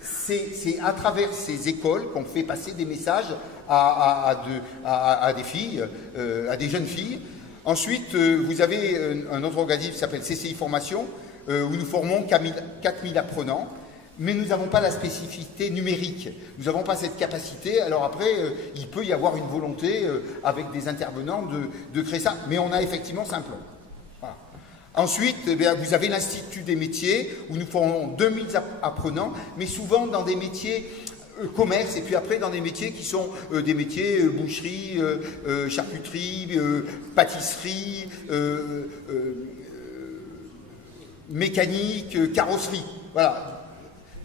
c'est à travers ces écoles qu'on fait passer des messages à des filles, à des jeunes filles. Ensuite, vous avez un autre organisme qui s'appelle CCI Formation, où nous formons 4000 apprenants. mais nous n'avons pas la spécificité numérique. Nous n'avons pas cette capacité. Alors après, il peut y avoir une volonté avec des intervenants de créer ça, mais on a effectivement ce plan. Voilà. Ensuite, eh bien, vous avez l'Institut des métiers, où nous formons 2000 apprenants, mais souvent dans des métiers commerce, et puis après dans des métiers qui sont des métiers boucherie, charcuterie, pâtisserie, mécanique, carrosserie. Voilà.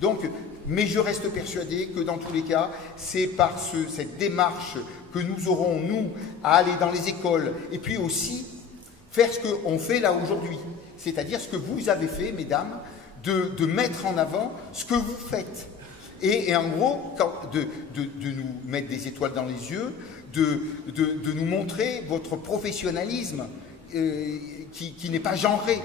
Donc, mais je reste persuadé que dans tous les cas, c'est par cette démarche que nous aurons, nous, à aller dans les écoles, et puis aussi faire ce qu'on fait là aujourd'hui. C'est-à-dire ce que vous avez fait, mesdames, de mettre en avant ce que vous faites. Et en gros, de nous mettre des étoiles dans les yeux, de nous montrer votre professionnalisme qui n'est pas genré,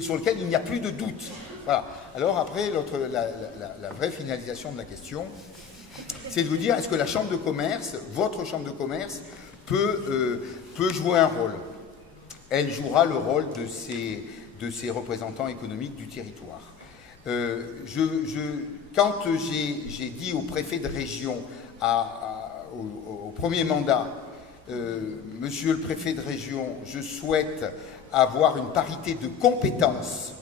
sur lequel il n'y a plus de doute. Voilà. Alors après, la vraie finalisation de la question, c'est de vous dire, est-ce que la Chambre de commerce, votre Chambre de commerce, peut jouer un rôle? Elle jouera le rôle de ces représentants économiques du territoire. Quand j'ai dit au préfet de région, au premier mandat, Monsieur le préfet de région, je souhaite avoir une parité de compétences,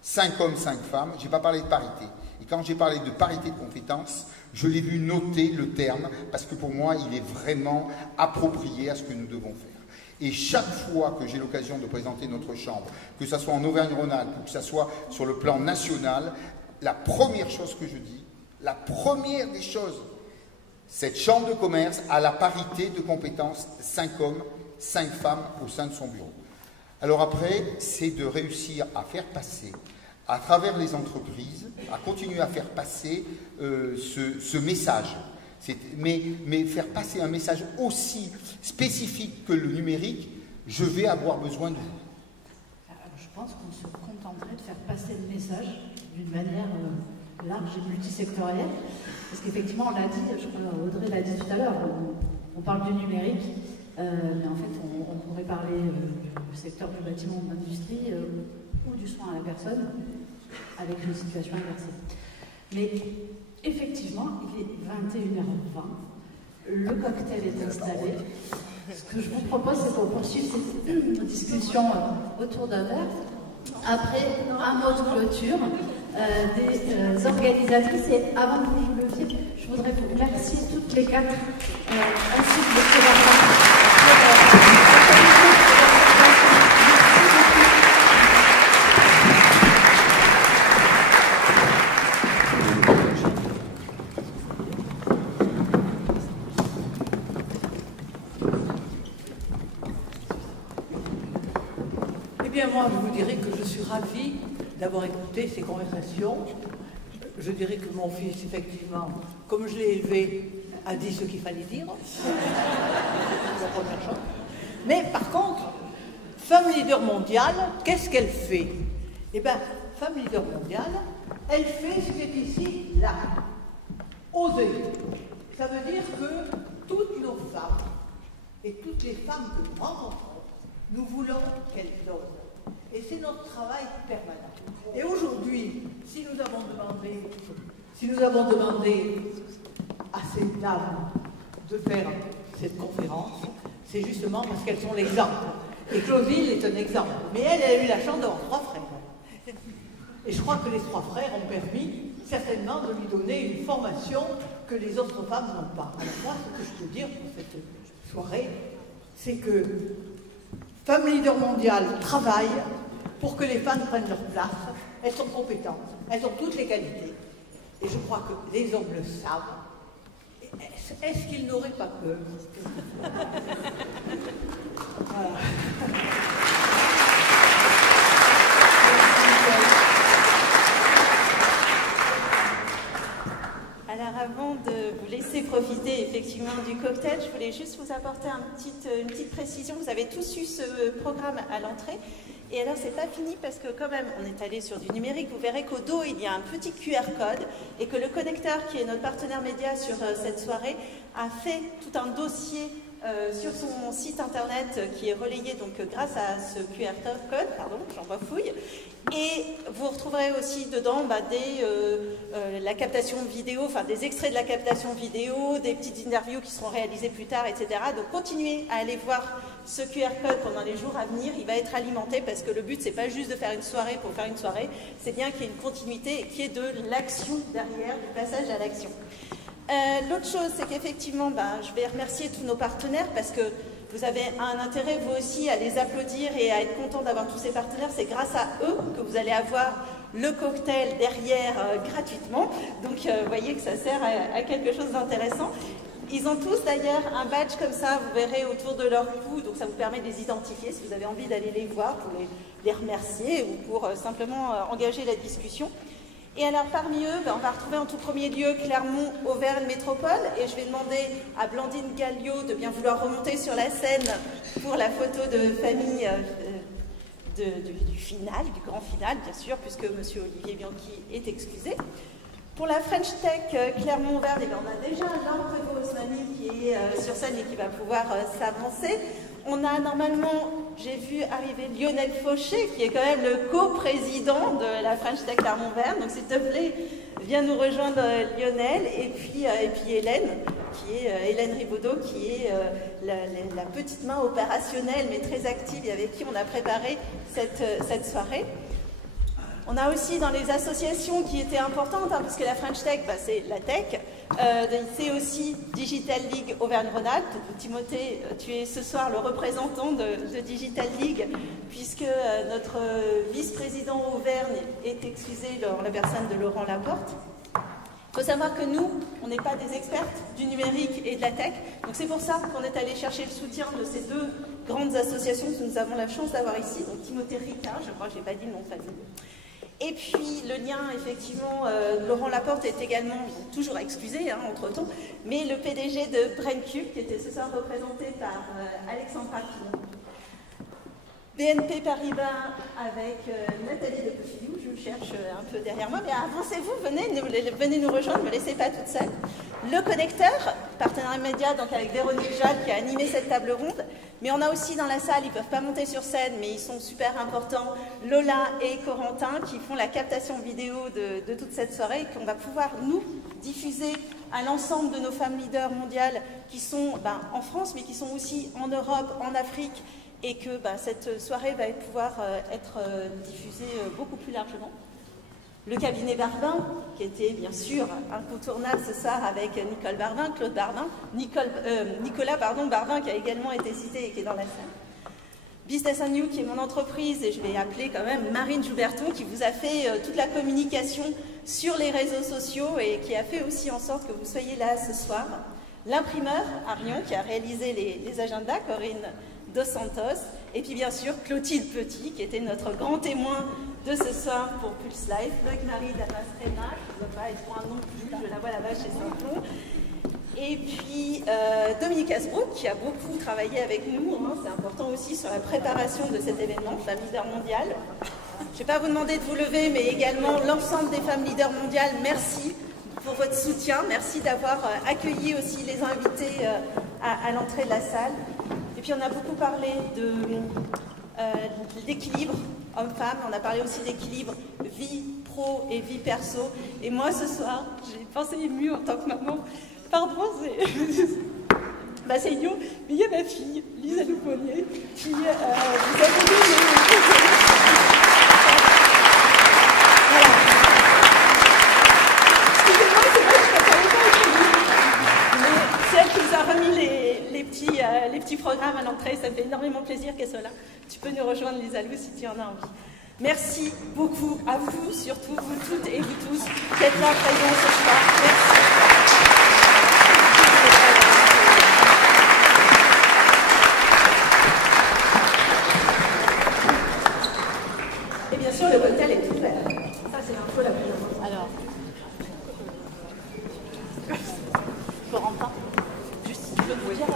5 hommes, 5 femmes, je n'ai pas parlé de parité. Et quand j'ai parlé de parité de compétences, je l'ai vu noter le terme, parce que pour moi, il est vraiment approprié à ce que nous devons faire. Et chaque fois que j'ai l'occasion de présenter notre Chambre, que ce soit en Auvergne-Rhône-Alpes ou que ce soit sur le plan national, la première chose que je dis, la première des choses, cette Chambre de commerce a la parité de compétences 5 hommes, 5 femmes au sein de son bureau. Alors après, c'est de réussir à faire passer, à travers les entreprises, à continuer à faire passer ce message. Mais faire passer un message aussi spécifique que le numérique, je vais avoir besoin de vous. Je pense qu'on se contenterait de faire passer le message d'une manière large et multisectorielle. Parce qu'effectivement, on l'a dit, je crois Audrey l'a dit tout à l'heure, on parle du numérique, mais en fait, on pourrait parler du secteur du bâtiment ou de l'industrie ou du soin à la personne, avec une situation inversée. Mais effectivement, il est 21h20, le cocktail est installé. Ce que je vous propose, c'est qu'on poursuive cette discussion autour d'un verre. Après, un mot de clôture des organisatrices. Et avant que vous leviez, je voudrais vous remercier toutes les quatre, ainsi que les collaborateurs. Moi, je vous dirais que je suis ravie d'avoir écouté ces conversations. Je dirais que mon fils, effectivement, comme je l'ai élevé, a dit ce qu'il fallait dire. C'est la première chose. Mais par contre, Femme Leader Mondiale, qu'est-ce qu'elle fait? Eh bien, Femme Leader Mondiale, elle fait ce qui est ici, là. Oser. Ça veut dire que toutes nos femmes, et toutes les femmes que nous rencontrons, nous voulons qu'elles osent. Et c'est notre travail permanent. Et aujourd'hui, si nous avons demandé à ces dames de faire cette conférence, c'est justement parce qu'elles sont l'exemple. Et Claudine est un exemple. Mais elle a eu la chance d'avoir 3 frères. Et je crois que les 3 frères ont permis certainement de lui donner une formation que les autres femmes n'ont pas. Alors moi, ce que je peux dire pour cette soirée, c'est que Femme Leader Mondiale travaille pour que les femmes prennent leur place. Elles sont compétentes, elles ont toutes les qualités. Et je crois que les hommes le savent. Est-ce qu'ils n'auraient pas peur? Voilà. Alors avant de vous laisser profiter effectivement du cocktail, je voulais juste vous apporter une petite précision. Vous avez tous eu ce programme à l'entrée. Et alors, c'est pas fini parce que quand même, on est allé sur du numérique. Vous verrez qu'au dos, il y a un petit QR code et que le connecteur, qui est notre partenaire média sur cette soirée, a fait tout un dossier sur son site internet qui est relayé donc grâce à ce QR code, pardon, j'en bafouille. Et vous retrouverez aussi dedans la captation vidéo, enfin des extraits de la captation vidéo, des petites interviews qui seront réalisées plus tard, etc. Donc continuez à aller voir ce QR code pendant les jours à venir. Il va être alimenté parce que le but, c'est pas juste de faire une soirée pour faire une soirée, c'est bien qu'il y ait une continuité et qu'il y ait de l'action derrière, du passage à l'action. L'autre chose, c'est qu'effectivement, je vais remercier tous nos partenaires parce que vous avez un intérêt, vous aussi, à les applaudir et à être content d'avoir tous ces partenaires. C'est grâce à eux que vous allez avoir le cocktail derrière gratuitement. Donc, vous voyez que ça sert à quelque chose d'intéressant. Ils ont tous d'ailleurs un badge comme ça, vous verrez autour de leur cou, donc ça vous permet de les identifier si vous avez envie d'aller les voir pour les remercier ou pour simplement engager la discussion. Et alors parmi eux, on va retrouver en tout premier lieu Clermont-Auvergne Métropole et je vais demander à Blandine Galliot de bien vouloir remonter sur la scène pour la photo de famille du final, du grand final bien sûr, puisque M. Olivier Bianchi est excusé. Pour la French Tech Clermont-Auvergne, on a déjà Laure Prévost-Osmani qui est sur scène et qui va pouvoir s'avancer. On a normalement, j'ai vu arriver Lionel Fauché, qui est quand même le co-président de la French Tech Clermont-Auvergne. Donc s'il te plaît, viens nous rejoindre Lionel. Et puis Hélène, Hélène Ribaudot, qui est la petite main opérationnelle, mais très active, et avec qui on a préparé cette soirée. On a aussi dans les associations qui étaient importantes, parce que la French Tech, c'est la tech, c'est aussi Digital League Auvergne-Rhône-Alpes. Timothée, tu es ce soir le représentant de Digital League, puisque notre vice-président Auvergne est excusé dans la personne de Laurent Laporte. Il faut savoir que nous, on n'est pas des expertes du numérique et de la tech, donc c'est pour ça qu'on est allé chercher le soutien de ces deux grandes associations que nous avons la chance d'avoir ici, donc Timothée Ricard, je crois que je n'ai pas dit le nom de famille. Et puis le lien, effectivement, Laurent Laporte est également toujours excusé, entre-temps, mais le PDG de BrainCube, qui était ce soir représenté par Alexandra Pinon. BNP Paribas avec Nathalie de Poufilou, je vous cherche un peu derrière moi, mais avancez-vous, venez nous rejoindre, ne me laissez pas toute seule. Le Connecteur, partenaire immédiat, donc avec Véronique Jade qui a animé cette table ronde, mais on a aussi dans la salle, ils ne peuvent pas monter sur scène, mais ils sont super importants, Lola et Corentin qui font la captation vidéo de toute cette soirée et qu'on va pouvoir nous diffuser à l'ensemble de nos femmes leaders mondiales qui sont en France, mais qui sont aussi en Europe, en Afrique, et que cette soirée va pouvoir être diffusée beaucoup plus largement. Le cabinet Barbin, qui était bien sûr incontournable ce soir avec Nicole Barbin, Claude Barbin, Nicolas Barbin qui a également été cité et qui est dans la salle. Business & You, qui est mon entreprise, et je vais appeler quand même Marine Jouberton, qui vous a fait toute la communication sur les réseaux sociaux et qui a fait aussi en sorte que vous soyez là ce soir. L'imprimeur, Arion, qui a réalisé les agendas, Corinne Dos Santos, et puis bien sûr Clotilde Petit, qui était notre grand témoin de ce soir pour Pulse Life, Marie Damas-Rena, qui ne doit pas être pour un nom plus, je la vois là-bas chez Saint-Plon, et puis Dominique Asbrook, qui a beaucoup travaillé avec nous, c'est important aussi sur la préparation de cet événement, Femmes Leaders Mondiales. Je ne vais pas vous demander de vous lever, mais également l'ensemble des Femmes Leaders Mondiales, merci pour votre soutien, merci d'avoir accueilli aussi les invités à l'entrée de la salle. Et puis on a beaucoup parlé de l'équilibre homme-femme, on a parlé aussi d'équilibre vie pro et vie perso. Et moi ce soir, j'ai pensé émue en tant que maman. Pardon, c'est idiot, mais il y a ma fille, Lisa Loupolier, qui vous a donné les petits programmes à l'entrée, ça me fait énormément plaisir qu'elle soit là. Tu peux nous rejoindre, Lisa Lou, si tu en as envie. Merci beaucoup à vous, surtout vous toutes et vous tous, d'être là présents ce soir. Merci. Et bien sûr, le cocktail est ouvert. Ça, c'est l'info la plus importante. Alors, Corentin, juste, tu peux nous dire...